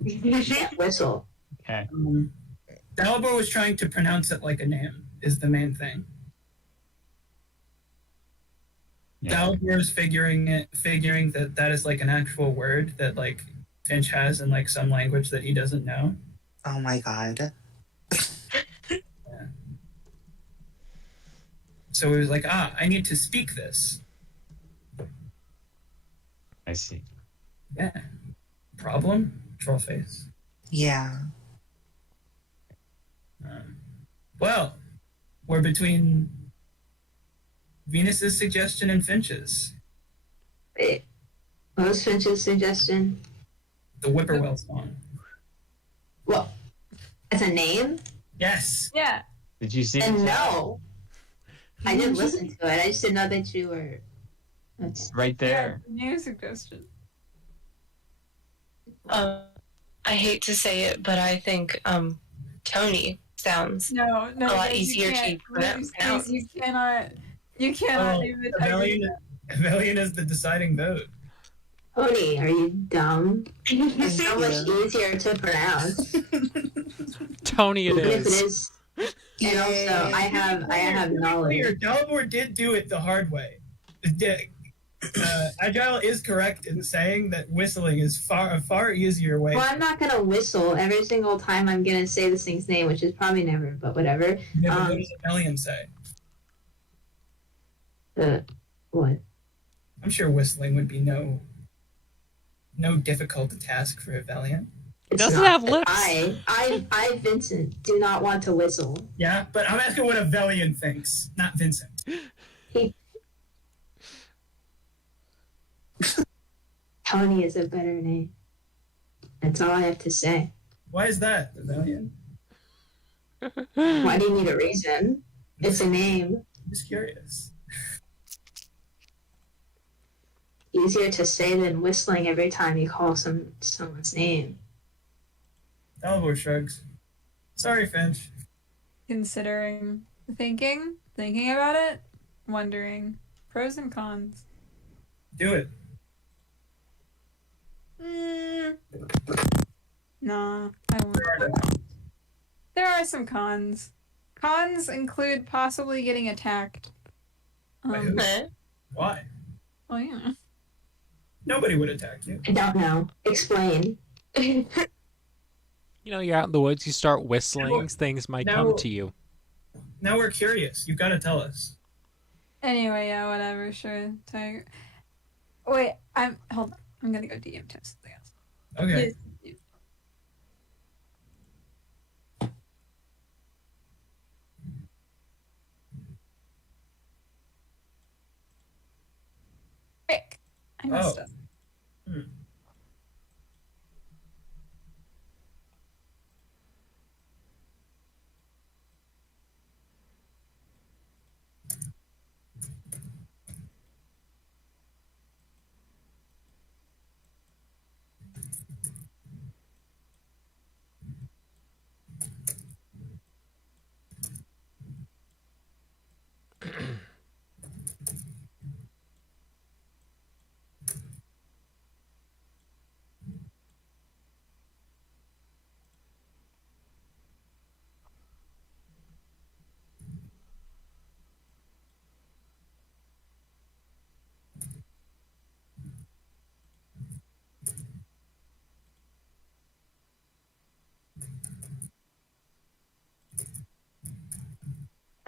Yeah, whistle. Okay. Dalibor was trying to pronounce it like a name is the main thing. Yeah. Dalibor is figuring that is like an actual word that like Finch has in like some language that he doesn't know. Oh my god. Yeah. So he was like, I need to speak this. I see. Yeah. Problem? Troll face. Yeah. Well, we're between Venus's suggestion and Finch's. Wait, what was Finch's suggestion? The Whippoorwill song. Well, it's a name? Yes. yeah. Did you see And the chat? no. I didn't listen to it. I just didn't know that you were... Okay. It's right there. Yeah, new suggestion. I hate to say it, but I think Tony sounds No, a lot guys, easier to can't. pronounce. You cannot name it. Avelian is the deciding vote. Tony, are you dumb? It's so much easier to pronounce. Tony, it Even if it is. is. And also, I have knowledge. Dalibor did do it the hard way. Agile is correct in saying that whistling is a far easier way. Well, I'm not gonna whistle every single time I'm gonna say this thing's name, which is probably never, but whatever. Yeah, but what does Avelian say? What? I'm sure whistling would be no difficult task for Avelian. It's Doesn't not. have lips. I, Vincent, do not want to whistle. Yeah, but I'm asking what Avelian thinks, not Vincent. Tony is a better name. That's all I have to say. Why is that, Avelian? Why do you need a reason? It's a name. I'm just curious. Easier to say than whistling every time you call someone's name. Dalibor shrugs. Sorry, Finch. Considering, thinking about it, wondering pros and cons. Do it. Nah, I won't. There are no cons. There are some cons. Cons include possibly getting attacked. By who? Eh? Why? Well, yeah. Nobody would attack you. I don't know. Explain. You know, you're out in the woods, you start whistling, things might come to you. Now we're curious. You've got to tell us. Anyway, yeah, whatever. Sure, tiger. Wait, hold on. I'm gonna go DM to something else. Okay. Yes. Frick. I messed up. Hmm.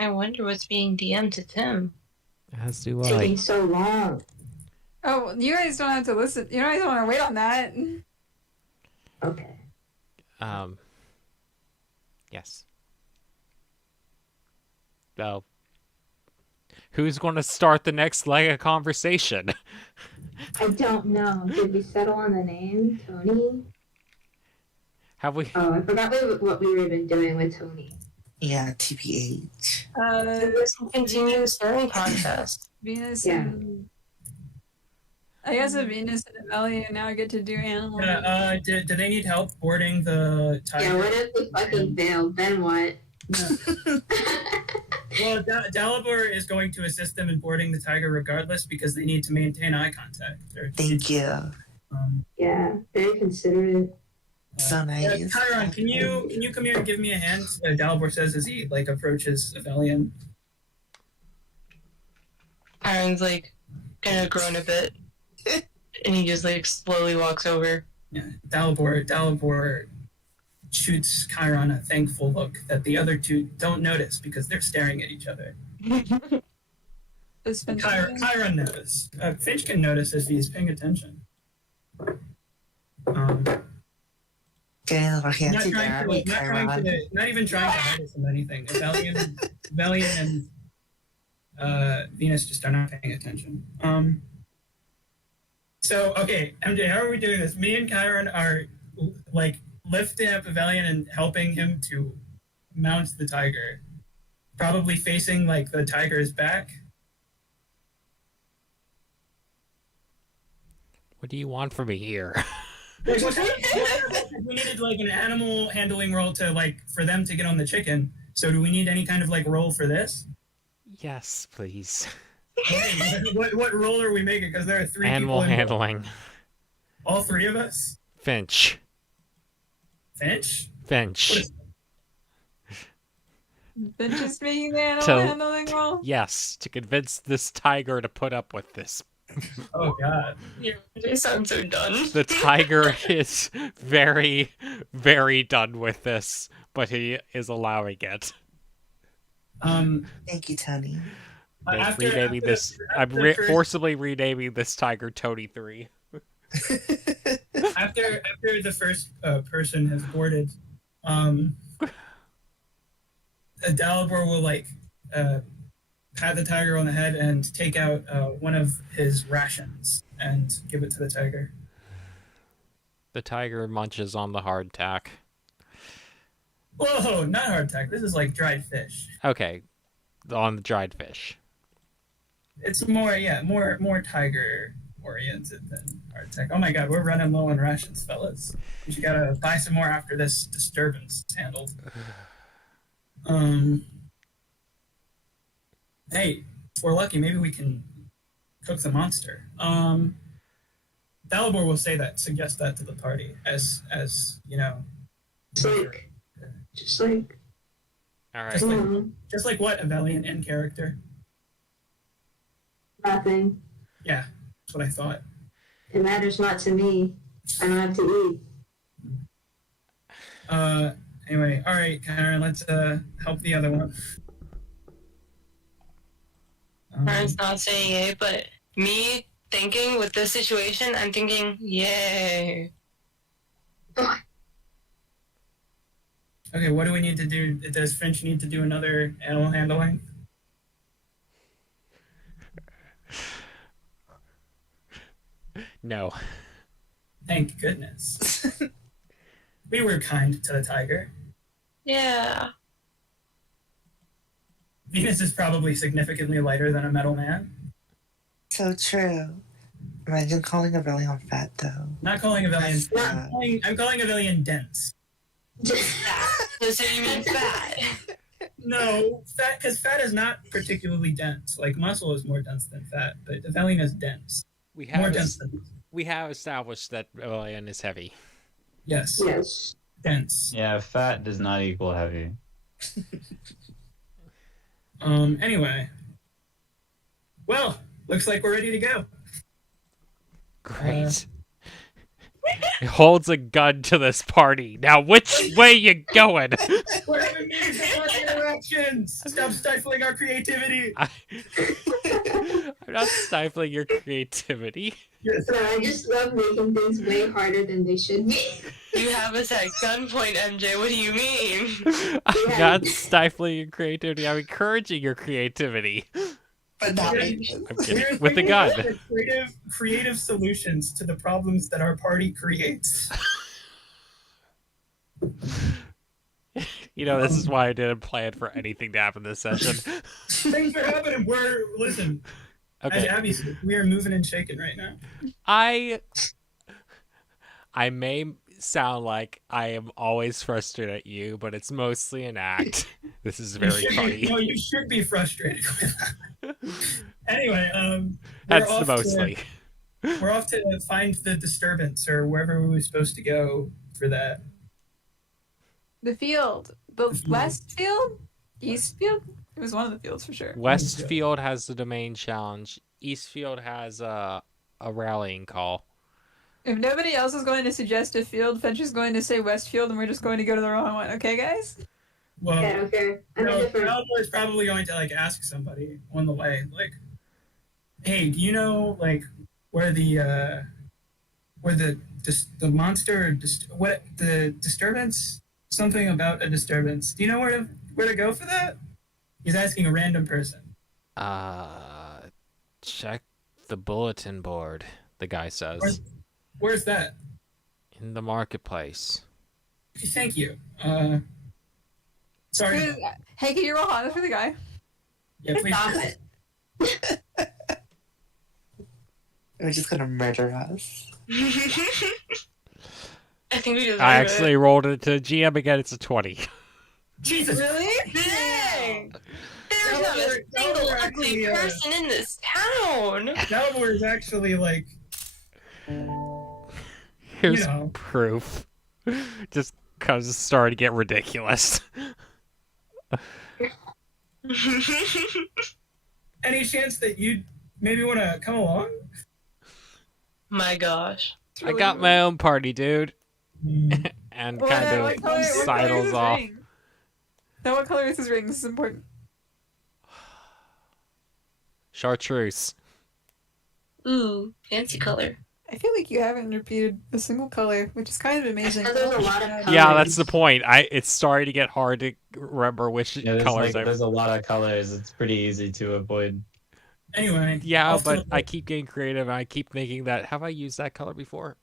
I wonder what's being DM'd to Tim. As do Taking so long. Oh, you guys don't have to listen. You guys don't want to wait on that. Okay. Yes. So, who's going to start the next leg of conversation? I don't know. Did we settle on the name? Tony? Have we? Oh, I forgot what we were even doing with Tony. Yeah, TBH. It was a continuous staring contest. Venus Yeah. and I guess a Venus and a Valiant now get to do animal. Do they need help boarding the tiger? Yeah, what if we fucking failed? Then what? Well, Dalibor is going to assist them in boarding the tiger regardless because they need to maintain eye contact. Thank you. Yeah, very considerate. So nice. Chiron, can you come here and give me a hand? Dalibor says as he approaches Avelian. Aaron's kind of grown a bit, and he just slowly walks over. Yeah, Dalibor shoots Chiron a thankful look that the other two don't notice because they're staring at each other. Chiron knows. Finch can notice if he's paying attention. Getting a little handsy there. Not even trying to hide it from anything. Valiant and Venus just are not paying attention. So, okay, MJ, how are we doing this? Me and Chiron are, lifting up Valiant and helping him to mount the tiger. Probably facing, the tiger's back. What do you want from me here? We needed an animal handling roll to for them to get on the chicken. So do we need any kind of roll for this? Yes, please. Okay, what roll are we making? Because there are three Animal people handling. All three of us? Finch. Finch? Finch. Finch is making the animal handling roll? Yes, to convince this tiger to put up with this. Oh god. They sound so done. The tiger is very, very done with this, but he is allowing it. Thank you, Tony. Forcibly renaming this tiger Tony 3. After the first person has boarded, Dalibor will pat the tiger on the head and take out one of his rations and give it to the tiger. The tiger munches on the hardtack. Whoa, not hardtack. This is dried fish. Okay, on the dried fish. It's more tiger oriented than art tech. Oh my god, we're running low on rations, fellas. We should gotta buy some more after this disturbance is handled. Hey, if we're lucky, maybe we can cook the monster. Dalibor will suggest that to the party as you know. Just like All right. Just like what, a valiant in character? nothing. Yeah, that's what I thought. It matters not to me. I don't have to eat. Anyway, all right, Kyron, let's help the other one. Karen's not saying yay, but me thinking with this situation, I'm thinking, yay. Okay, what do we need to do? Does Finch need to do another animal handling? No. Thank goodness. We were kind to the tiger. Yeah. Venus is probably significantly lighter than a metal man. So true. Imagine calling a Valiant fat, though. Not calling a Valiant Fat. I'm calling a Valiant dense. Fat. So you mean fat? No, fat, because fat is not particularly dense. Like, muscle is more dense than fat, but the Valiant is dense. We More have dense than... we have established that Rebellion is heavy. Yes. Yes. Dense. Yeah, fat does not equal heavy. Anyway. Well, looks like we're ready to go. Great. He holds a gun to this party. Now, which way you going? We're having meetings and party interactions! Stop stifling our creativity! I'm not stifling your creativity. Yes. So I just love making things way harder than they should be. You have us at gunpoint, MJ. What do you mean? I'm not stifling your creativity. I'm encouraging your creativity. But not We're- like I'm We're kidding. With the thinking gun. of creative solutions to the problems that our party creates. You know, this is why I didn't plan for anything to happen this session. Things are happening. Listen, as Okay. Abby said, we are moving and shaking right now. I may sound like I am always frustrated at you, but it's mostly an act. This is very funny. No, you should be frustrated with that. Anyway, That's we're the off mostly. We're off to find the disturbance or wherever we were supposed to go for that. The field. The field. west field? East field? It was one of the fields for sure. Westfield has the domain challenge. Eastfield has a rallying call. If nobody else is going to suggest a field, Finch is going to say Westfield, and we're just going to go to the wrong one. Okay, guys? Well, Yeah, okay. I'm no, indifferent. Alvaro is probably going to like ask somebody on the way, like, "Hey, do you know like where the monster what the disturbance? Something about a disturbance. Do you know where to go for that?" He's asking a random person. Check the bulletin board, the guy says. Where's that? In the marketplace. Okay, thank you. Sorry. Hey, can you roll honest for the guy? Yeah, please. Stop it. they're just gonna murder us. I think we deserve I actually rolled it to GM again. It's a 20. Jesus. Really? it. Dang! There's not a single ugly person in this town. Dalibor is actually like, Here's you know. proof. Just because it started to get ridiculous. any chance that you maybe want to come along? My gosh. I got my own party, dude. Mm. And What kind color of is sidles his off. ring? Now, what color is his ring? This is important. Chartreuse. Ooh, fancy color. I feel like you haven't repeated a single color, which is kind of amazing. Because there's a lot of colors. Yeah, that's the point. It's starting to get hard to remember which Yeah, there's, colors there's a lot of colors. It's pretty easy to avoid. Anyway. Yeah, off to but I keep getting creative and I keep thinking that, have I used that color before?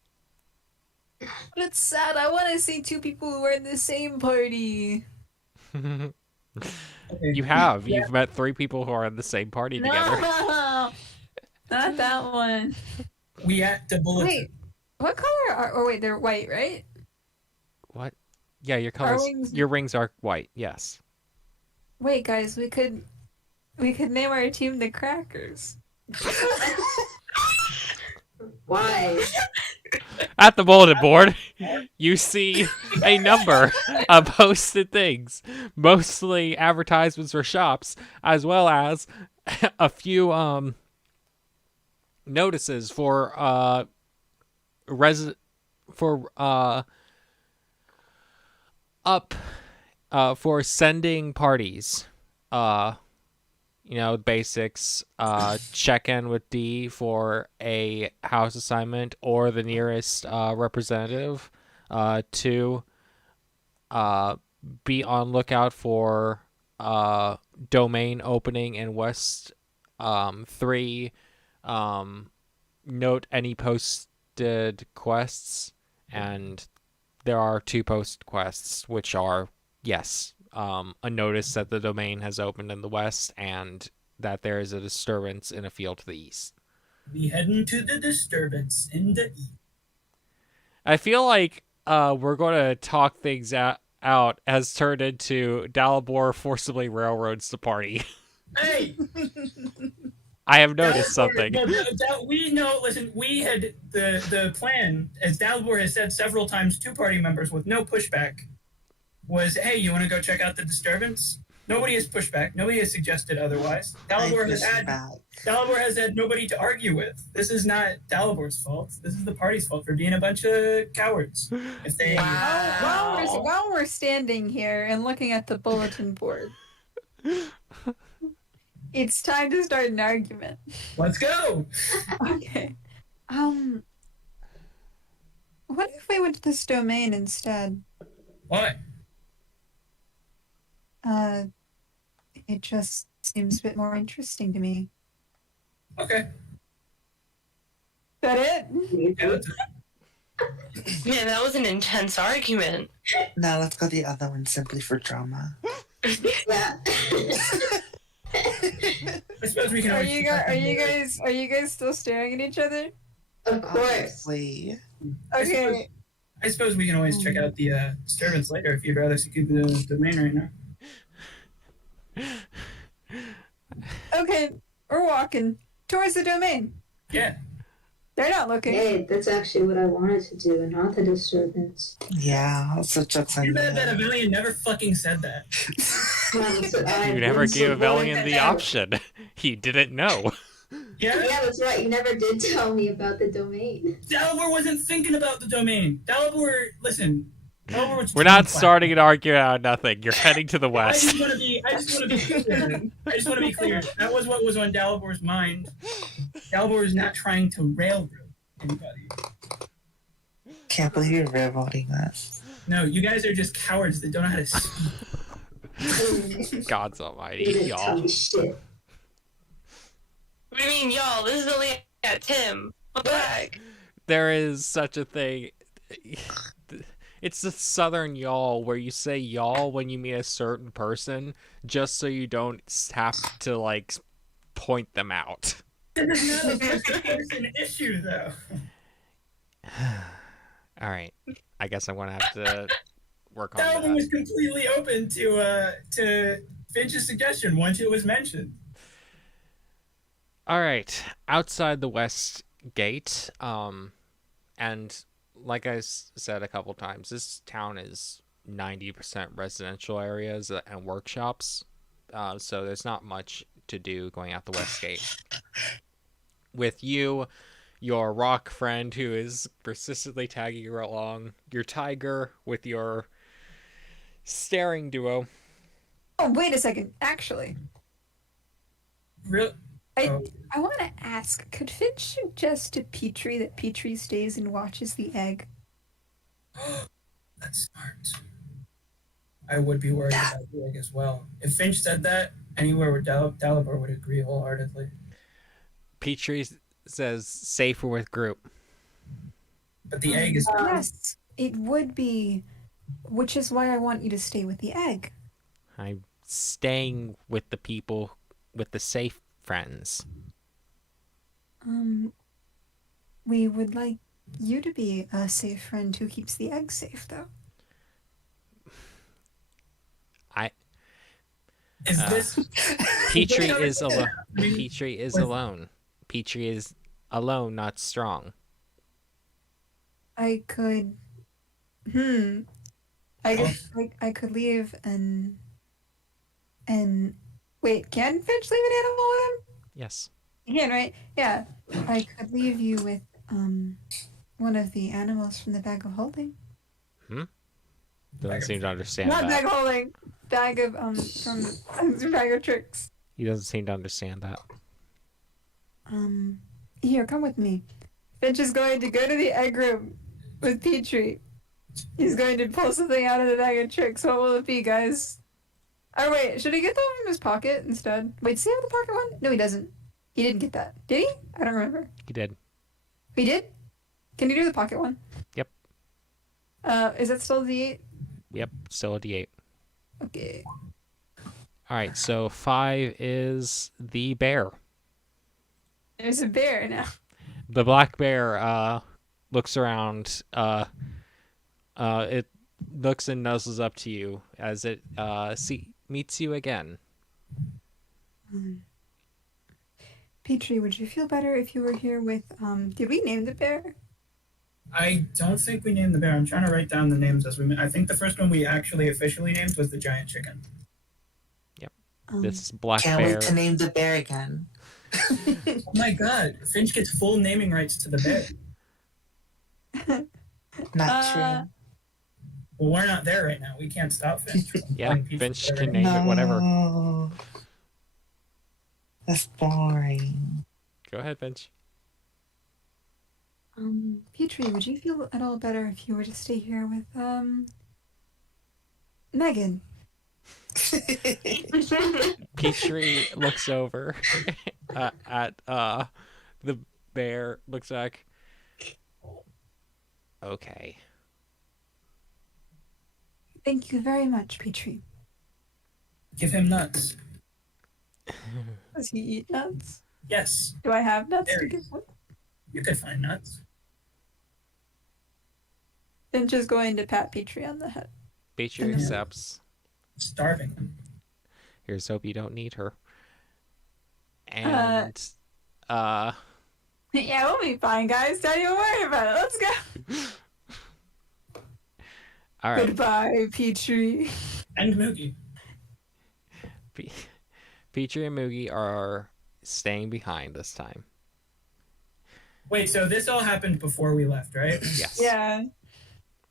But it's sad. I want to see two people who are in the same party. okay. You have. You've met 3 people who are in the same party together. No, not that one. We at the bulletin. Wait, what color are? Oh wait, they're white, right? What? Yeah, your Our colors. wings. Your rings are white. Yes. Wait, guys, we could name our team the Crackers. Why? At the bulletin board, you see a number of posted things, mostly advertisements for shops, as well as a few notices for for sending parties. Basics. Check in with D for a house assignment or the nearest representative. 2, be on lookout for domain opening in West. 3, note any posted quests, and there are 2 post quests, which are, yes, a notice that the domain has opened in the west and that there is a disturbance in a field to the east. We heading to the disturbance in the east. I feel like we're going to talk things out has turned into Dalibor forcibly railroads the party. Hey! I have noticed something. We know, listen, we had the plan, as Dalibor has said several times to party members with no pushback, was, hey, you want to go check out the disturbance? Nobody has pushed back. Nobody has suggested otherwise. Dalibor has had nobody to argue with. This is not Dalibor's fault. This is the party's fault for being a bunch of cowards. If they While we're standing here and looking at the bulletin board, it's time to start an argument. Let's go. Okay. What if we went to this domain instead? Why? It just seems a bit more interesting to me. Okay. That it? Yeah, that's it. Man, that was an intense argument. Now let's go the other one simply for drama. Yeah. I suppose we can Are always you guys still staring at each other? Of course. Obviously. Okay. I suppose we can always check out the disturbance later if you'd rather secure the domain right now. Okay, we're walking towards the domain. Yeah. They're not looking. Hey, that's actually what I wanted to do, and not the disturbance. Yeah, so jokes on Too bad that you. Avilion never fucking said that. You never gave Avelian the option. He didn't know. Yeah? Yeah, that's right. You never did tell me about the domain. Dalibor wasn't thinking about the domain. Dalibor, listen. Dalibor was We're not starting an argument out of nothing. You're heading to the I west. just want to be clear. That was what was on Dalibor's mind. Dalibor is not trying to railroad anybody. Can't believe you're railroading us. No, you guys are just cowards that don't know how to speak. God's You almighty, didn't tell y'all. me shit. What do you mean, y'all? This is only at Tim. What the heck? There is such a thing. It's the southern y'all where you say y'all when you meet a certain person just so you don't have to, like, point them out. This is not a first-person issue, though. All right. I guess I'm going to have to work on Dalibor that. was completely open to Finch's suggestion once it was mentioned. All right, outside the west gate, and like I said a couple times, this town is 90% residential areas and workshops, so there's not much to do going out the west gate. With you, your rock friend who is persistently tagging you along, your tiger with your staring duo. Oh, wait a second. Actually, Real. I want to ask, could Finch suggest to Petrie that Petrie stays and watches the egg? That's smart. I would be worried about the egg as well. If Finch said that, anywhere where Dalibor would agree wholeheartedly. Petrie says safer with group. But the egg is Yes, it would be, which is why I want you to stay with the egg. I'm staying with the people, with the safe friends. We would like you to be a safe friend who keeps the eggs safe, though. I Is Uh, this Petrie how is is it alone. happening Petrie is with- alone. Petrie is alone, not strong. I could. I could leave and wait. Can Finch leave an animal with him? Yes. You can, right? Yeah. I could leave you with one of the animals from the bag of holding. Doesn't seem to understand Not bag that. of holding. Bag of from bag of tricks. He doesn't seem to understand that. Here, come with me. Finch is going to go to the egg room with Petrie. He's going to pull something out of the bag of tricks. What will it be, guys? Oh, wait. Should he get that one from his pocket instead? Wait, does he have the pocket one? No, he doesn't. He didn't get that. Did he? I don't remember. He did. He did? Can you do the pocket one? Yep. Is that still the 8? Yep. Still a D8. Okay. All right. So 5 is the bear. There's a bear now. The black bear looks around. It looks and nuzzles up to you as it meets you again. Petrie, would you feel better if you were here with, did we name the bear? I don't think we named the bear. I'm trying to write down the names as we. I think the first one we actually officially named was the giant chicken. This black Can't bear. wait to name the bear again. Oh my god, Finch gets full naming rights to the bear. Not true. Well, we're not there right now. We can't stop Finch. from Yeah, calling people Finch bear. can name it whatever. No. That's boring. Go ahead, Finch. Petrie, would you feel at all better if you were to stay here with, Megan? Petrie looks over at the bear, looks back. Okay. Thank you very much, Petrie. Give him nuts. Does he eat nuts? Yes, Do I have nuts to Berries. give him? you could find nuts. Finch is going to pat Petrie on the head. Petrie Yeah. accepts. Starving him. Here's hope you don't need her. And Yeah, we'll be fine, guys. Don't even worry about it. Let's go. all right. Goodbye, Petrie. And Moogie. Petrie and Moogie are staying behind this time. Wait, so this all happened before we left, right? Yes. Yeah.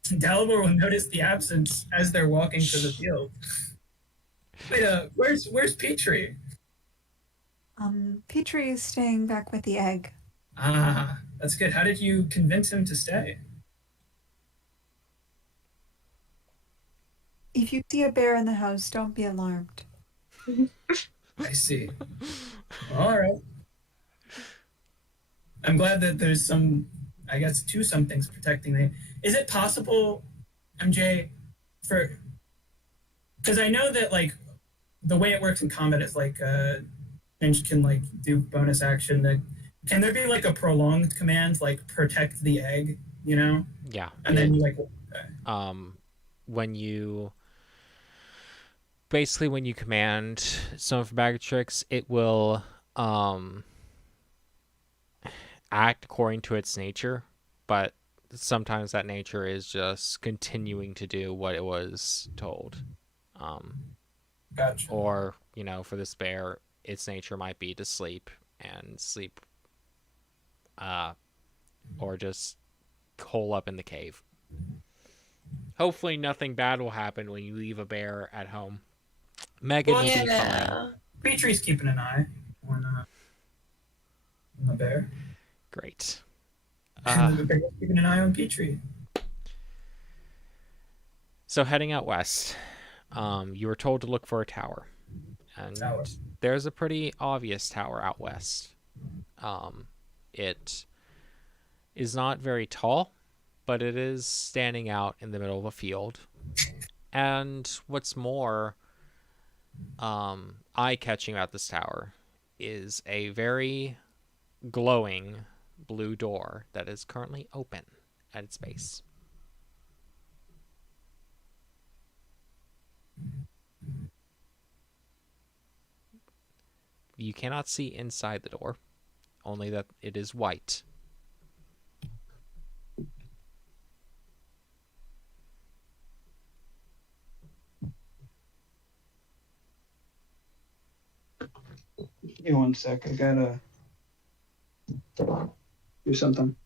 Dalibor will notice the absence as they're walking to the field. Wait, where's Petrie? Petrie is staying back with the egg. Ah, that's good. How did you convince him to stay? If you see a bear in the house, don't be alarmed. I see. All right. I'm glad that there's some, I guess, some things protecting the. Is it possible, MJ, because I know that like the way it works in combat is like Finch can like do bonus action. That can there be like a prolonged command like protect the egg, you know? Yeah. And then you like. When you basically when you command some of bag of tricks, it will act according to its nature, but sometimes that nature is just continuing to do what it was told. Gotcha. Or, you know, for this bear, its nature might be to sleep and sleep or just hole up in the cave. Hopefully nothing bad will happen when you leave a bear at home. Megan will be fine. Yeah. Petrie's keeping an eye on the bear. Great. And the bear's keeping an eye on Petrie. So heading out west, you were told to look for a tower. And Tower. there's a pretty obvious tower out west. It is not very tall, but it is standing out in the middle of a field. And what's more eye-catching about this tower is a very glowing blue door that is currently open at its base. You cannot see inside the door, only that it is white. Give me 1 sec. I gotta do something.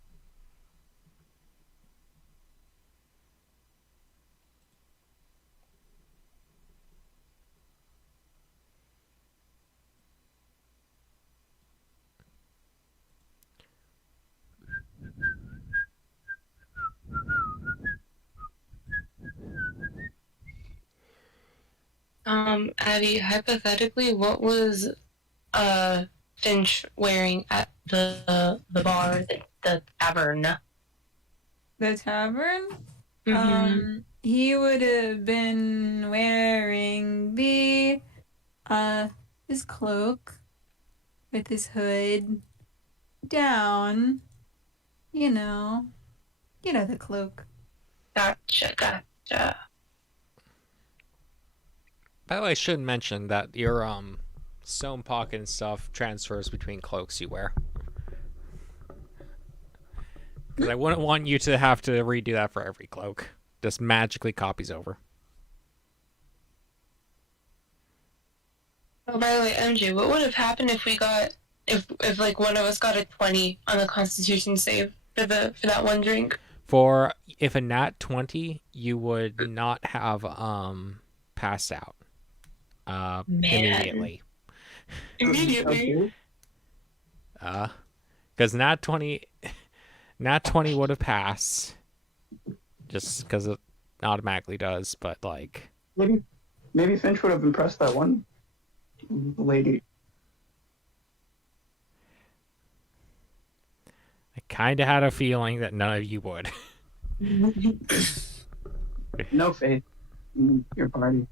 Abby, hypothetically, what was Finch wearing at the bar, the tavern? The tavern? Mm-hmm. He would have been wearing his cloak with his hood down. You know the cloak. Gotcha. By the way, I should mention that your sewn pocket and stuff transfers between cloaks you wear. Because I wouldn't want you to have to redo that for every cloak. Just magically copies over. Oh, by the way, MJ, what would have happened if if like one of us got a 20 on the Constitution save for that one drink? For if a nat 20, you would not have passed out immediately. Immediately. Because nat 20 would have passed, just because it automatically does. But like, Maybe Finch would have impressed that one lady. I kind of had a feeling that none of you would. No faith in your party.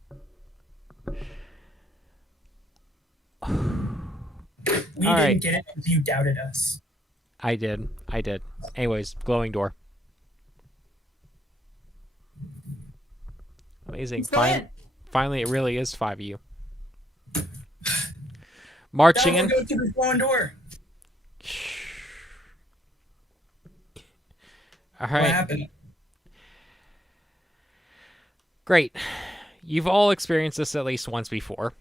We All didn't right. get it because you doubted us. I did. Anyways, glowing door. Amazing. Let's go in. Finally, it really is 5 of you. Marching Now in. we'll go through the glowing door. All What right. happened? Great. You've all experienced this at least once before.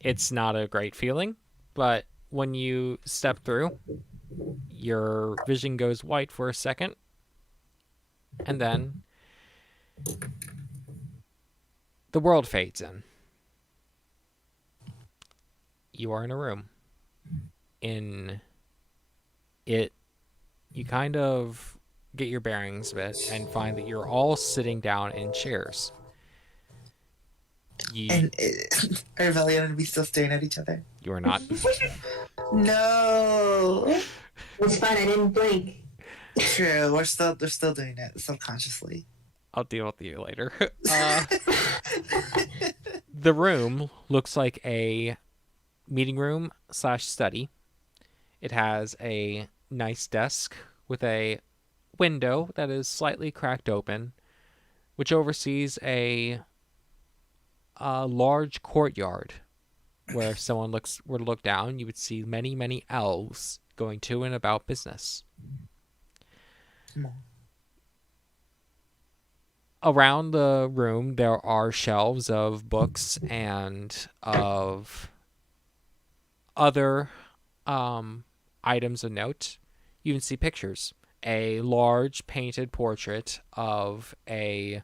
It's not a great feeling, but when you step through, your vision goes white for a second, and then the world fades in. You are in a room. In it, you kind of get your bearings a bit and find that you're all sitting down in chairs. And are Valiant and we still staring at each other? You are not. No. It's fine. I didn't blink. True. We're still doing it subconsciously. I'll deal with you later. The room looks like a meeting room / study. It has a nice desk with a window that is slightly cracked open, which oversees a large courtyard where if someone were to look down, you would see many, many elves going to and about business. Around the room, there are shelves of books and of other items of note. You can see pictures. A large painted portrait of a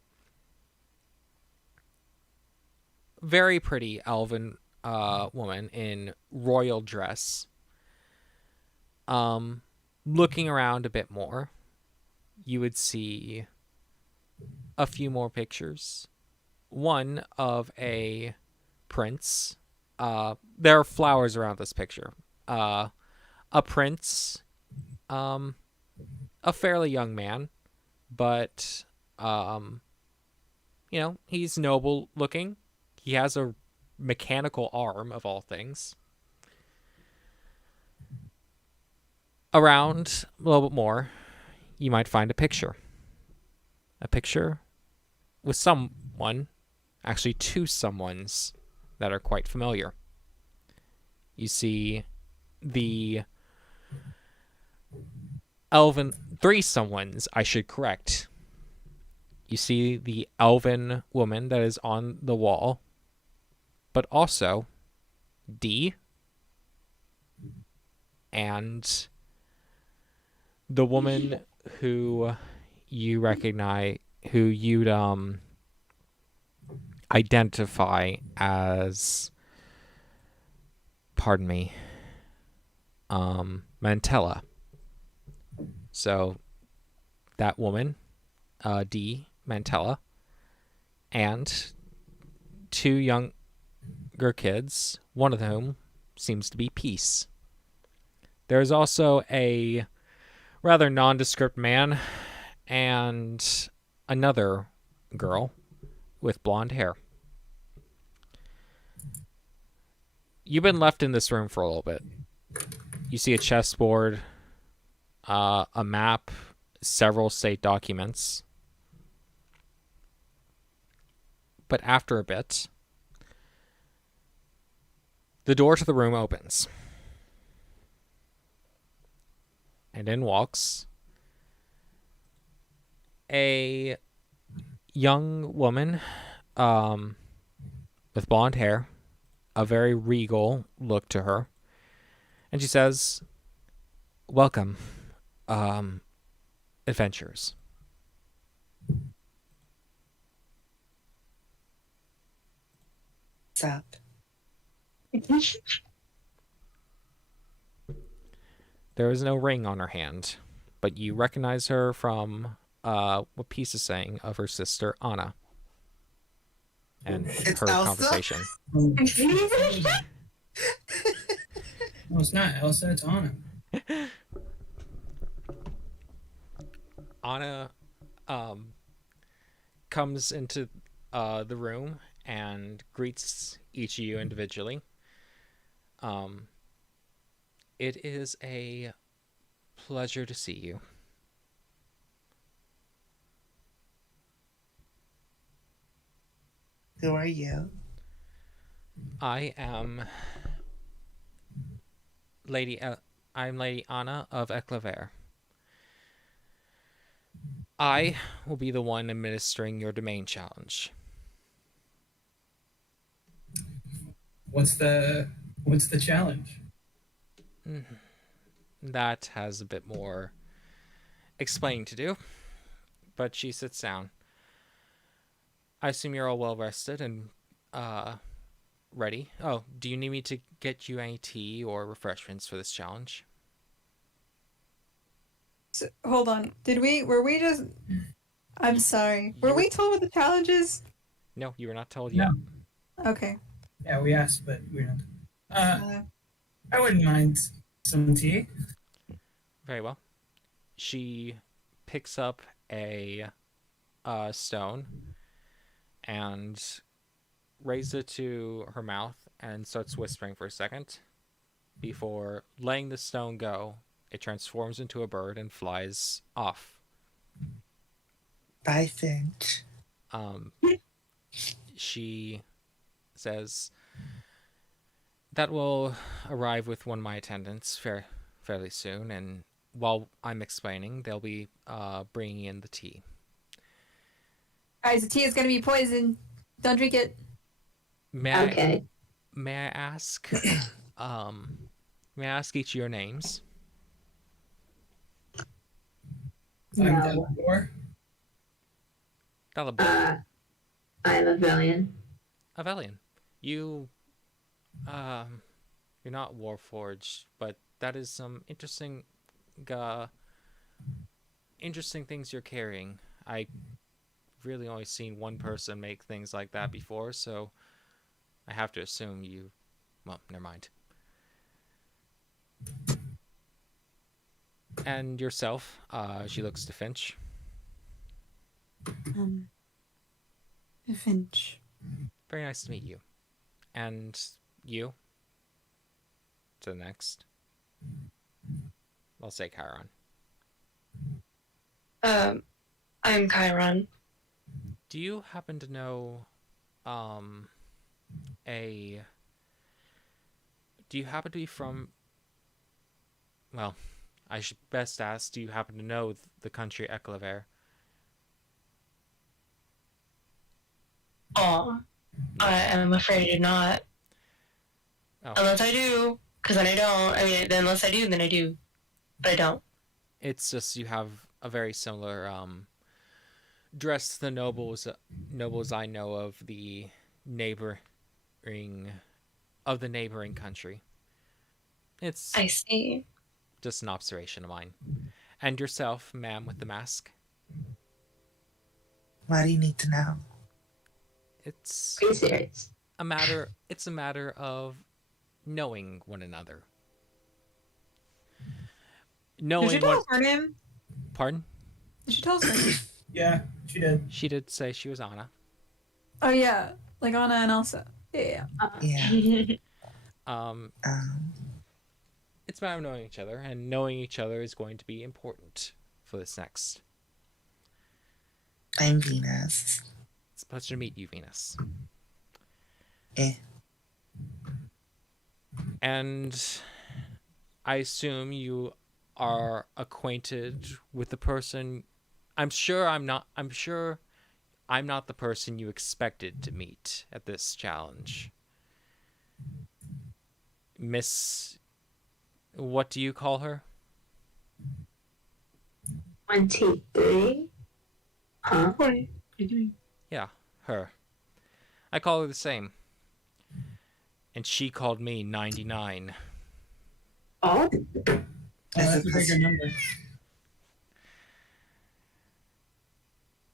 very pretty elven woman in royal dress. Looking around a bit more, you would see a few more pictures. One of a prince. There are flowers around this picture. A prince, a fairly young man, but he's noble looking. He has a mechanical arm, of all things. Around a little bit more, you might find a picture. A picture with someone, actually two someones that are quite familiar. You see the elven, three someones, I should correct. You see the elven woman that is on the wall, but also D and the woman who you recognize, who you'd identify as, pardon me, Mantella. So that woman, D Mantella, and two younger kids, one of whom seems to be Peace. There's also a rather nondescript man and another girl with blonde hair. You've been left in this room for a little bit. You see a chessboard, a map, several state documents. But after a bit, the door to the room opens. And in walks a young woman with blonde hair, a very regal look to her. And she says, "Welcome, adventurers." What's up? There is no ring on her hand, but you recognize her from what Peace is saying of her sister Anna and It's her Elsa? conversation. No, it's not Elsa. It's Anna. Anna comes into the room and greets each of you individually. It is a pleasure to see you. Who are you? I am I'm Lady Anna of Eclaver. I will be the one administering your domain challenge. What's the challenge? That has a bit more explaining to do, but she sits down. I assume you're all well rested and ready. Oh, do you need me to get you any tea or refreshments for this challenge? So, hold on. Were we just... I'm sorry. Were we told what the challenge is? No, you were not told No. yet. Okay. Yeah, we asked, but we're not. I wouldn't mind some tea. Very well. She picks up a stone and raises it to her mouth and starts whispering for a second. Before letting the stone go, it transforms into a bird and flies off. Bye, Finch. She says, "That will arrive with one of my attendants fairly soon, and while I'm explaining, they'll be bringing in the tea." Guys, the tea is gonna be poison. Don't drink it. May Okay. I ask, may I ask each of your names? I'm No. Delabor. Delabor. I'm a villain. Avelian. You're not Warforged, but that is some interesting things you're carrying. I really only seen one person make things like that before, so I have to assume you... Well, never mind. And yourself, she looks to Finch. Finch. Very nice to meet you. And you? To the next. I'll say Chiron. I'm Chiron. Do you happen to know do you happen to be from, well, I should best ask, do you happen to know the country Eclaver? Oh, I am afraid not. Oh. Unless I do, because then I don't. I mean, unless I do, then I do. But I don't. It's just you have a very similar dress to the nobles I know of the neighboring country. It's I see. just an observation of mine. And yourself, ma'am with the mask? Why do you need to know? It's Are you serious? a matter of knowing one another. Did she tell us her name? Pardon? Did she tell us her name? Yeah, she did. She did say she was Anna. Oh yeah, like Anna and Elsa. Yeah. Yeah. Um, Um, it's a matter of knowing each other, and knowing each other is going to be important for this next. I'm Venus. It's a pleasure to meet you, Venus. Eh. And I assume you are acquainted with the person. I'm sure I'm not the person you expected to meet at this challenge. Miss, what do you call her? 1, 2, 3. Huh? Yeah, her. I call her the same. And she called me 99. Oh? That's a bigger number.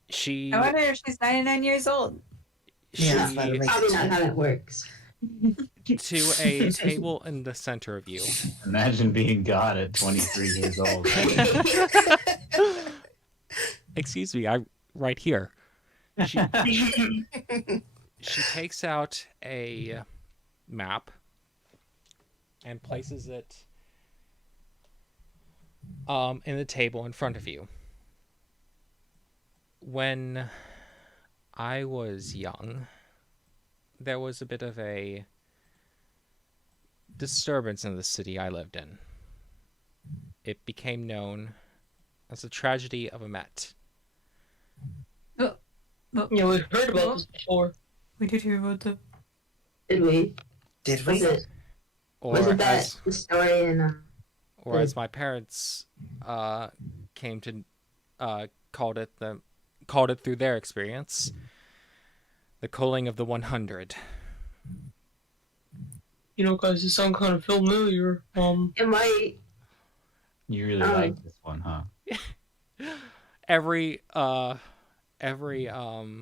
She. I wonder if she's 99 years old. Yeah, that She makes Probably not how that works. to a table in the center of you. Imagine being God at 23 years old. Excuse me, I'm right here. She takes out a map and places it in the table in front of you. When I was young, there was a bit of a disturbance in the city I lived in. It became known as the tragedy of a Met. Yeah, we've heard about this before. We did hear about the. Did we? Did Was we? it? Or Was it that as the story in? or as my parents came to called it through their experience, the culling of the 100. You know, guys, this sounds kind of familiar. It might. You really Oh. like this one, huh? Every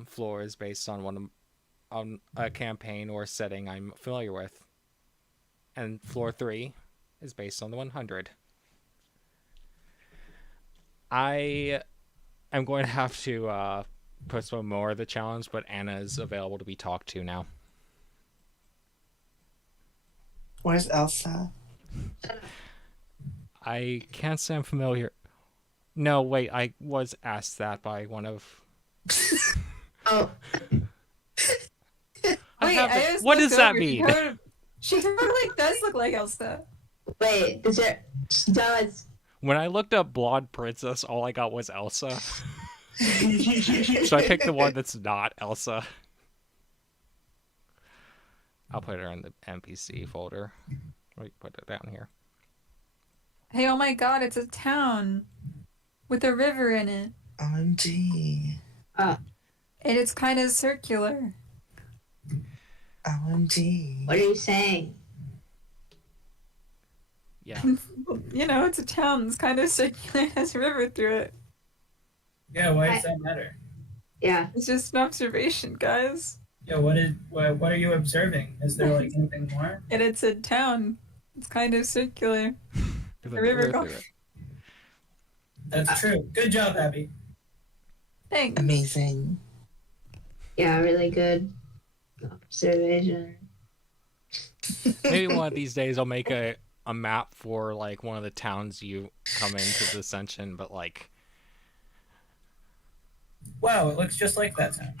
floor is based on a campaign or setting I'm familiar with, and floor 3 is based on the 100. I am going to have to postpone more of the challenge, but Anna is available to be talked to now. Where's Elsa? I can't say I'm familiar. No, wait, I was asked that by one of. Oh, What does that mean? She totally does look like Elsa. wait. She does. When I looked up Blonde Princess, all I got was Elsa. So I picked the one that's not Elsa. I'll put her in the NPC folder. Let me put it down here. Hey, oh my god, it's a town with a river in it. OMG. And it's kind of circular. OMG. What are you saying? Yeah. You know, it's a town that's kind of circular, has a river through it. Yeah, why does that matter? Yeah. It's just an observation, guys. Yeah, what are you observing? Is there like anything more? And it's a town. It's kind of circular. The river goes. That's true. Good job, Abby. Thanks. Amazing. Yeah, really good observation. Maybe one of these days I'll make a a map for like one of the towns you come into the Ascension, but like. Wow, it looks just like that town.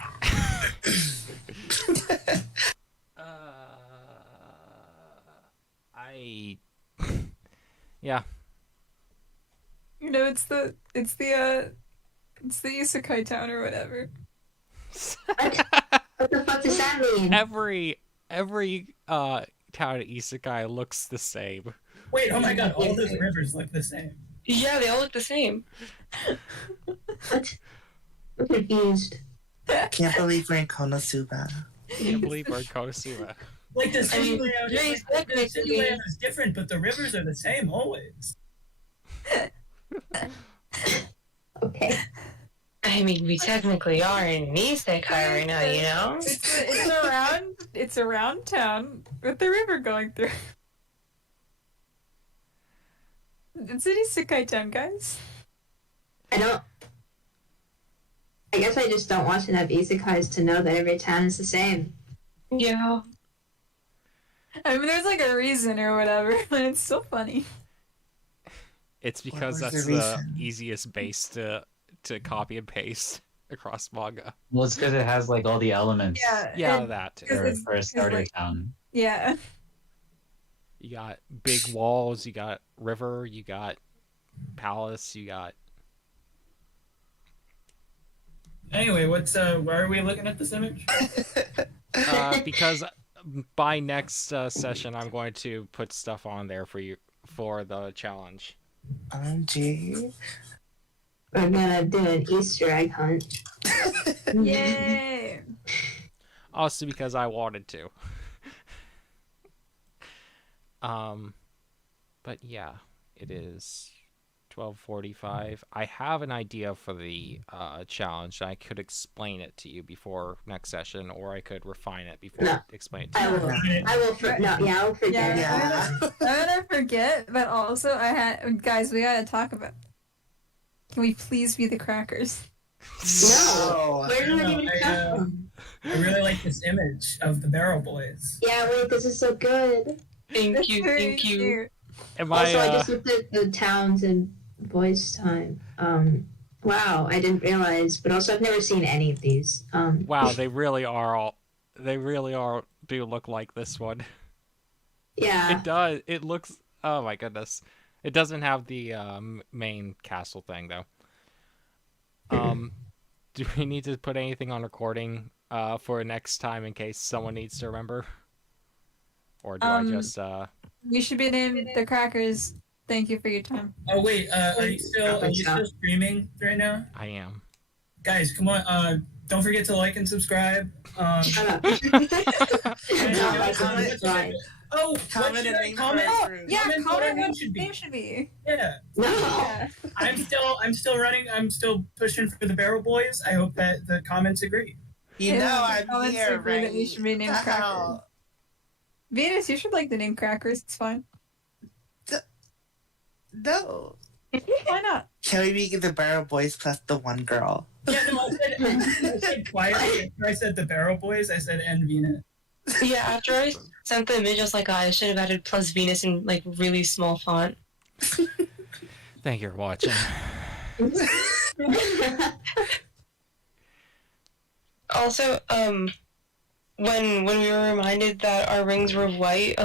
Yeah. You know, it's the isekai town or whatever. What the fuck does that mean? Every town at Isekai looks the same. Wait, oh my god, all those rivers look the same. Yeah, they all look the same. What? I'm confused. Can't believe we're in Konosuba. Can't believe we're in Konosuba. Like the city mean, layout, very the city technically- layout is different, but the rivers are the same always. Okay. I mean, we technically are in an isekai right now, you know? It's around town with the river going through. It's an isekai town, guys. I guess I just don't watch enough isekais to know that every town is the same. Yeah. I mean, there's like a reason or whatever, but it's still funny. It's because was that's the the reason? easiest base to copy and paste across manga. Well, it's because it has like all the elements Yeah, and- that too. Because for a starter like- town. yeah. You got big walls, you got river, you got palace, you got. Anyway, why are we looking at this image? Because by next session, I'm going to put stuff on there for you for the challenge. OMG. We're gonna do an Easter egg hunt. Yay! Also because I wanted to. But yeah, it is 12:45. I have an idea for the challenge. I could explain it to you before next session, or I could refine it before No. I explain it to I you. will. I will. I will forget. Yeah. Yeah. I'm gonna forget, but also guys, we gotta talk about. Can we please be the crackers? No. Where did it even come from? I really like this image of the Barrel Boys. Yeah, wait, this is so good. Thank you, Very thank you. cute. Am I? Also, I just looked at the towns and voice time. Wow, I didn't realize. But also, I've never seen any of these. Wow, they really are do look like this one. Yeah. It does. It looks. Oh my goodness. It doesn't have the main castle thing though. Do we need to put anything on recording for next time in case someone needs to remember? Or do I just You should be named the crackers. Thank you for your time. Oh wait, are you still streaming right now? I am. Guys, come on, don't forget to like and subscribe. Shut up. Oh, Comment and name comment? for our Oh, group. yeah, Comment what our comment name what should be. name should be. Yeah, No. Yeah. I'm still running. I'm still pushing for the Barrel Boys. I hope that the comments agree. You Yeah, know the I'm comments here, agree that right? we should be named Crackers. Wow. Venus, you should like the name crackers. It's fine. No. Why not? Can we be the Barrel Boys plus the one girl? Yeah, no, I said quietly. After I said the Barrel Boys, I said and Venus. Yeah, after I sent the image, I was like, I should have added plus Venus in like really small font. Thank you for watching. Also, when we were reminded that our rings were white,